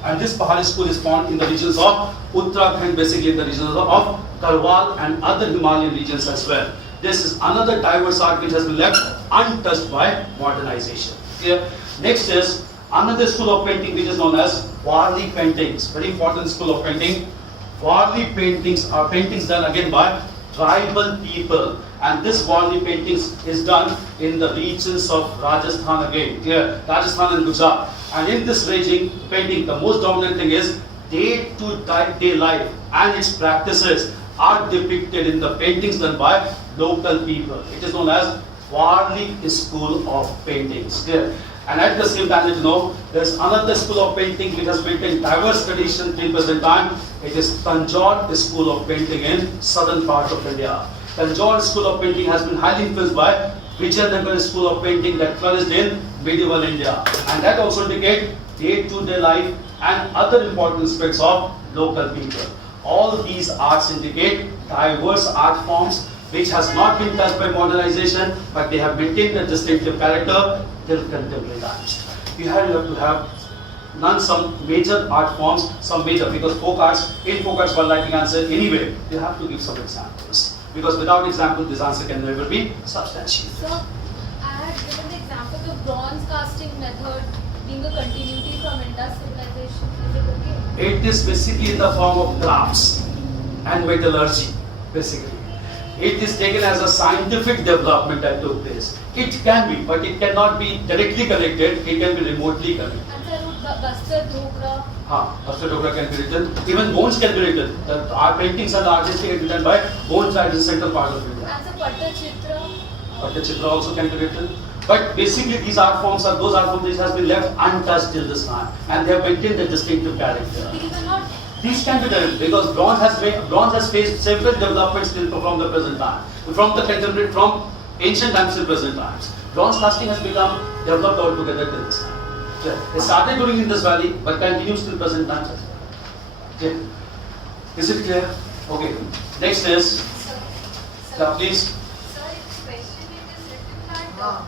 And this Pahari school is found in the regions of Uttarakhand, basically in the regions of Karol and other Himalayan regions as well. This is another diverse art which has been left untouched by modernization. Clear? Next is another school of painting which is known as Warli paintings. Very important school of painting. Warli paintings are paintings done again by tribal people, and this Warli paintings is done in the regions of Rajasthan again. Clear? Rajasthan and Gujarat. And in this region painting, the most dominant thing is day-to-day life and its practices are depicted in the paintings done by local people. It is known as Warli school of paintings. Clear? And at the same time, there is another school of painting which has maintained diverse tradition till present time. It is Tanjore school of painting in southern part of India. Tanjore school of painting has been highly influenced by Vijayanagar school of painting that flourished in medieval India, and that also indicates day-to-day life and other important aspects of local people. All these arts indicate diverse art forms which has not been touched by modernization, but they have maintained a distinctive character till contemporary times. You have to have none some major art forms, some major, because folk arts, in folk arts while writing answer anyway, you have to give some examples. Because without example, this answer can never be substantiated. So, I had given the example of bronze casting method being a continuity from Indus civilization. Is it okay? It is basically in the form of crafts and metallurgy, basically. It is taken as a scientific development that took place. It can be, but it cannot be directly connected, it can be remotely connected. And sir, Bastar Dogra. Bastar Dogra can be written, even bones can be written. Our paintings and artistic are written by bones that is the central part of India. And sir, Pattachitra. Pattachitra also can be written. But basically these art forms are those art forms which has been left untouched till this time, and they have maintained a distinctive character. These are not. These can be done because bronze has faced several developments till from the present time, from the contemporary, from ancient times to present times. Bronze casting has become developed altogether till this time. Okay. It started during Indus Valley, but continues till present times as well. Okay. Is it clear? Okay. Next is, please. Sir, its question it is written that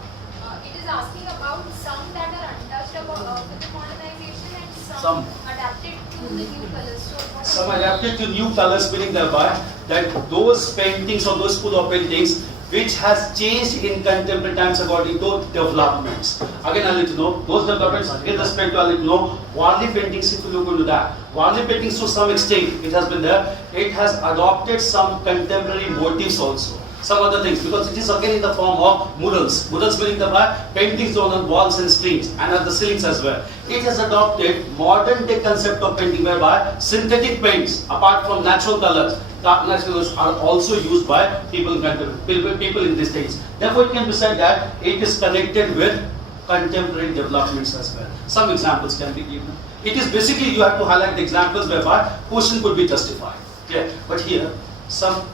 it is asking about some that are untouched with the modernization and some adapted to the new colors. So Some adapted to new colors, meaning thereby that those paintings or those school of paintings which has changed in contemporary times according to developments. Again, I'll let you know those developments. In respect to, I'll let you know Warli paintings. If you look into that, Warli paintings to some extent it has been there. It has adopted some contemporary motifs also. Some other things, because it is again in the form of murals. Murals meaning the paintings on the walls and screens and at the ceilings as well. It has adopted modern day concept of painting whereby synthetic paints, apart from natural colors, dark natural colors are also used by people in these days. Therefore, it can be said that it is connected with contemporary developments as well. Some examples can be given. It is basically you have to highlight the examples whereby question could be justified. Yeah, but here some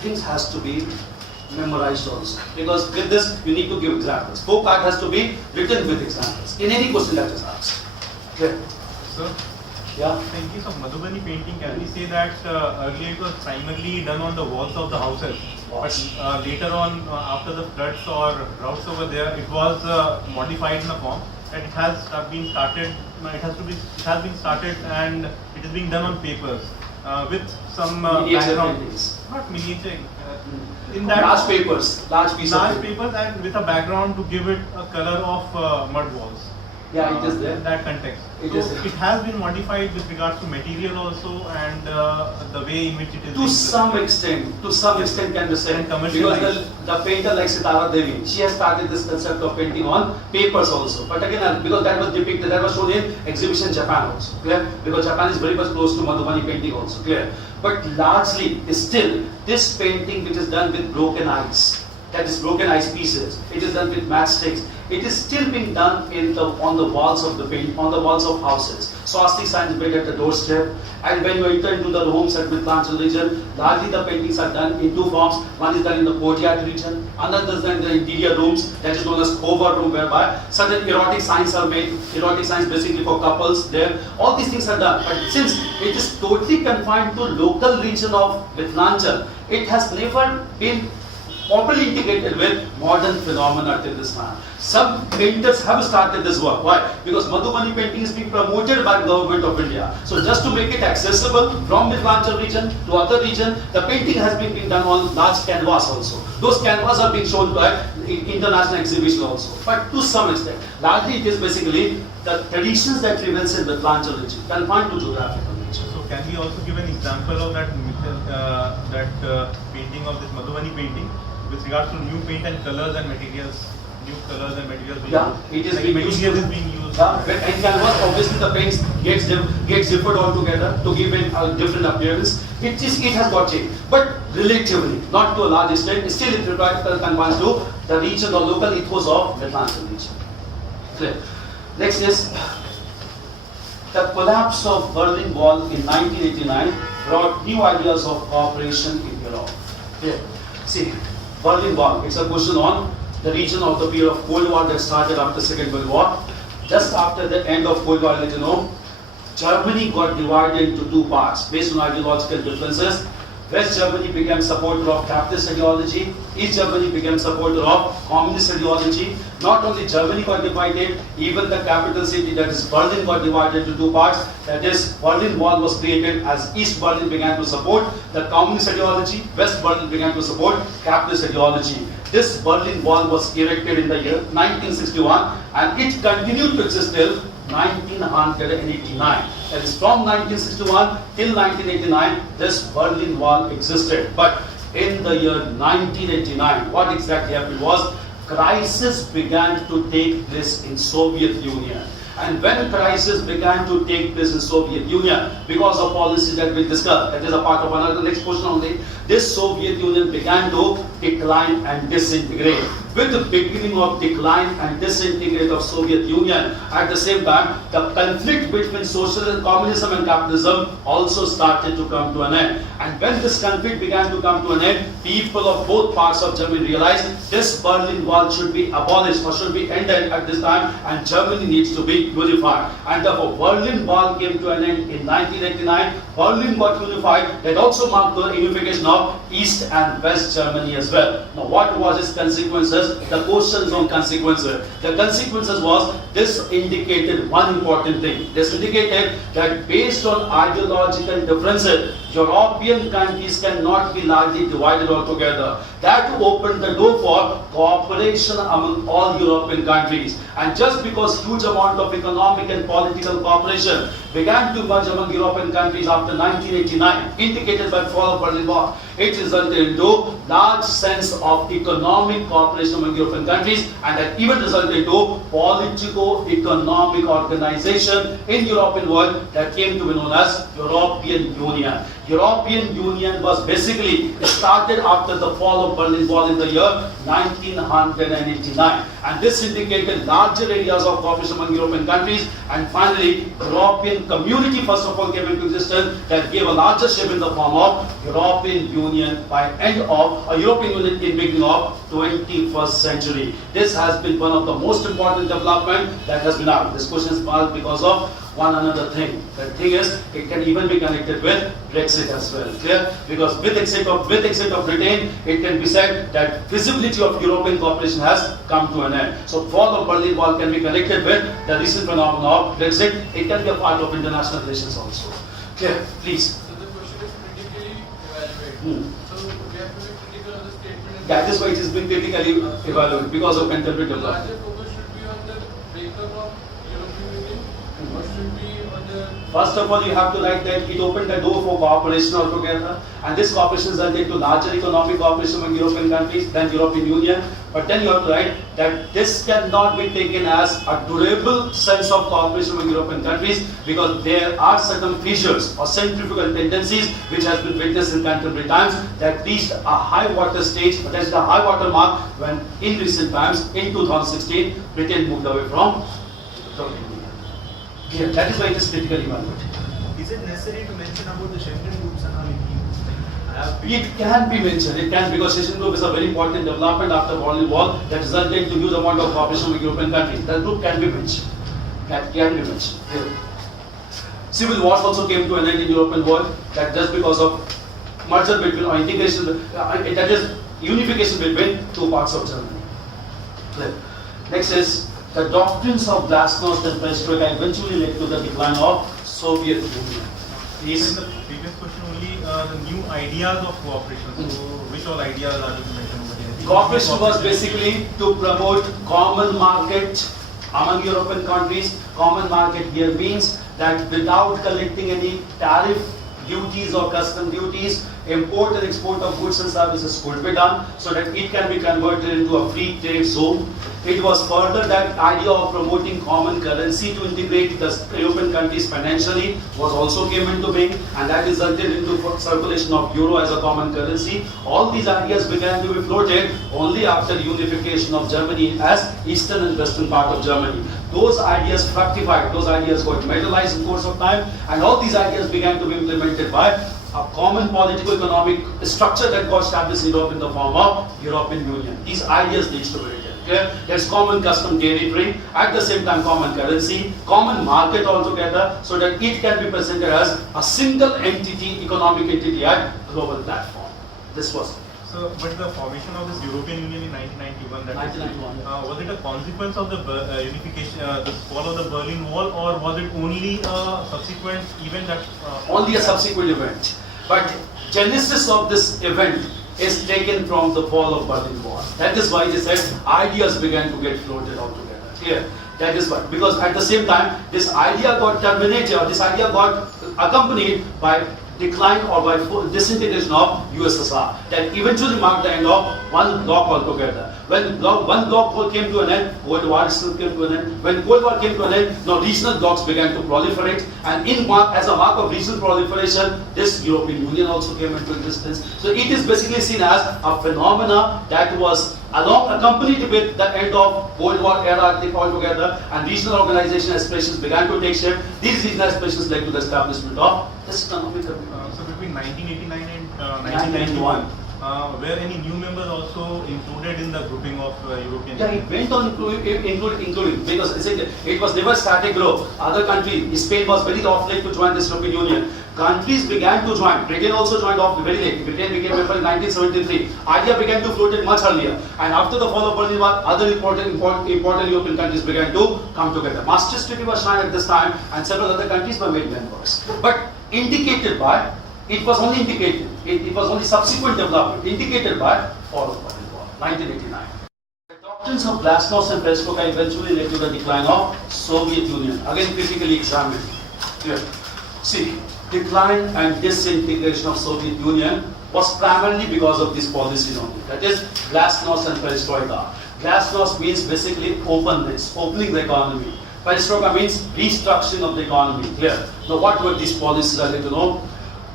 things has to be memorized also, because with this you need to give examples. Folk art has to be written with examples in any question that is asked. Yeah. Sir, Yeah. in case of Madhubani painting, can we say that earlier it was primarily done on the walls of the houses, but later on, after the floods or droughts over there, it was modified in a form that it has been started. It has been started, and it is being done on papers with some Miniature background. paintings. Not miniature. In that Large papers, large piece of paper. papers, and with a background to give it a color of mud walls. Yeah, it is there. In that context. It So is there. it has been modified with regards to material also, and the way in which it is To being some extent can be said, And because commercialized. the painter like Sitara Devi, she has started this concept of painting on papers also. But again, because that was depicted, that was shown in exhibition Japan also, clear? Because Japan is very much close to Madhubani painting also, clear? But largely, still, this painting which is done with broken ice, that is broken ice pieces, it is done with matchsticks, it is still being done on the walls of on the walls of houses. Swastik signs made at the doorstep, and when you enter into the homes at Mithilanchal region, largely the paintings are done in two forms. One is done in the courtyard region, another is done in the interior rooms, that is known as cover room, whereby certain erotic signs are made, erotic signs basically for couples there. All these things are done, but since it is totally confined to local region of Mithilanchal, it has never been properly integrated with modern phenomena till this time. Some painters have started this work. Why? Because Madhubani painting is being promoted by the government of India. So just to make it accessible from Mithilanchal region to other region, the painting has been being done on large canvas also. Those canvas are being shown by international exhibition also. But to some extent, largely it is basically the traditions that prevails in Mithilanchal region, confined to geographical nature. So can we also give an example of that painting of this Madhubani painting with regards to new paint and colors and materials? New colors and materials being Yeah, used. it is Like being material used. is being used. Yeah, and canvas, obviously the paints gets differed altogether to give it a different appearance. It has got changed, but relatively, not to a large extent. Still, it confines to the region or local ethos of Mithilanchal region. Clear. Next is the collapse of Berlin Wall in 1989 brought new ideas of cooperation in Europe. Clear. See, Berlin Wall. It's a question on the region of the period of Cold War that started after Second World War. Just after the end of Cold War, let you know, Germany got divided into two parts based on ideological differences. West Germany became supporter of capitalist ideology. East Germany became supporter of communist ideology. Not only Germany got divided, even the capital city, that is Berlin, got divided into two parts. That is, Berlin Wall was created as East Berlin began to support the communist ideology, West Berlin began to support capitalist ideology. This Berlin Wall was erected in the year 1961 and it continued to exist till 1989. That is, from 1961 till 1989, this Berlin Wall existed. But in the year 1989, what exactly happened was, crisis began to take place in Soviet Union. And when crisis began to take place in Soviet Union, because of policies that we discussed, that is a part of another next portion only, this Soviet Union began to decline and disintegrate. With the beginning of decline and disintegrate of Soviet Union, at the same time, the conflict between socialism, communism and capitalism also started to come to an end. And when this conflict began to come to an end, people of both parts of Germany realized this Berlin Wall should be abolished or should be ended at this time, and Germany needs to be unified. And therefore, Berlin Wall came to an end in 1989. Berlin got unified. That also marked the unification of East and West Germany as well. Now, what was its consequences? The questions on consequences. The consequences was, this indicated one important thing. This indicated that based on ideological differences, European countries cannot be largely divided altogether. That opened the door for cooperation among all European countries. And just because huge amount of economic and political cooperation began to emerge among European countries after 1989, indicated by fall of Berlin Wall, it resulted into large sense of economic cooperation among European countries, and that even resulted into politico-economic organization in European world that came to be known as European Union. European Union was basically started after the fall of Berlin Wall in the year 1989, and this indicated larger areas of cooperation among European countries. And finally, European community first of all came into existence, that gave a larger shape in the form of European Union by end of European Union in beginning of 21st century. This has been one of the most important development that has been out. This question is asked because of one another thing. The thing is, it can even be connected with Brexit as well. Clear? Because with exit of Britain, it can be said that visibility of European cooperation has come to an end. So fall of Berlin Wall can be connected with the recent phenomenon of Brexit. It can be a part of international relations also. Clear? Please. So the question is critically evaluated. So we have to be critical of the statement. That is why it is being critically evaluated, because of contemporary The development. larger focus should be on the breakup of European Union, or should be on the. First of all, you have to write that it opened the door for cooperation altogether, and this cooperation resulted to larger economic cooperation among European countries than European Union. But then you have to write that this cannot be taken as a durable sense of cooperation among European countries, because there are certain fissures or centrifugal tendencies which has been witnessed in contemporary times that reached a high water stage, that is the high water mark, when in recent times, in 2016, Britain moved away from European Union. Yeah, that is why it is critically evaluated. Is it necessary to mention about the Schengen groups and all? It can be mentioned, it can, because Schengen group is a very important development after Berlin Wall that resulted in huge amount of cooperation with European countries. That group can be mentioned. That can be mentioned. Yeah. Civil wars also came to an end in European world, that just because of merger between or integration, that is unification between two parts of Germany. Yeah. Next is the doctrines of Glasnost and Perestroika eventually led to the decline of Soviet Union. Please. In the previous question only, the new ideas of cooperation. So, which all ideas are you mentioned over here? Cooperation was basically to promote common market among European countries. Common market here means that without collecting any tariff duties or custom duties, import and export of goods and services could be done so that it can be converted into a free trade zone. It was further that idea of promoting common currency to integrate the European countries financially was also came into being, and that resulted into circulation of euro as a common currency. All these ideas began to be floated only after unification of Germany as eastern and western part of Germany. Those ideas fructified, those ideas got materialized in course of time, and all these ideas began to be implemented by a common political-economic structure that got established in Europe in the form of European Union. These ideas need to be written. Okay? There's common custom territory, at the same time common currency, common market altogether, so that it can be presented as a single entity, economic entity at global platform. This was So, but the formation of this European Union in 1991, that 1991, yeah. was it a consequence of the unification, the fall of the Berlin Wall, or was it only a subsequent event that? Only a subsequent event. But genesis of this event is taken from the fall of Berlin Wall. That is why they said ideas began to get floated altogether. Clear? That is why. Because at the same time, this idea got terminated, or this idea got accompanied by decline or by disintegration of USSR. That eventually marked the end of one bloc altogether. When one bloc came to an end, Cold War still came to an end. When Cold War came to an end, now regional blocs began to proliferate, and as a mark of regional proliferation, this European Union also came into existence. So it is basically seen as a phenomena that was accompanied with the end of Cold War era altogether, and regional organization aspirations began to take shape. These regional aspirations led to the establishment of this economic community. So between 1989 and 1991, were any new members also included in the grouping of European? Yeah, it went on including because it was never static growth. Other countries, Spain was very off late to join this European Union. Countries began to join. Britain also joined off very late. Britain became member in 1973. Idea began to float it much earlier. And after the fall of Berlin Wall, other important European countries began to come together. Maastricht Treaty was signed at this time, and several other countries were made members. But indicated by, it was only indicated. It was only subsequent development indicated by fall of Berlin Wall, 1989. The doctrines of Glasnost and Perestroika eventually led to the decline of Soviet Union. Again, critically examined. Here, see, decline and disintegration of Soviet Union was primarily because of these policies only. That is Glasnost and Perestroika. Glasnost means basically openness, opening the economy. Perestroika means restructuring of the economy. Clear? Now, what were these policies? I need to know.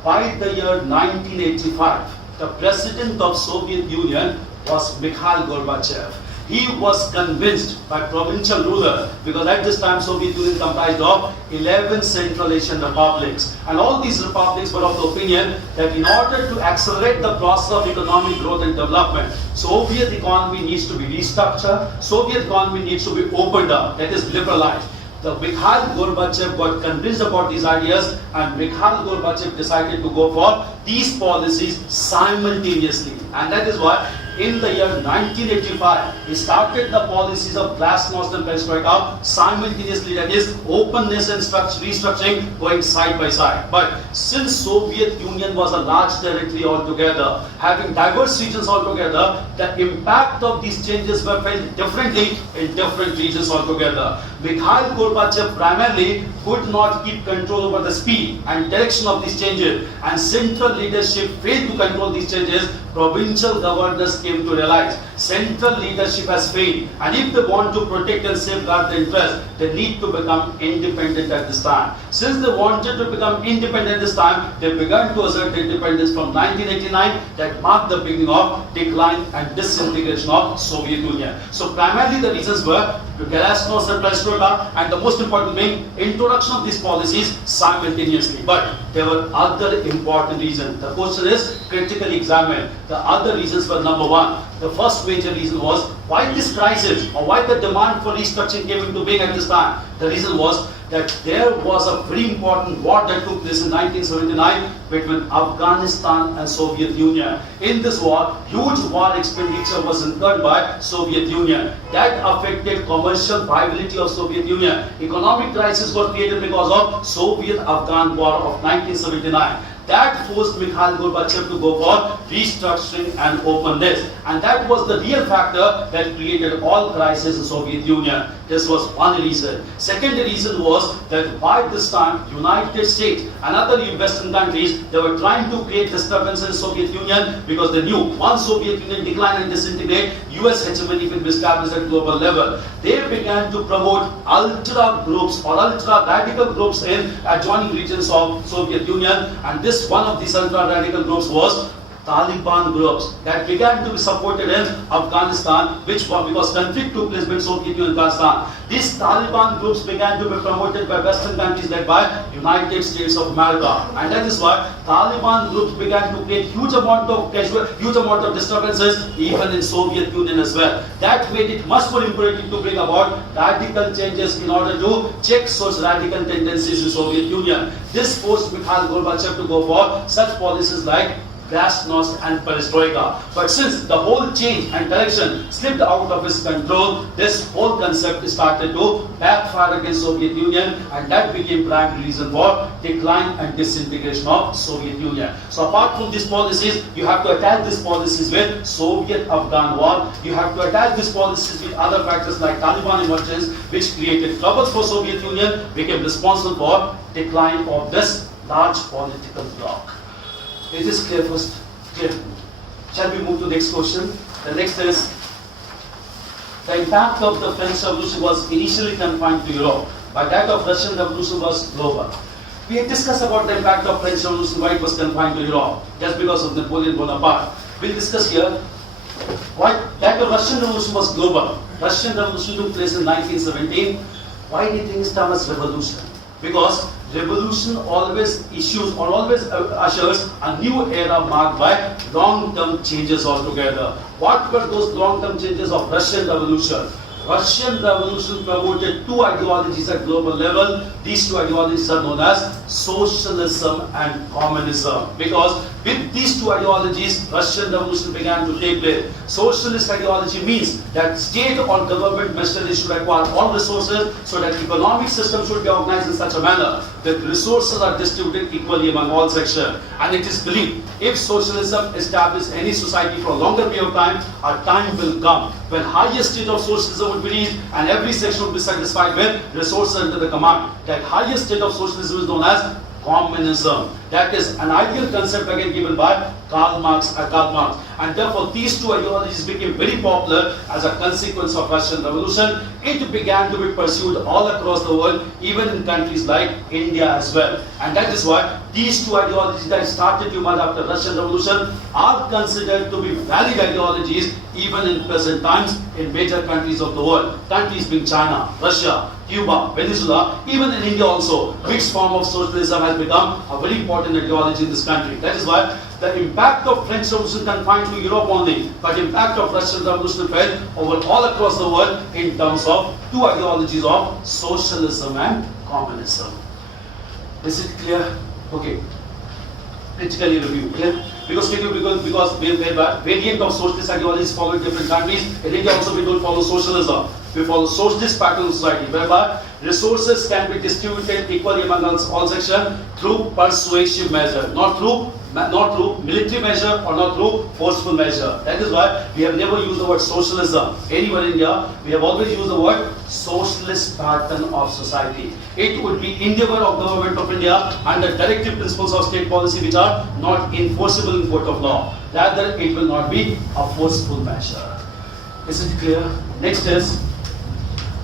By the year 1985, the president of Soviet Union was Mikhail Gorbachev. He was convinced by provincial ruler, because at this time Soviet Union comprised of 11 Central Asian republics, and all these republics were of the opinion that in order to accelerate the process of economic growth and development, Soviet economy needs to be restructured, Soviet economy needs to be opened up, that is liberalized. The Mikhail Gorbachev got convinced about these ideas, and Mikhail Gorbachev decided to go for these policies simultaneously, and that is why in the year 1985, he started the policies of Glasnost and Perestroika simultaneously, that is openness and restructuring going side by side. But since Soviet Union was a large territory altogether, having diverse regions altogether, the impact of these changes were felt differently in different regions altogether. Mikhail Gorbachev primarily could not keep control over the speed and direction of these changes, and central leadership failed to control these changes. Provincial governors came to realize central leadership has failed, and if they want to protect and safeguard the interest, they need to become independent at this time. Since they wanted to become independent this time, they began to assert independence from 1989, that marked the beginning of decline and disintegration of Soviet Union. So primarily the reasons were Glasnost and Perestroika, and the most important thing, introduction of these policies simultaneously. But there were other important reasons. The question is critically examined. The other reasons were: number one, the first major reason was why this crisis, or why the demand for restructuring came into being at this time. The reason was that there was a very important war that took place in 1979 between Afghanistan and Soviet Union. In this war, huge war expenditure was incurred by Soviet Union. That affected commercial viability of Soviet Union. Economic crisis got created because of Soviet-Afghan war of 1979. That forced Mikhail Gorbachev to go for restructuring and openness. And that was the real factor that created all crises in Soviet Union. This was one reason. Second reason was that by this time, United States and other Western countries, they were trying to create disturbance in Soviet Union, because they knew once Soviet Union decline and disintegrate, US hegemony will be established at global level. They began to promote ultra groups or ultra radical groups in adjoining regions of Soviet Union, and this one of these ultra radical groups was Taliban groups that began to be supported in Afghanistan, which was because conflict took place between Soviet Union and Afghanistan. These Taliban groups began to be promoted by Western countries led by United States of America, and that is why Taliban groups began to create huge amount of disturbances even in Soviet Union as well. That made it much more imperative to bring about radical changes in order to check such radical tendencies in Soviet Union. This forced Mikhail Gorbachev to go for such policies like glasnost and perestroika. But since the whole change and direction slipped out of his control, this whole concept started to backfire against Soviet Union, and that became prime reason for decline and disintegration of Soviet Union. So apart from these policies, you have to attach these policies with Soviet-Afghan war. You have to attach these policies with other factors like Taliban emergence, which created troubles for Soviet Union, became responsible for decline of this large political bloc. Is this clear first? Clear. Shall we move to the next question? The next is, the impact of the French Revolution was initially confined to Europe, but that of Russian Revolution was global. We had discussed about the impact of French Revolution, why it was confined to Europe, just because of Napoleon Bonaparte. We'll discuss here why that of Russian Revolution was global. Russian Revolution took place in 1917. Why do you think it's termed as revolution? Because revolution always issues or always ushers a new era marked by long-term changes altogether. What were those long-term changes of Russian Revolution? Russian Revolution promoted two ideologies at global level. These two ideologies are known as socialism and communism. Because with these two ideologies, Russian Revolution began to take place. Socialist ideology means that state or government machinery should acquire all resources so that economic system should be organized in such a manner that resources are distributed equally among all sections. And it is believed if socialism establishes any society for a longer period of time, a time will come when highest state of socialism would be reached and every section would be satisfied with resources under the command. That highest state of socialism is known as communism. That is an ideal concept again given by Karl Marx. And therefore these two ideologies became very popular as a consequence of Russian Revolution. It began to be pursued all across the world, even in countries like India as well. And that is why these two ideologies that started to emerge after Russian Revolution are considered to be valid ideologies even in present times in major countries of the world. Countries being China, Russia, Cuba, Venezuela, even in India also, mixed form of socialism has become a very important ideology in this country. That is why the impact of French Revolution confined to Europe only, but impact of Russian Revolution felt over all across the world in terms of two ideologies of socialism and communism. Is it clear? Okay. Critically review. Clear? Because variant of socialist ideologies follow in different countries. In India also we don't follow socialism. We follow socialist pattern of society, whereby resources can be distributed equally among all sections through persuasive measure, not through military measure or not through forceful measure. That is why we have never used the word socialism anywhere in India. We have always used the word socialist pattern of society. It would be endeavor of government of India and the directive principles of state policy which are not enforceable in court of law. Rather, it will not be a forceful measure. Is it clear? Next is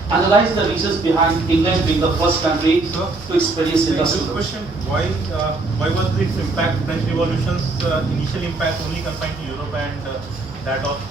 analyze the reasons behind England being the first country to experience industrial question: why was its impact, French Revolution's initial impact, only confined to Europe and that of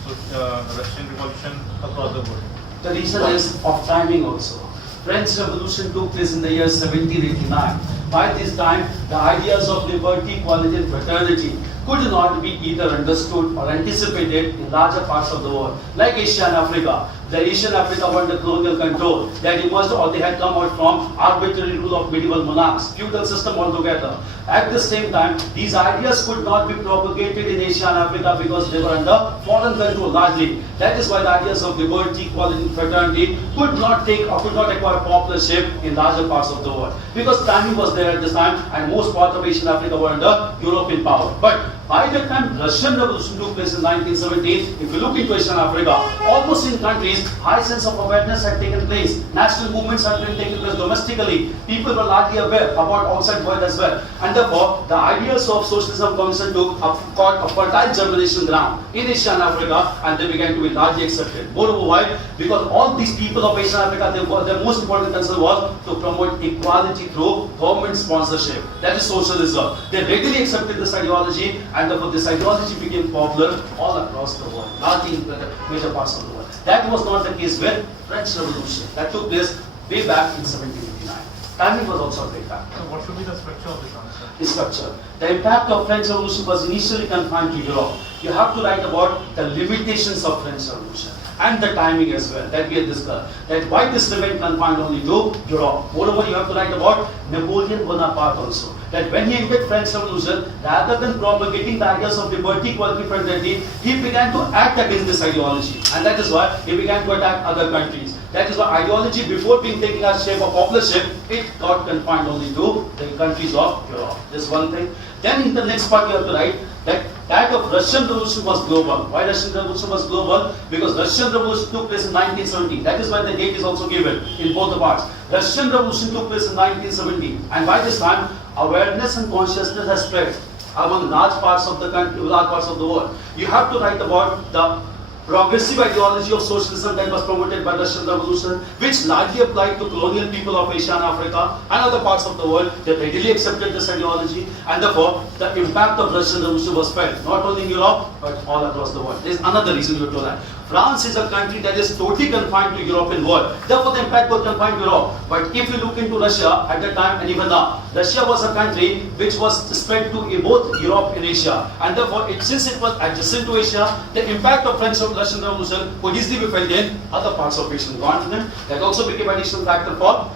Russian Revolution across the world? The reason is of timing also. French Revolution took place in the year 1789. By this time, the ideas of liberty, equality and fraternity could not be either understood or anticipated in larger parts of the world, like Asia and Africa. The Asian Africa were under colonial control that emerged or they had come out from arbitrary rule of medieval monarchs, feudal system altogether. At the same time, these ideas could not be propagated in Asia and Africa because they were under foreign control largely. That is why the ideas of liberty, equality and fraternity could not acquire popularship in larger parts of the world. Because timing was there at this time and most parts of Asian Africa were under European power. But by the time Russian Revolution took place in 1917, if you look into Asian Africa, almost in countries, high sense of awareness had taken place. National movements had been taking place domestically. People were largely aware about outside world as well. And therefore, the ideas of socialism and communism got a fertile germination ground in Asia and Africa, and they began to be largely accepted. Moreover, why? Because all these people of Asian Africa, their most important concern was to promote equality through government sponsorship. That is socialism. They readily accepted this ideology, and therefore this ideology became popular all across the world, largely in major parts of the world. That was not the case with French Revolution. That took place way back in 1789. Timing was also a great factor. So what should be the structure of this answer? The structure. The impact of French Revolution was initially confined to Europe. You have to write about the limitations of French Revolution and the timing as well that we have discussed. That why this remained confined only to Europe. Moreover, you have to write about Napoleon Bonaparte also. That when he ended French Revolution, rather than propagating the ideas of liberty, equality, fraternity, he began to act against this ideology. And that is why he began to attack other countries. That is why ideology, before being taken as shape of popularship, it got confined only to the countries of Europe. This is one thing. Then in the next part you have to write that of Russian Revolution was global. Why Russian Revolution was global? Because Russian Revolution took place in 1917. That is why the date is also given in both the parts. Russian Revolution took place in 1917, and by this time, awareness and consciousness has spread among large parts of the country, large parts of the world. You have to write about the progressive ideology of socialism that was promoted by Russian Revolution, which largely applied to colonial people of Asia and Africa and other parts of the world. They readily accepted this ideology, and therefore the impact of Russian Revolution was felt not only in Europe but all across the world. There is another reason you have to know that. France is a country that is totally confined to European world. Therefore the impact was confined to Europe. But if you look into Russia at the time and even now, Russia was a country which was spread to both Europe and Asia. And therefore, since it was adjacent to Asia, the impact of Russian Revolution could easily be felt in other parts of Asian continent. That also became an additional factor for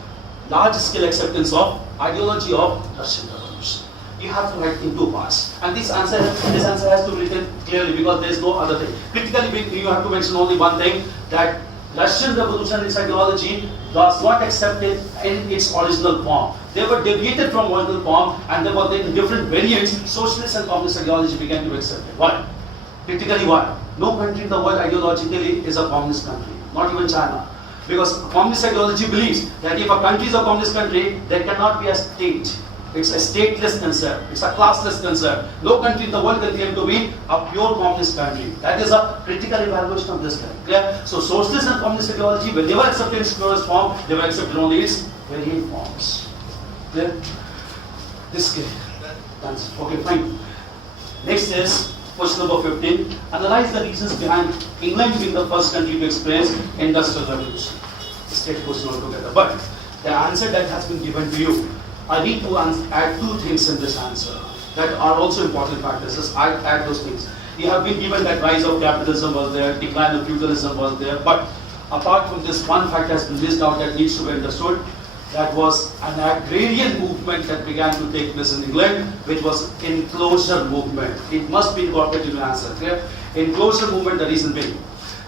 large-scale acceptance of ideology of Russian Revolution. You have to write in two parts, and this answer has to be written clearly because there is no other thing. Critically, you have to mention only one thing, that Russian Revolution, its ideology, was not accepted in its original form. They were deviated from original form, and there were in different variants. Socialist and communist ideology began to be accepted. Why? Critically, why? No country in the world ideologically is a communist country, not even China. Because communist ideology believes that if a country is a communist country, there cannot be a state. It's a stateless concept. It's a classless concept. No country in the world can claim to be a pure communist country. That is a critical evaluation of this guy. Clear? So socialist and communist ideology, when they were accepted in its purest form, they were accepted only its variant forms. Clear? This clear. Okay, fine. Next is question number 15. Analyze the reasons behind England being the first country to experience industrial revolution. State question altogether. But the answer that has been given to you, I need to add two things in this answer that are also important factors. I add those things. You have been given that rise of capitalism was there, decline of feudalism was there, but apart from this, one fact has been missed out that needs to be understood. That was an agrarian movement that began to take place in England, which was enclosure movement. It must be incorporated in the answer. Clear? Enclosure movement, the reason being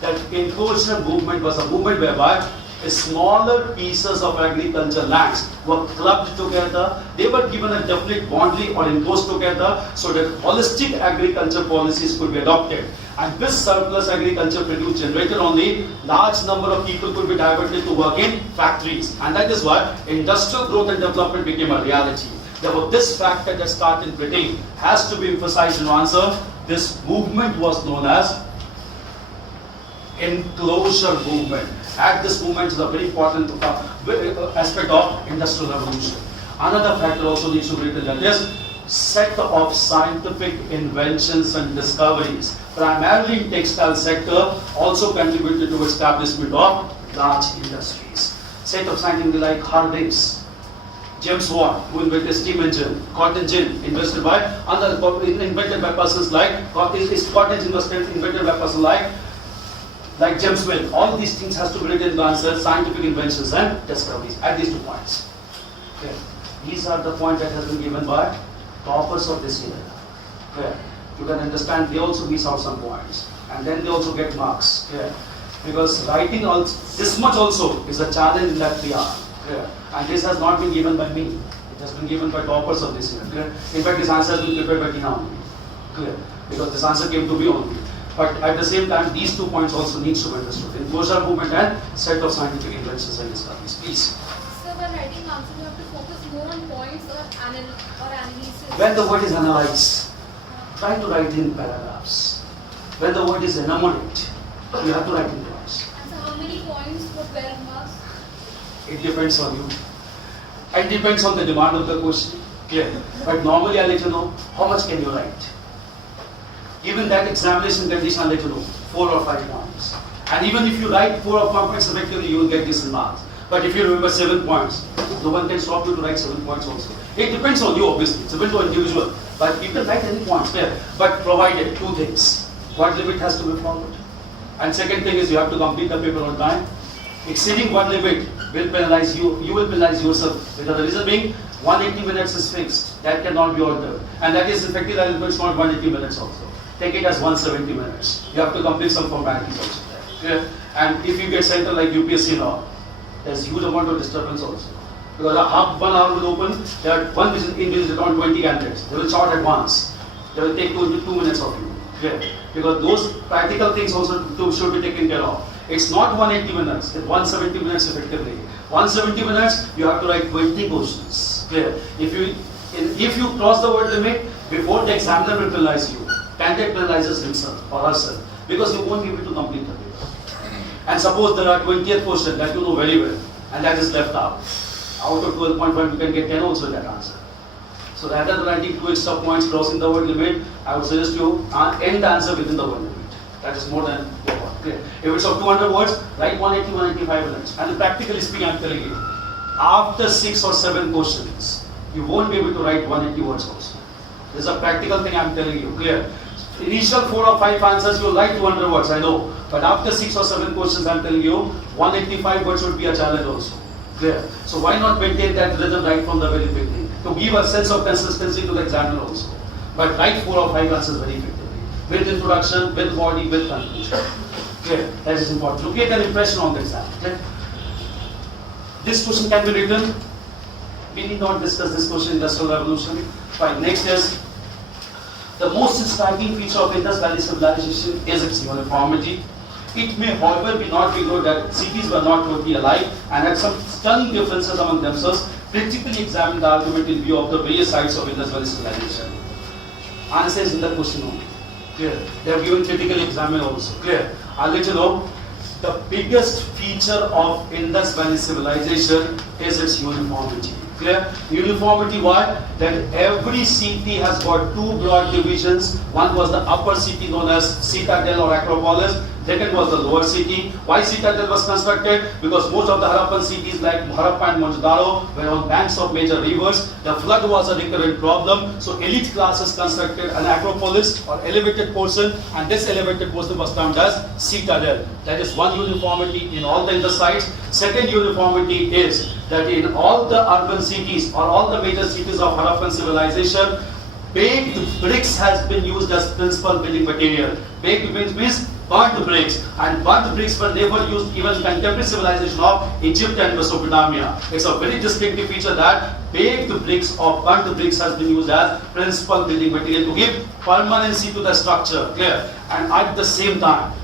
that enclosure movement was a movement whereby smaller pieces of agriculture lands were clubbed together. They were given a definite boundary or enclosed together so that holistic agriculture policies could be adopted. And this surplus agriculture produce generated only, large number of people could be diverted to work in factories. And that is why industrial growth and development became a reality. Therefore, this factor that started in Britain has to be emphasized in answer. This movement was known as enclosure movement. At this movement is a very important aspect of industrial revolution. Another factor also needs to be written, that is set of scientific inventions and discoveries, primarily in textile sector, also contributed to establishment of large industries. Set of scientific like Hardings, James Watt, who invented steam engine, cotton gin, invented by persons like cotton gin was invented by persons like James Watt. All these things has to be written in the answer, scientific inventions and discoveries at these 2 points. Okay. These are the points that has been given by toppers of this year. Okay. You can understand they also miss out some points and then they also get marks. Okay. Because writing also, this much also is a challenge in that we are. Okay. And this has not been given by me. It has been given by toppers of this year. Okay. In fact, this answer has been prepared by Tina only. Clear? Because this answer came to me only. But at the same time, these 2 points also needs to be understood. Enclosure movement and set of scientific inventions and discoveries. Please. So when writing answer, you have to focus more on points or analysis. When the word is analyzed, try to write in paragraphs. When the word is enumerate, you have to write in points. And so how many points for 12 marks? It depends on you. It depends on the demand of the question. Clear. But normally I let you know how much can you write. Given that examination condition, I'll let you know 4 or 5 points. And even if you write 4 or 5 points effectively, you will get decent marks. But if you remember 7 points, no one can stop you to write 7 points also. It depends on you, obviously. It's a bit more individual. But you can write any points there. But provided 2 things. What limit has to be followed? And second thing is you have to complete the paper on time. Exceeding one limit will penalize you. You will penalize yourself. Because the reason being, 180 minutes is fixed. That cannot be altered. And that is effective alignment is not 180 minutes also. Take it as 170 minutes. You have to complete some formalities also there. Yeah? And if you get center like UPSC now, there's huge amount of disturbance also. Because a half 1 hour will open, there are one is around 20 candidates. They will short at once. They will take 2 minutes of you. Yeah. Because those practical things also should be taken care of. It's not 180 minutes, it's 170 minutes effectively. 170 minutes, you have to write 20 questions. Clear? If you cross the word limit, before the examiner will penalize you, candidate penalizes himself or herself because you won't be able to complete the paper. And suppose there are 20th question that you know very well and that is left out. Out of 12.5, you can get 10 also in that answer. So rather than writing 2 extra points crossing the word limit, I would suggest you end the answer within the word limit. That is more than your point. Clear? If it's of 200 words, write 180, 185 minutes. And practically speaking, I'm telling you, after 6 or 7 questions, you won't be able to write 180 words also. This is a practical thing I'm telling you. Clear? Initial 4 or 5 answers, you'll write 200 words, I know. But after 6 or 7 questions, I'm telling you, 185 words would be a challenge also. Clear? So why not maintain that rhythm right from the very beginning? To give a sense of consistency to the examiner also. But write 4 or 5 answers very effectively. With introduction, with body, with conclusion. Clear? That is important. To get an impression on the exam. Okay? This question can be written. We need not discuss this question in Industrial Revolution. Fine. Next is, the most striking feature of Indus Valley civilization is its uniformity. It may, however, not be ignored that cities were not totally alike and had some stunning differences among themselves. Critically examine the argument in view of the various sides of Indus Valley civilization. Answer is in the question only. Clear? They have given critically examine also. Clear? I'll let you know. The biggest feature of Indus Valley civilization is its uniformity. Clear? Uniformity what? That every city has got 2 broad divisions. One was the upper city known as citadel or acropolis. Second was the lower city. Why citadel was constructed? Because most of the Harappan cities like Harappa and Mohenjo-daro were on banks of major rivers. The flood was a recurrent problem. So elite classes constructed an acropolis or elevated portion, and this elevated portion was termed as citadel. That is one uniformity in all the Indus sites. Second uniformity is that in all the urban cities or all the major cities of Harappan civilization, baked bricks has been used as principal building material. Baked means burnt bricks, and burnt bricks were never used even in contemporary civilization of Egypt and Mesopotamia. It's a very distinctive feature that baked bricks or burnt bricks has been used as principal building material to give permanency to the structure. Clear? And at the same time,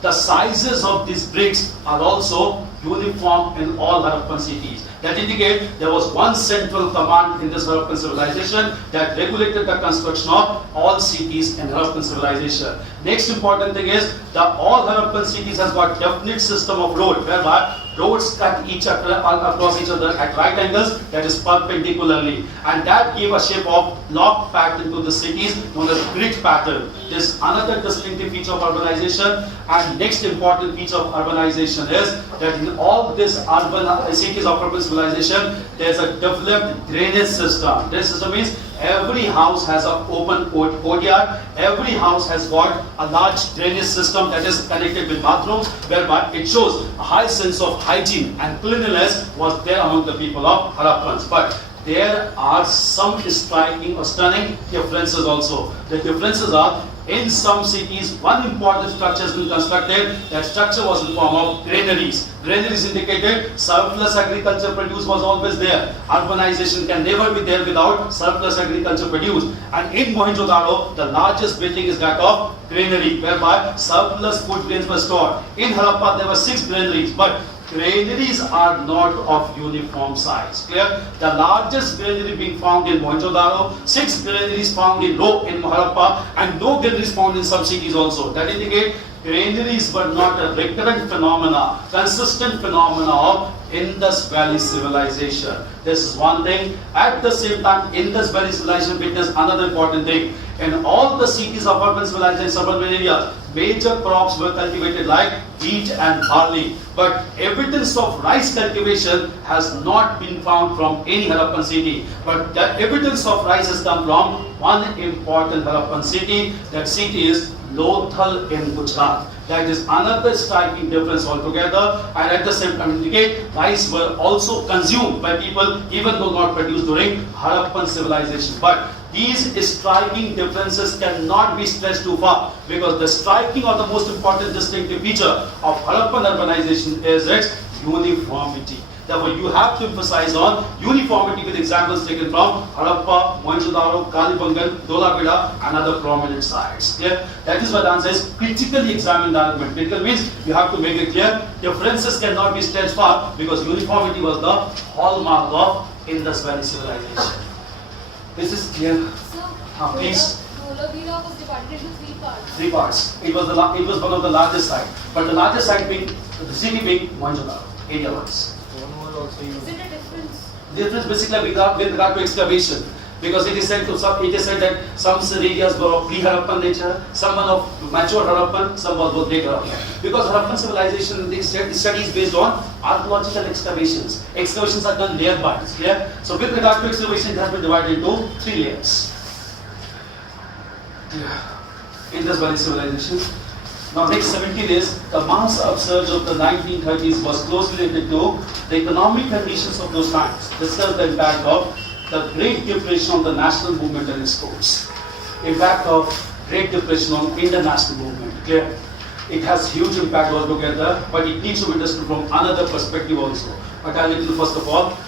the sizes of these bricks are also uniform in all Harappan cities. That indicate there was one central command in this Harappan civilization that regulated the construction of all cities in Harappan civilization. Next important thing is that all Harappan cities has got definite system of road, whereby roads cut across each other at right angles, that is perpendicularly, and that gave a shape of lock pattern to the cities known as grid pattern. This is another distinctive feature of urbanization. And next important feature of urbanization is that in all these urban cities of urban civilization, there is a developed drainage system. Drainage system means every house has an open courtyard. Every house has got a large drainage system that is connected with bathrooms, whereby it shows a high sense of hygiene and cleanliness was there among the people of Harappans. But there are some striking or stunning differences also. The differences are, in some cities, one important structure has been constructed. That structure was in the form of granaries. Granaries indicated surplus agriculture produce was always there. Urbanization can never be there without surplus agriculture produce. And in Mohenjo-daro, the largest building is that of granary, whereby surplus food grains were stored. In Harappa, there were 6 granaries, but granaries are not of uniform size. Clear? The largest granary being found in Mohenjo-daro, 6 granaries found in Harappa, and no granaries found in some cities also. That indicate granaries were not a recurrent phenomena, consistent phenomena of Indus Valley civilization. This is one thing. At the same time, Indus Valley civilization witnessed another important thing. In all the cities of urban civilization, suburban areas, major crops were cultivated like wheat and barley. But evidence of rice cultivation has not been found from any Harappan city. But the evidence of rice has come from one important Harappan city. That city is Lothal in Gujarat. That is another striking difference altogether, and at the same time indicate rice were also consumed by people even though not produced during Harappan civilization. But these striking differences cannot be stretched too far, because the striking or the most important distinctive feature of Harappan urbanization is its uniformity. Therefore, you have to emphasize on uniformity with examples taken from Harappa, Mohenjo-daro, Kalibangan, Dholapida, and other prominent sites. Clear? That is why the answer is critically examine the argument. Critical means you have to make it clear. Differences cannot be stretched far, because uniformity was the hallmark of Indus Valley civilization. This is clear. So, Please. Dholavira was divided into three parts. Three parts. It was one of the largest sites, but the largest site being the city being Mohenjo-daro, area-wise. Is it a difference? Difference basically with regard to excavation, because it is said that some areas were of pre-Harappan nature, some were of mature Harappan, some was both late Harappan. Because Harappan civilization, the study is based on archaeological excavations. Excavations are done layer by layer. So with regard to excavation, it has been divided into three layers. Indus Valley civilization. Now next 17 is the mass upsurge of the 1930s was closely related to the economic conditions of those times. Discuss the impact of the Great Depression on the national movement and its course. Impact of Great Depression on international movement. Clear? It has huge impact altogether, but it needs to be understood from another perspective also. But I'll tell you first of all,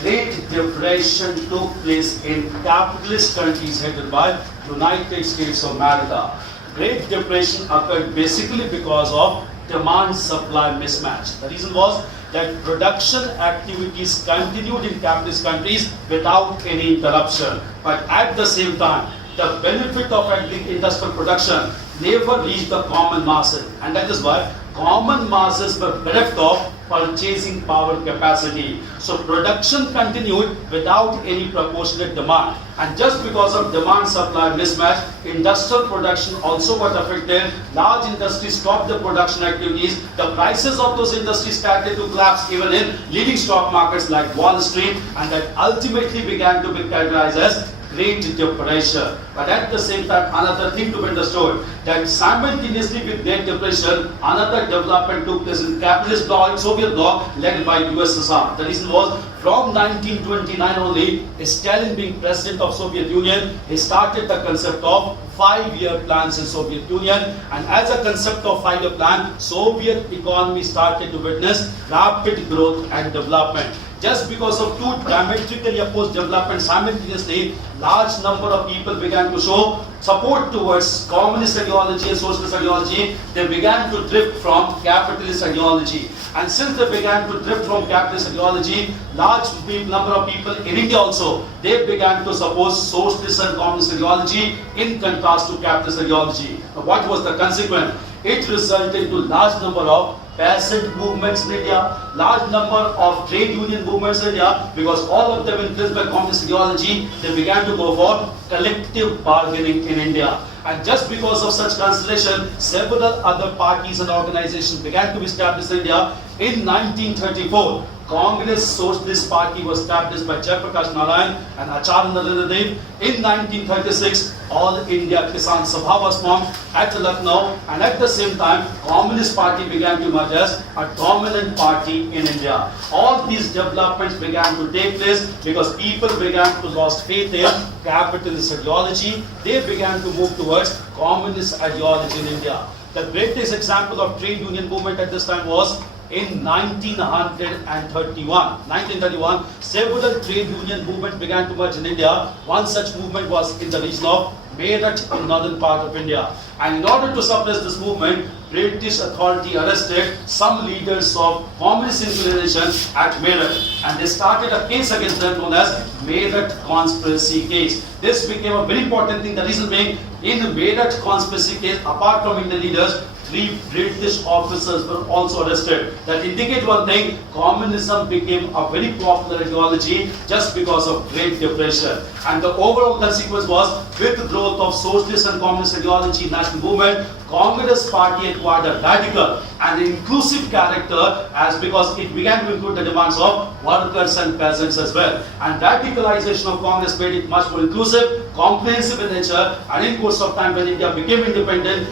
Great Depression took place in capitalist countries headed by United States of America. Great Depression occurred basically because of demand-supply mismatch. The reason was that production activities continued in capitalist countries without any interruption. But at the same time, the benefit of industrial production never reached the common masses. And that is why common masses were bereft of purchasing power capacity. So production continued without any proportionate demand. And just because of demand-supply mismatch, industrial production also got affected. Large industries stopped the production activities. The prices of those industries started to collapse even in leading stock markets like Wall Street, and that ultimately began to be categorized as Great Depression. But at the same time, another thing to be understood, that simultaneously with Great Depression, another development took place in capitalist bloc, Soviet bloc, led by USSR. The reason was, from 1929 only, Stalin being president of Soviet Union, he started the concept of 5-year plans in Soviet Union, and as a concept of 5-year plan, Soviet economy started to witness rapid growth and development. Just because of two diametrically opposed developments simultaneously, large number of people began to show support towards communist ideology and socialist ideology. They began to drift from capitalist ideology. And since they began to drift from capitalist ideology, large number of people in India also, they began to support socialist and communist ideology in contrast to capitalist ideology. Now, what was the consequence? It resulted to large number of peasant movements in India, large number of trade union movements in India, because all of them influenced by communist ideology, they began to go for collective bargaining in India. And just because of such constellation, several other parties and organizations began to be established in India. In 1934, Congress Socialist Party was established by Jayaprakash Narayan and Acharya Narendra Dev. In 1936, All India Kisan Sabha was formed at Lucknow, and at the same time, Communist Party began to emerge as a dominant party in India. All these developments began to take place because people began to lose faith in capitalist ideology. They began to move towards communist ideology in India. The greatest example of trade union movement at this time was in 1931, several trade union movements began to emerge in India. One such movement was in the region of Meerut in northern part of India. And in order to suppress this movement, British authority arrested some leaders of communist infiltration at Meerut, and they started a case against them known as Meerut conspiracy case. This became a very important thing. The reason being, in the Meerut conspiracy case, apart from Indian leaders, 3 British officers were also arrested. That indicate one thing: communism became a very popular ideology just because of Great Depression. And the overall consequence was, with the growth of socialist and communist ideology, national movement, Congress party acquired a radical and inclusive character as because it began to include the demands of workers and peasants as well. And radicalization of Congress made it much more inclusive, comprehensive in nature, and in course of time when India became independent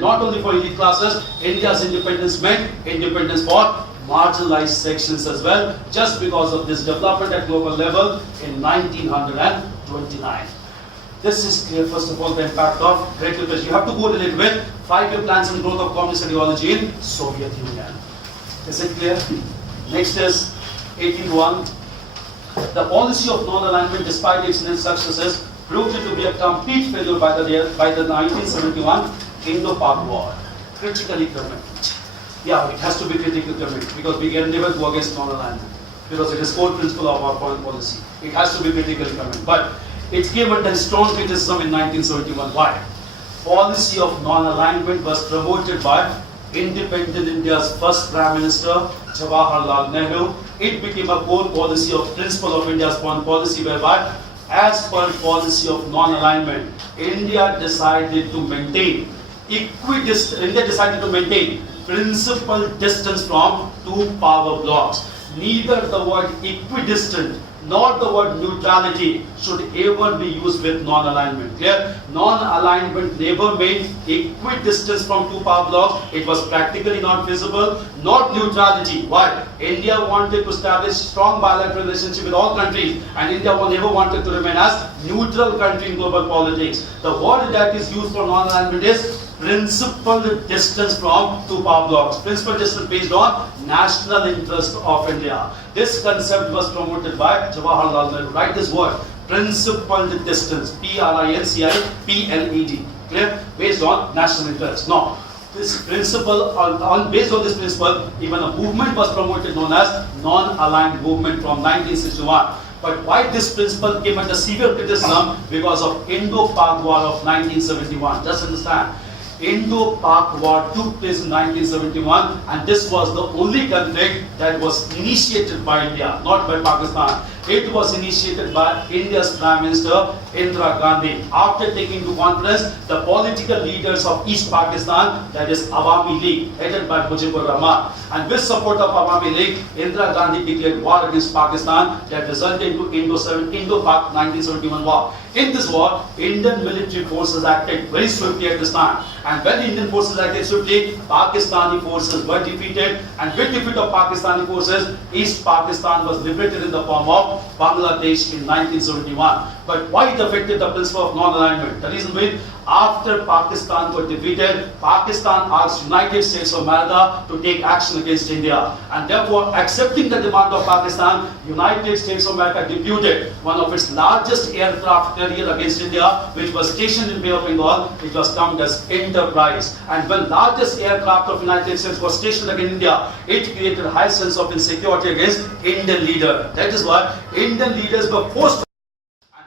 not only for elite classes, India's independence meant independence for marginalized sections as well, just because of this development at global level in 1929. This is clear, first of all, the impact of Great Depression. You have to go a little bit, 5-year plans and growth of communist ideology in Soviet Union. Is it clear? Next is 1801. The policy of non-alignment, despite its successes, proved to be a complete failure by the 1971 Indo-Pak War. Critically committed. Yeah, it has to be critically committed because we can never go against non-alignment because it is core principle of our foreign policy. It has to be critically committed. But it came under strong criticism in 1971. Why? Policy of non-alignment was promoted by independent India's first Prime Minister, Jawaharlal Nehru. It became a core policy of principle of India's foreign policy whereby, as per policy of non-alignment, India decided to maintain principal distance from two power blocks. Neither the word equidistant nor the word neutrality should ever be used with non-alignment. Clear? Non-alignment never made equidistance from two power blocks. It was practically not feasible. Not neutrality. Why? India wanted to establish strong bilateral relationship with all countries, and India never wanted to remain as neutral country in global politics. The word that is used for non-alignment is principal distance from two power blocks. Principal distance based on national interest of India. This concept was promoted by Jawaharlal Nehru. Write this word. Principal distance. P-R-I-N-C-I-P-L-E-D. Clear? Based on national interest. Now, this principle, based on this principle, even a movement was promoted known as non-aligned movement from 1961. But why this principle came under severe criticism? Because of Indo-Pak War of 1971. Just understand. Indo-Pak War took place in 1971, and this was the only conflict that was initiated by India, not by Pakistan. It was initiated by India's Prime Minister Indira Gandhi. After taking to conference the political leaders of East Pakistan, that is Awami League, headed by Mujibur Rahman. And with support of Awami League, Indira Gandhi declared war against Pakistan that resulted into Indo-Pak 1971 war. In this war, Indian military forces acted very swiftly at this time. And when Indian forces acted swiftly, Pakistani forces were defeated. And with defeat of Pakistani forces, East Pakistan was liberated in the form of Bangladesh in 1971. But why it affected the principle of non-alignment? The reason being, after Pakistan got defeated, Pakistan asked United States of America to take action against India. And therefore, accepting the demand of Pakistan, United States of America deputed one of its largest aircraft carrier against India, which was stationed in Bay of Bengal. It was termed as Enterprise. And when largest aircraft of United States was stationed against India, it created a high sense of insecurity against Indian leader. That is why Indian leaders were forced.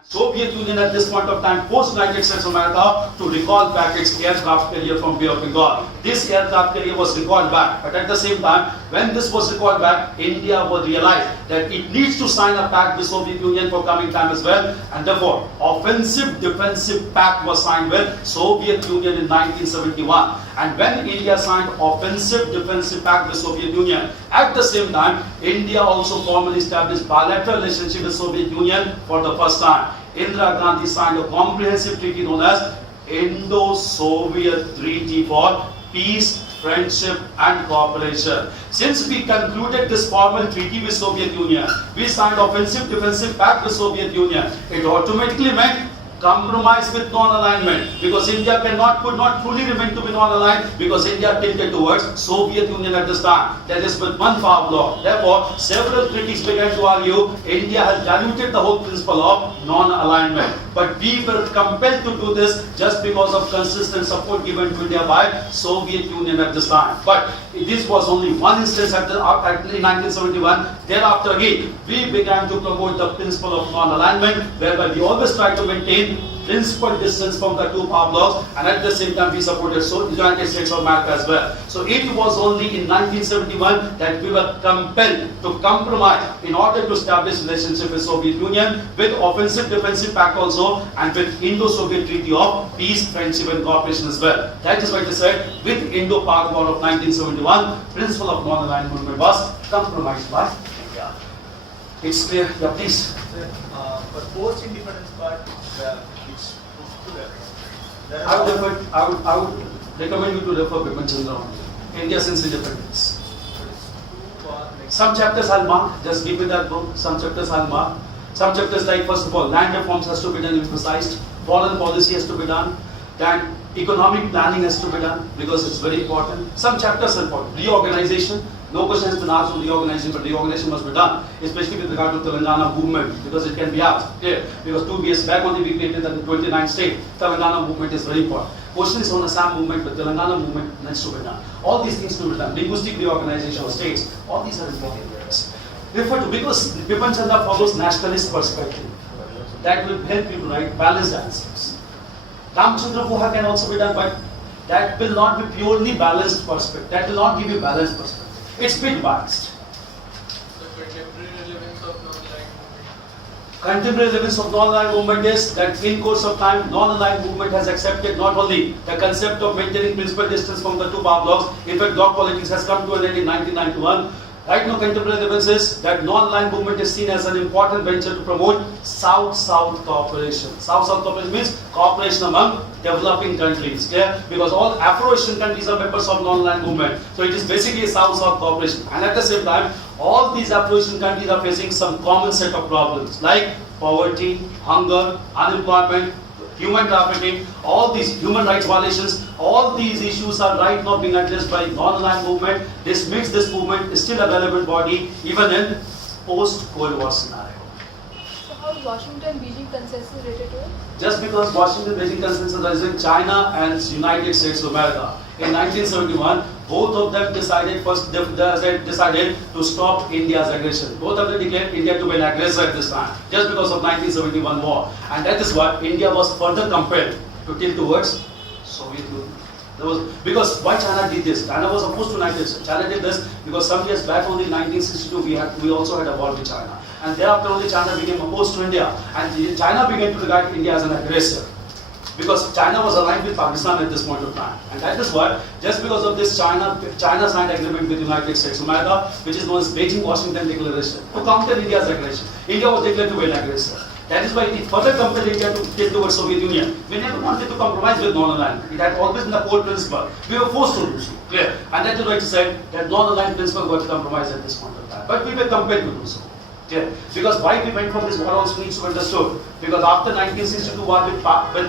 Soviet Union at this point of time forced United States of America to recall back its aircraft carrier from Bay of Bengal. This aircraft carrier was recalled back, but at the same time, when this was recalled back, India would realize that it needs to sign a pact with Soviet Union for coming time as well, and therefore, offensive defensive pact was signed with Soviet Union in 1971. And when India signed offensive defensive pact with Soviet Union, at the same time, India also formally established bilateral relationship with Soviet Union for the first time. Indira Gandhi signed a comprehensive treaty known as Indo-Soviet Treaty for Peace, Friendship and Cooperation. Since we concluded this formal treaty with Soviet Union, we signed offensive defensive pact with Soviet Union. It automatically meant compromise with non-alignment, because India could not truly remain to be non-aligned, because India tilted towards Soviet Union at this time, that is with one power bloc. Therefore, several critics began to argue India has diluted the whole principle of non-alignment. But we were compelled to do this just because of consistent support given to India by Soviet Union at this time. But this was only one instance in 1971. Thereafter again, we began to promote the principle of non-alignment, whereby we always try to maintain maintain principal distance from the two power blocks, and at the same time we supported the United States of America as well. So it was only in 1971 that we were compelled to compromise in order to establish relationship with Soviet Union, with offensive defensive pact also, and with Indo-Soviet Treaty of Peace, Friendship and Cooperation as well. That is why they said with Indo-Pak War of 1971, principle of non-aligned movement was compromised by India. It's clear? Yeah, please. Sir, for post-independence part, which put together, there I are would recommend you to refer Bipin Chandra only. India since independence. Some chapters I'll mark, just give me that book. Some chapters I'll mark. Some chapters like, first of all, land reforms has to be done, emphasized. Foreign policy has to be done. Then economic planning has to be done because it's very important. Some chapters are important. Reorganization. No question has been asked on reorganization, but reorganization must be done, especially with regard to Telangana movement, because it can be asked. Clear? Because 2 years back only we created that in 29 states. Telangana movement is very important. Question is on Assam movement, but Telangana movement needs to be done. All these things to be done. Linguistic reorganization of states. All these are important areas. Refer to, because Bipin Chandra follows nationalist perspective. That will help you to write balanced answers. Ramchandra Guha can also be done, but that will not be purely balanced perspective. That will not give you balanced perspective. It's bit biased. The contemporary relevance of non-aligned movement. Contemporary relevance of non-aligned movement is that in course of time, non-aligned movement has accepted not only the concept of maintaining principal distance from the two power blocks. In fact, bloc politics has come to an end in 1991. Right now, contemporary relevance is that non-aligned movement is seen as an important venture to promote South-South cooperation. South-South cooperation means cooperation among developing countries. Yeah? Because all Afro-Asian countries are members of non-aligned movement. So it is basically a South-South cooperation. And at the same time, all these Afro-Asian countries are facing some common set of problems like poverty, hunger, unemployment, human trafficking, all these human rights violations, all these issues are right now being addressed by non-aligned movement. This makes this movement still a relevant body even in post-Cold War scenario. So how is Washington Beijing consensus related to it? Just because Washington Beijing consensus is in China and United States of America. In 1971, both of them decided to stop India's aggression. Both of them declared India to be an aggressor at this time, just because of 1971 war. And that is why India was further compelled to tilt towards Soviet Union. Because why China did this? China was opposed to United States. China did this because some years back only in 1962 we also had a war with China. And thereafter only China became opposed to India. And China began to regard India as an aggressor. Because China was aligned with Pakistan at this point of time. And that is why, just because of this, China signed agreement with the United States of America, which is known as Beijing-Washington Declaration, to counter India's aggression. India was declared to be an aggressor. That is why it further compelled India to get towards Soviet Union. We never wanted to compromise with non-aligned. It had always been the core principle. We were forced to do so. Clear? And that is why it said that non-aligned principle got compromised at this point of time. But we were compelled to do so. Yeah. Because why we went from this war also needs to be understood. Because after 1962 war with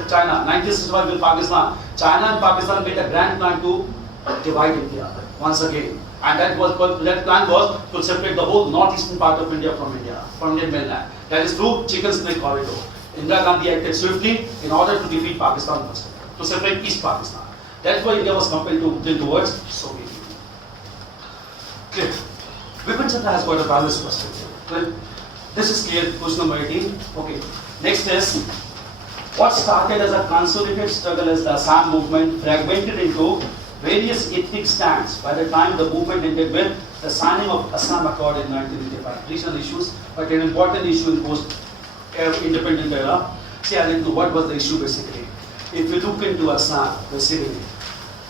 China, 1961 with Pakistan, China and Pakistan made a grand plan to divide India once again. And that plan was to separate the whole northeastern part of India from Indian mainland. That is through Chicken Snake Corridor. Indira Gandhi acted swiftly in order to defeat Pakistan first, to separate East Pakistan. That's why India was compelled to tilt towards Soviet Union. Clear? Bipin Chandra has got a balanced perspective. Well, this is clear, question number 18. Okay. Next is, what started as a consolidated struggle as the Assam movement fragmented into various ethnic stands by the time the movement ended with the signing of Assam Accord in 1985. Regional issues, but an important issue in post-independent era. See, I didn't know what was the issue basically. If you look into Assam, basically,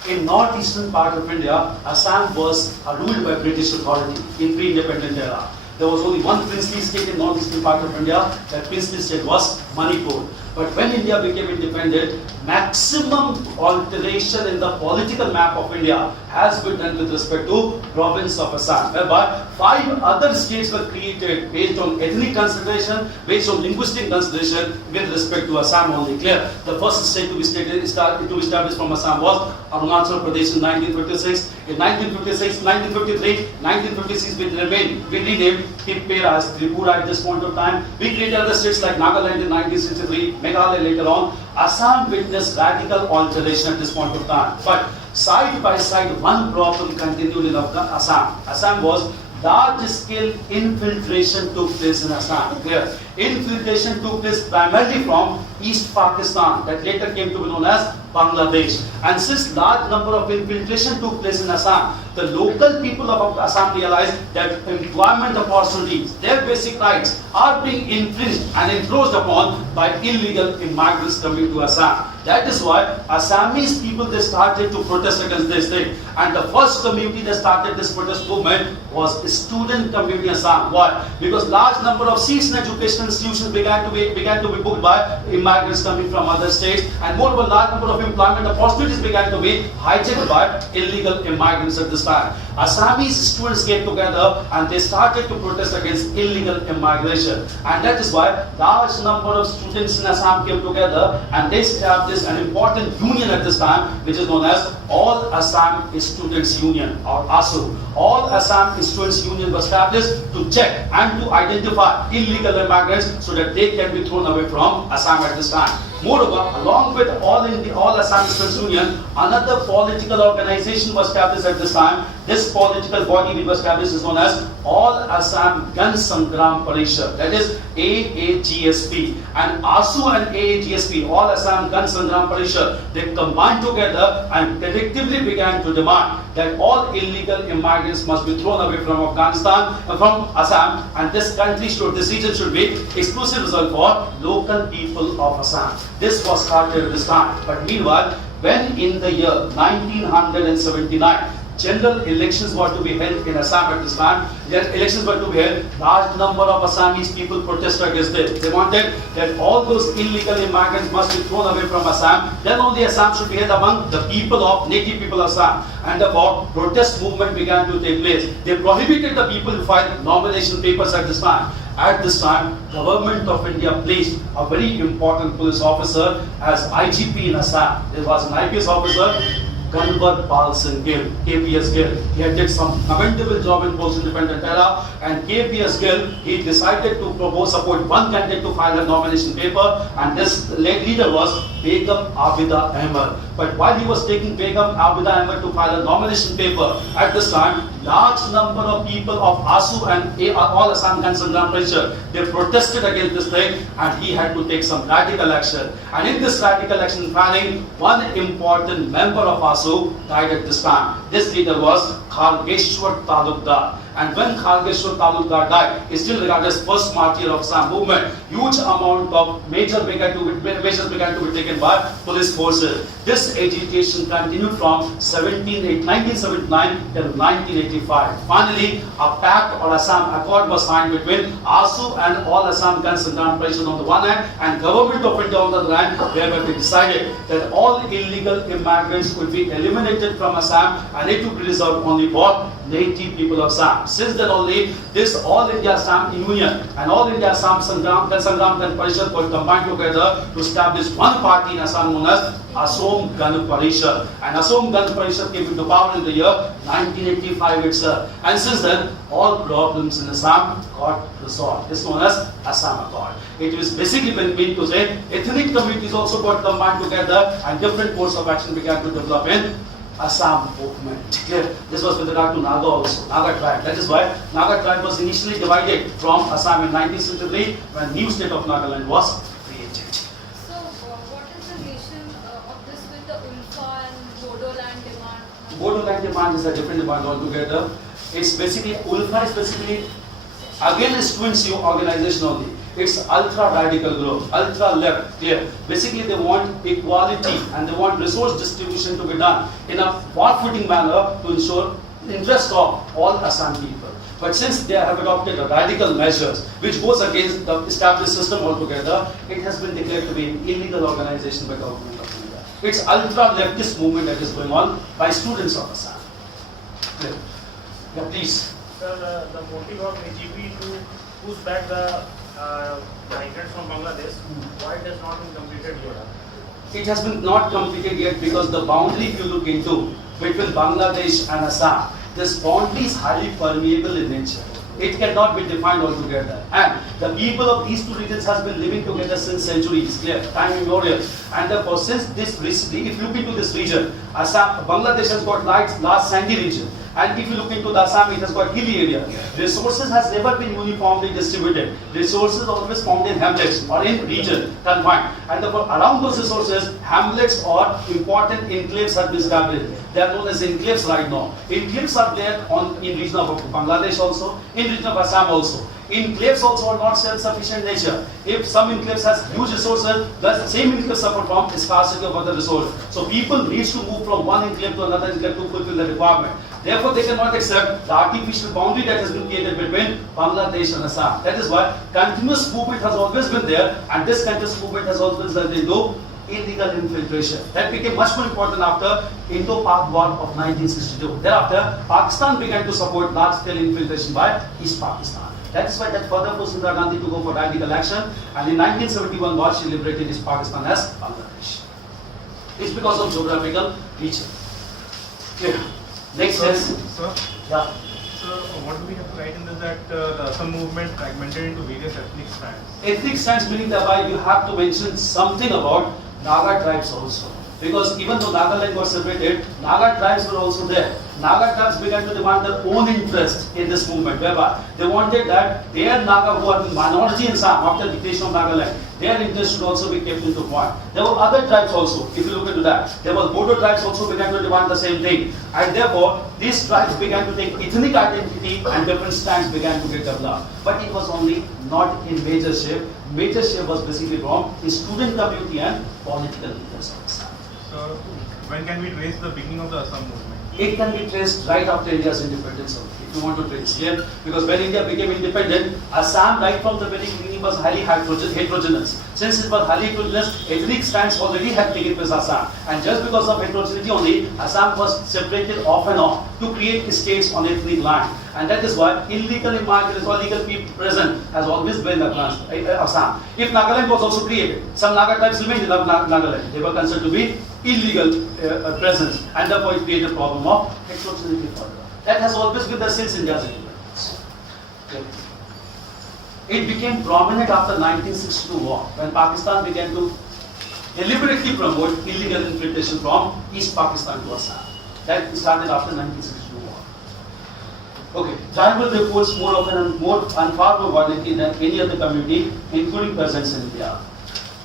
in northeastern part of India, Assam was ruled by British authority in pre-independent era. There was only one princely state in northeastern part of India. That princely state was Manipur. But when India became independent, maximum alteration in the political map of India has been done with respect to province of Assam, whereby 5 other states were created based on ethnic consideration, based on linguistic consideration with respect to Assam only. Clear? The first state to be established from Assam was Arunachal Pradesh in 1956. In 1956, 1953, 1956 we renamed Tripura as Tripura at this point of time. We created other states like Nagaland in 1963, Meghalaya later on. Assam witnessed radical alteration at this point of time. But side by side, one problem continued in Assam. Assam was large-scale infiltration took place in Assam. Clear? Infiltration took place primarily from East Pakistan, that later came to be known as Bangladesh. And since large number of infiltration took place in Assam, the local people of Assam realized that employment opportunities, their basic rights, are being infringed and encroached upon by illegal immigrants coming to Assam. That is why Assamese people, they started to protest against this thing. And the first community that started this protest movement was the student community in Assam. Why? Because large number of seats in educational institutions began to be booked by immigrants coming from other states, and moreover, large number of employment opportunities began to be hijacked by illegal immigrants at this time. Assamese students came together and they started to protest against illegal immigration, and that is why large number of students in Assam came together and they established an important union at this time, which is known as All Assam Students Union, or ASU. All Assam Students Union was established to check and to identify illegal immigrants so that they can be thrown away from Assam at this time. Moreover, along with All Assam Students Union, another political organization was established at this time. This political body which was established is known as All Assam Gan Sangram Parishad, that is AAGSP. And ASU and AAGSP, All Assam Gan Sangram Parishad, they combined together and collectively began to demand that all illegal immigrants must be thrown away from Afghanistan, from Assam, and this region should be exclusive reserved for local people of Assam. This was started at this time. But meanwhile, when in the year 1979, general elections were to be held in Assam at this time, elections were to be held, large number of Assamese people protested against it. They wanted that all those illegal immigrants must be thrown away from Assam. Then only Assam should be held among the native people of Assam. And therefore, protest movement began to take place. They prohibited the people to file nomination papers at this time. At this time, Government of India placed a very important police officer as IGP in Assam. There was an IPS officer, Kanwar Pal Singh Gill, KPS Gill. He had did some commendable job in post-independent era, and KPS Gill, he decided to support one candidate to file a nomination paper, and this leader was Begum Abida Ahmed. But while he was taking Begum Abida Ahmed to file a nomination paper, at this time, large number of people of ASU and All Assam Gan Sangram Parishad, they protested against this thing, and he had to take some radical action. And in this radical action filing, one important member of ASU died at this time. This leader was Khargeshwar Talukdar. And when Khargeshwar Talukdar died, he is still regarded as first martyr of Assam movement. Huge amount of measures began to be taken by police forces. This agitation continued from 1979 till 1985. Finally, a pact or Assam Accord was signed between ASU and All Assam Gan Sangram Parishad on the one hand, and Government of India on the other hand, whereby they decided that all illegal immigrants would be eliminated from Assam and it would be reserved only for native people of Assam. Since then only, this All India Assam Union and All India Assam Gan Sangram Parishad were combined together to establish one party in Assam known as Assam Gan Parishad. And Assam Gan Parishad came into power in the year 1985 itself. And since then, all problems in Assam got resolved. This is known as Assam Accord. It was basically meant to say ethnic communities also got combined together and different course of action began to develop in Assam movement. Clear? This was with regard to Naga also, Naga tribe. That is why Naga tribe was initially divided from Assam in 1963 when new state of Nagaland was created. So, what is the relation of this with the Ulfa and Bodoland demand? Bodoland demand is a different demand altogether. It's basically, Ulfa is basically again a student organization only. It's ultra radical group, ultra left, clear. Basically they want equality and they want resource distribution to be done in a forward-footing manner to ensure the interest of all Assam people. But since they have adopted radical measures which goes against the established system altogether, it has been declared to be an illegal organization by Government of India. It's ultra leftist movement that is going on by students of Assam. Clear? Yeah, please. Sir, the motive of AGP to push back the migrants from Bangladesh, why it has not been completed yet? It has been not completed yet because the boundary, if you look into between Bangladesh and Assam, this boundary is highly permeable in nature. It cannot be defined altogether. And the people of these two regions has been living together since centuries, clear, time immemorial. And therefore, since this recently, if you look into this region, Assam, Bangladesh has got large sandy region. And if you look into the Assam, it has got hilly area. Resources has never been uniformly distributed. Resources always found in hamlets or in region confined. And therefore, around those resources, hamlets or important enclaves have been established. They are known as enclaves right now. Enclaves are there in region of Bangladesh also, in region of Assam also. Enclaves also are not self-sufficient nature. If some enclaves has huge resources, the same enclaves suffer from scarcity of other resources. So people need to move from one enclave to another enclave to fulfill the requirement. Therefore, they cannot accept the artificial boundary that has been created between Bangladesh and Assam. That is why continuous movement has always been there, and this continuous movement has always resulted into illegal infiltration. That became much more important after Indo-Pak War of 1962. Thereafter, Pakistan began to support large-scale infiltration by East Pakistan. That is why that further pushed Indira Gandhi to go for radical action, and in 1971 what she liberated East Pakistan as Bangladesh. It's because of geographical region. Clear? Next is Sir, yeah. so what do we have to write in this that the Assam movement fragmented into various ethnic strands? Ethnic strands meaning that you have to mention something about Naga tribes also. Because even though Nagaland was separated, Naga tribes were also there. Naga tribes began to demand their own interest in this movement, whereby they wanted that their Naga, who are the minority in Assam after the creation of Nagaland, their interest should also be kept into point. There were other tribes also, if you look into that. There were Bodo tribes also began to demand the same thing. And therefore, these tribes began to take ethnic identity and different stands began to get developed. But it was only not in major shape. Major shape was basically from the student community and political leaders of Assam. So when can we trace the beginning of the Assam movement? It can be traced right after India's independence only, if you want to trace here. Because when India became independent, Assam right from the very beginning was highly heterogeneous. Since it was highly heterogeneous, ethnic strands already had taken place in Assam. And just because of heterogeneity only, Assam was separated off and on to create states on ethnic line. And that is why illegal immigrants or illegal people present has always been Assam. If Nagaland was also created, some Naga tribes remained in Nagaland. They were considered to be illegal presence, and therefore it created a problem of heterogeneity further. That has always been there since India's independence. Okay. It became prominent after 1962 war, when Pakistan began to deliberately promote illegal infiltration from East Pakistan to Assam. That started after 1962 war. Okay, tribal revolts more often and far more violently than any other community, including presence in India.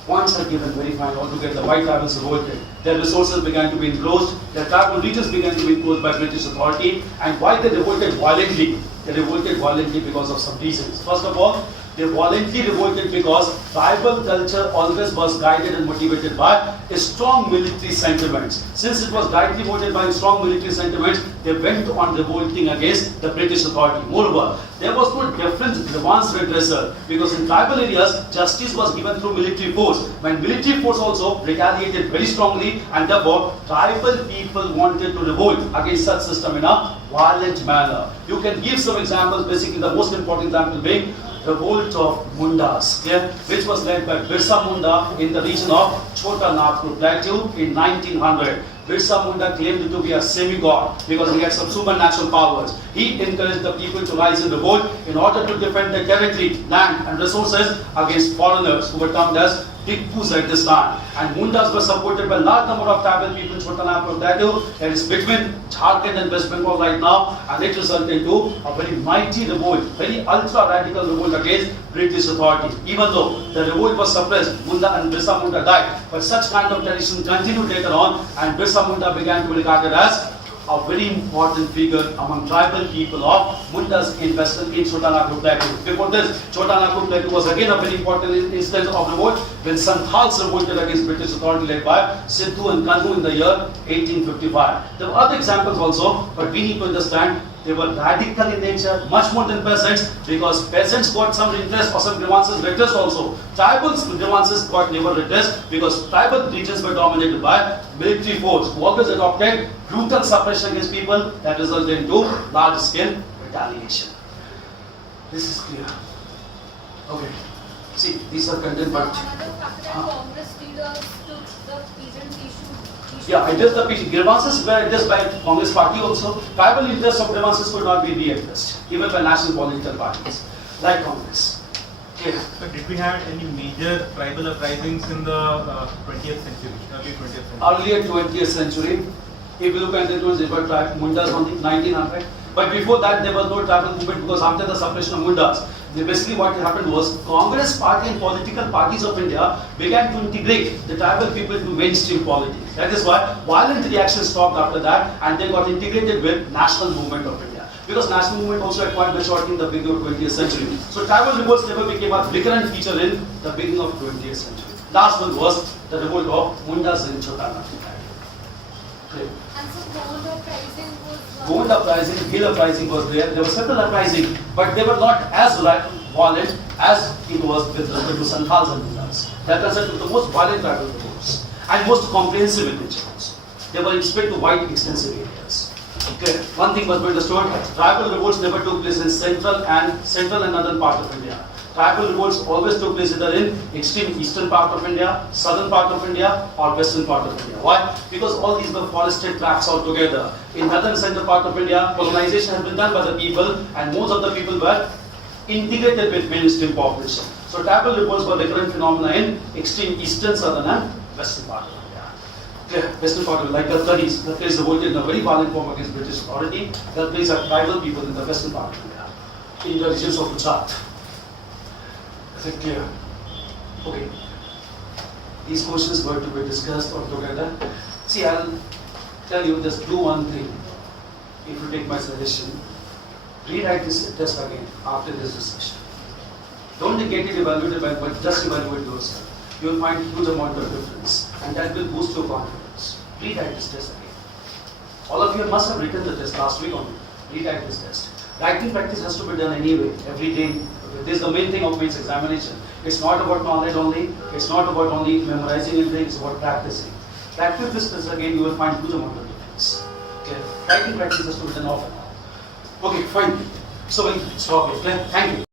Points are given very fine altogether. The white tribals revolted. Their resources began to be enclosed. Their tribal regions began to be enclosed by British authority. And why they revolted violently? They revolted violently because of some reasons. First of all, they violently revolted because tribal culture always was guided and motivated by strong military sentiments. Since it was directly motivated by strong military sentiments, they went on revolting against the British authority. Moreover, there was no different grievance redressal because in tribal areas, justice was given through military force. When military force also retaliated very strongly, and therefore tribal people wanted to revolt against such system in a violent manner. You can give some examples. Basically, the most important example being revolt of Mundas, which was led by Birsa Munda in the region of Chota Nagpur Plateau in 1900. Birsa Munda claimed to be a semi-god because he had some supernatural powers. He encouraged the people to rise in revolt in order to defend their territory, land and resources against foreigners who were termed as Tikpus at this time. And Mundas were supported by a large number of tribal people in Chota Nagpur Plateau, that is between Jharkhand and West Bengal right now, and it resulted into a very mighty revolt, very ultra-radical revolt against British authority. Even though the revolt was suppressed, Munda and Birsa Munda died, but such kind of tradition continued later on, and Birsa Munda began to be regarded as a very important figure among tribal people of Mundas in Chota Nagpur Plateau. Before this, Chota Nagpur Plateau was again a very important instance of revolt when Santhals revolted against British authority led by Sidhu and Kanhu in the year 1855. There were other examples also, but we need to understand they were radical in nature, much more than peasants, because peasants got some interest or some grievances redressed also. Tribal grievances got never redressed because tribal regions were dominated by military force who always adopted brutal suppression against people that resulted into large-scale retaliation. This is clear. Okay. See, these are content but Another factor that Congress leaders took the peasant issue. yeah, address the grievances were addressed by Congress party also. Tribal interests of grievances could not be readdressed, even by national political parties, like Congress. Clear? So did we have any major tribal uprisings in the 20th century, early 20th century? Earlier 20th century, If you look at the influence, they were Mundas on the 1900. But before that, there was no tribal movement because after the suppression of Mundas, basically what happened was Congress party and political parties of India began to integrate the tribal people to mainstream politics. That is why violent reaction stopped after that and they got integrated with national movement of India. Because national movement also acquired maturity in the beginning of 20th century. So tribal revolts never became a recurrent feature in the beginning of 20th century. Last one was the revolt of Mundas in Chotana. Okay. And so gold uprising was Gold uprising, hill uprising was there. There were several uprising, but they were not as violent as it was with respect to Santals and Mundas. That considered the most violent tribal revolts and most comprehensive in nature also. They were spread to wide, extensive areas. Okay. One thing must be understood: tribal revolts never took place in central and northern part of India. Tribal revolts always took place either in extreme eastern part of India, southern part of India, or western part of India. Why? Because all these were forested tracts altogether. In northern central part of India, colonization has been done by the people, and most of the people were integrated with mainstream population. So tribal revolts were recurrent phenomena in extreme eastern, southern, and western part of India. Western part of India, like the Khalkis revolted in a very violent form against British authority. Khalkis are tribal people in the western part of India, in the regions of Gujarat. Is it clear? Okay. These questions were to be discussed all together. See, I'll tell you, just do one thing. If you take my suggestion, rewrite this test again after this discussion. Don't get it evaluated by, but just evaluate yourself. You will find huge amount of difference, and that will boost your confidence. Rewrite this test again. All of you must have written the test last week only. Rewrite this test. Writing practice has to be done anyway, every day. This is the main thing of mains examination. It's not about knowledge only. It's not about only memorizing anything. It's about practicing. Practice this test again, you will find huge amount of difference. Okay. Writing practice has to be done often. Okay, fine. So we'll stop it. Thank you.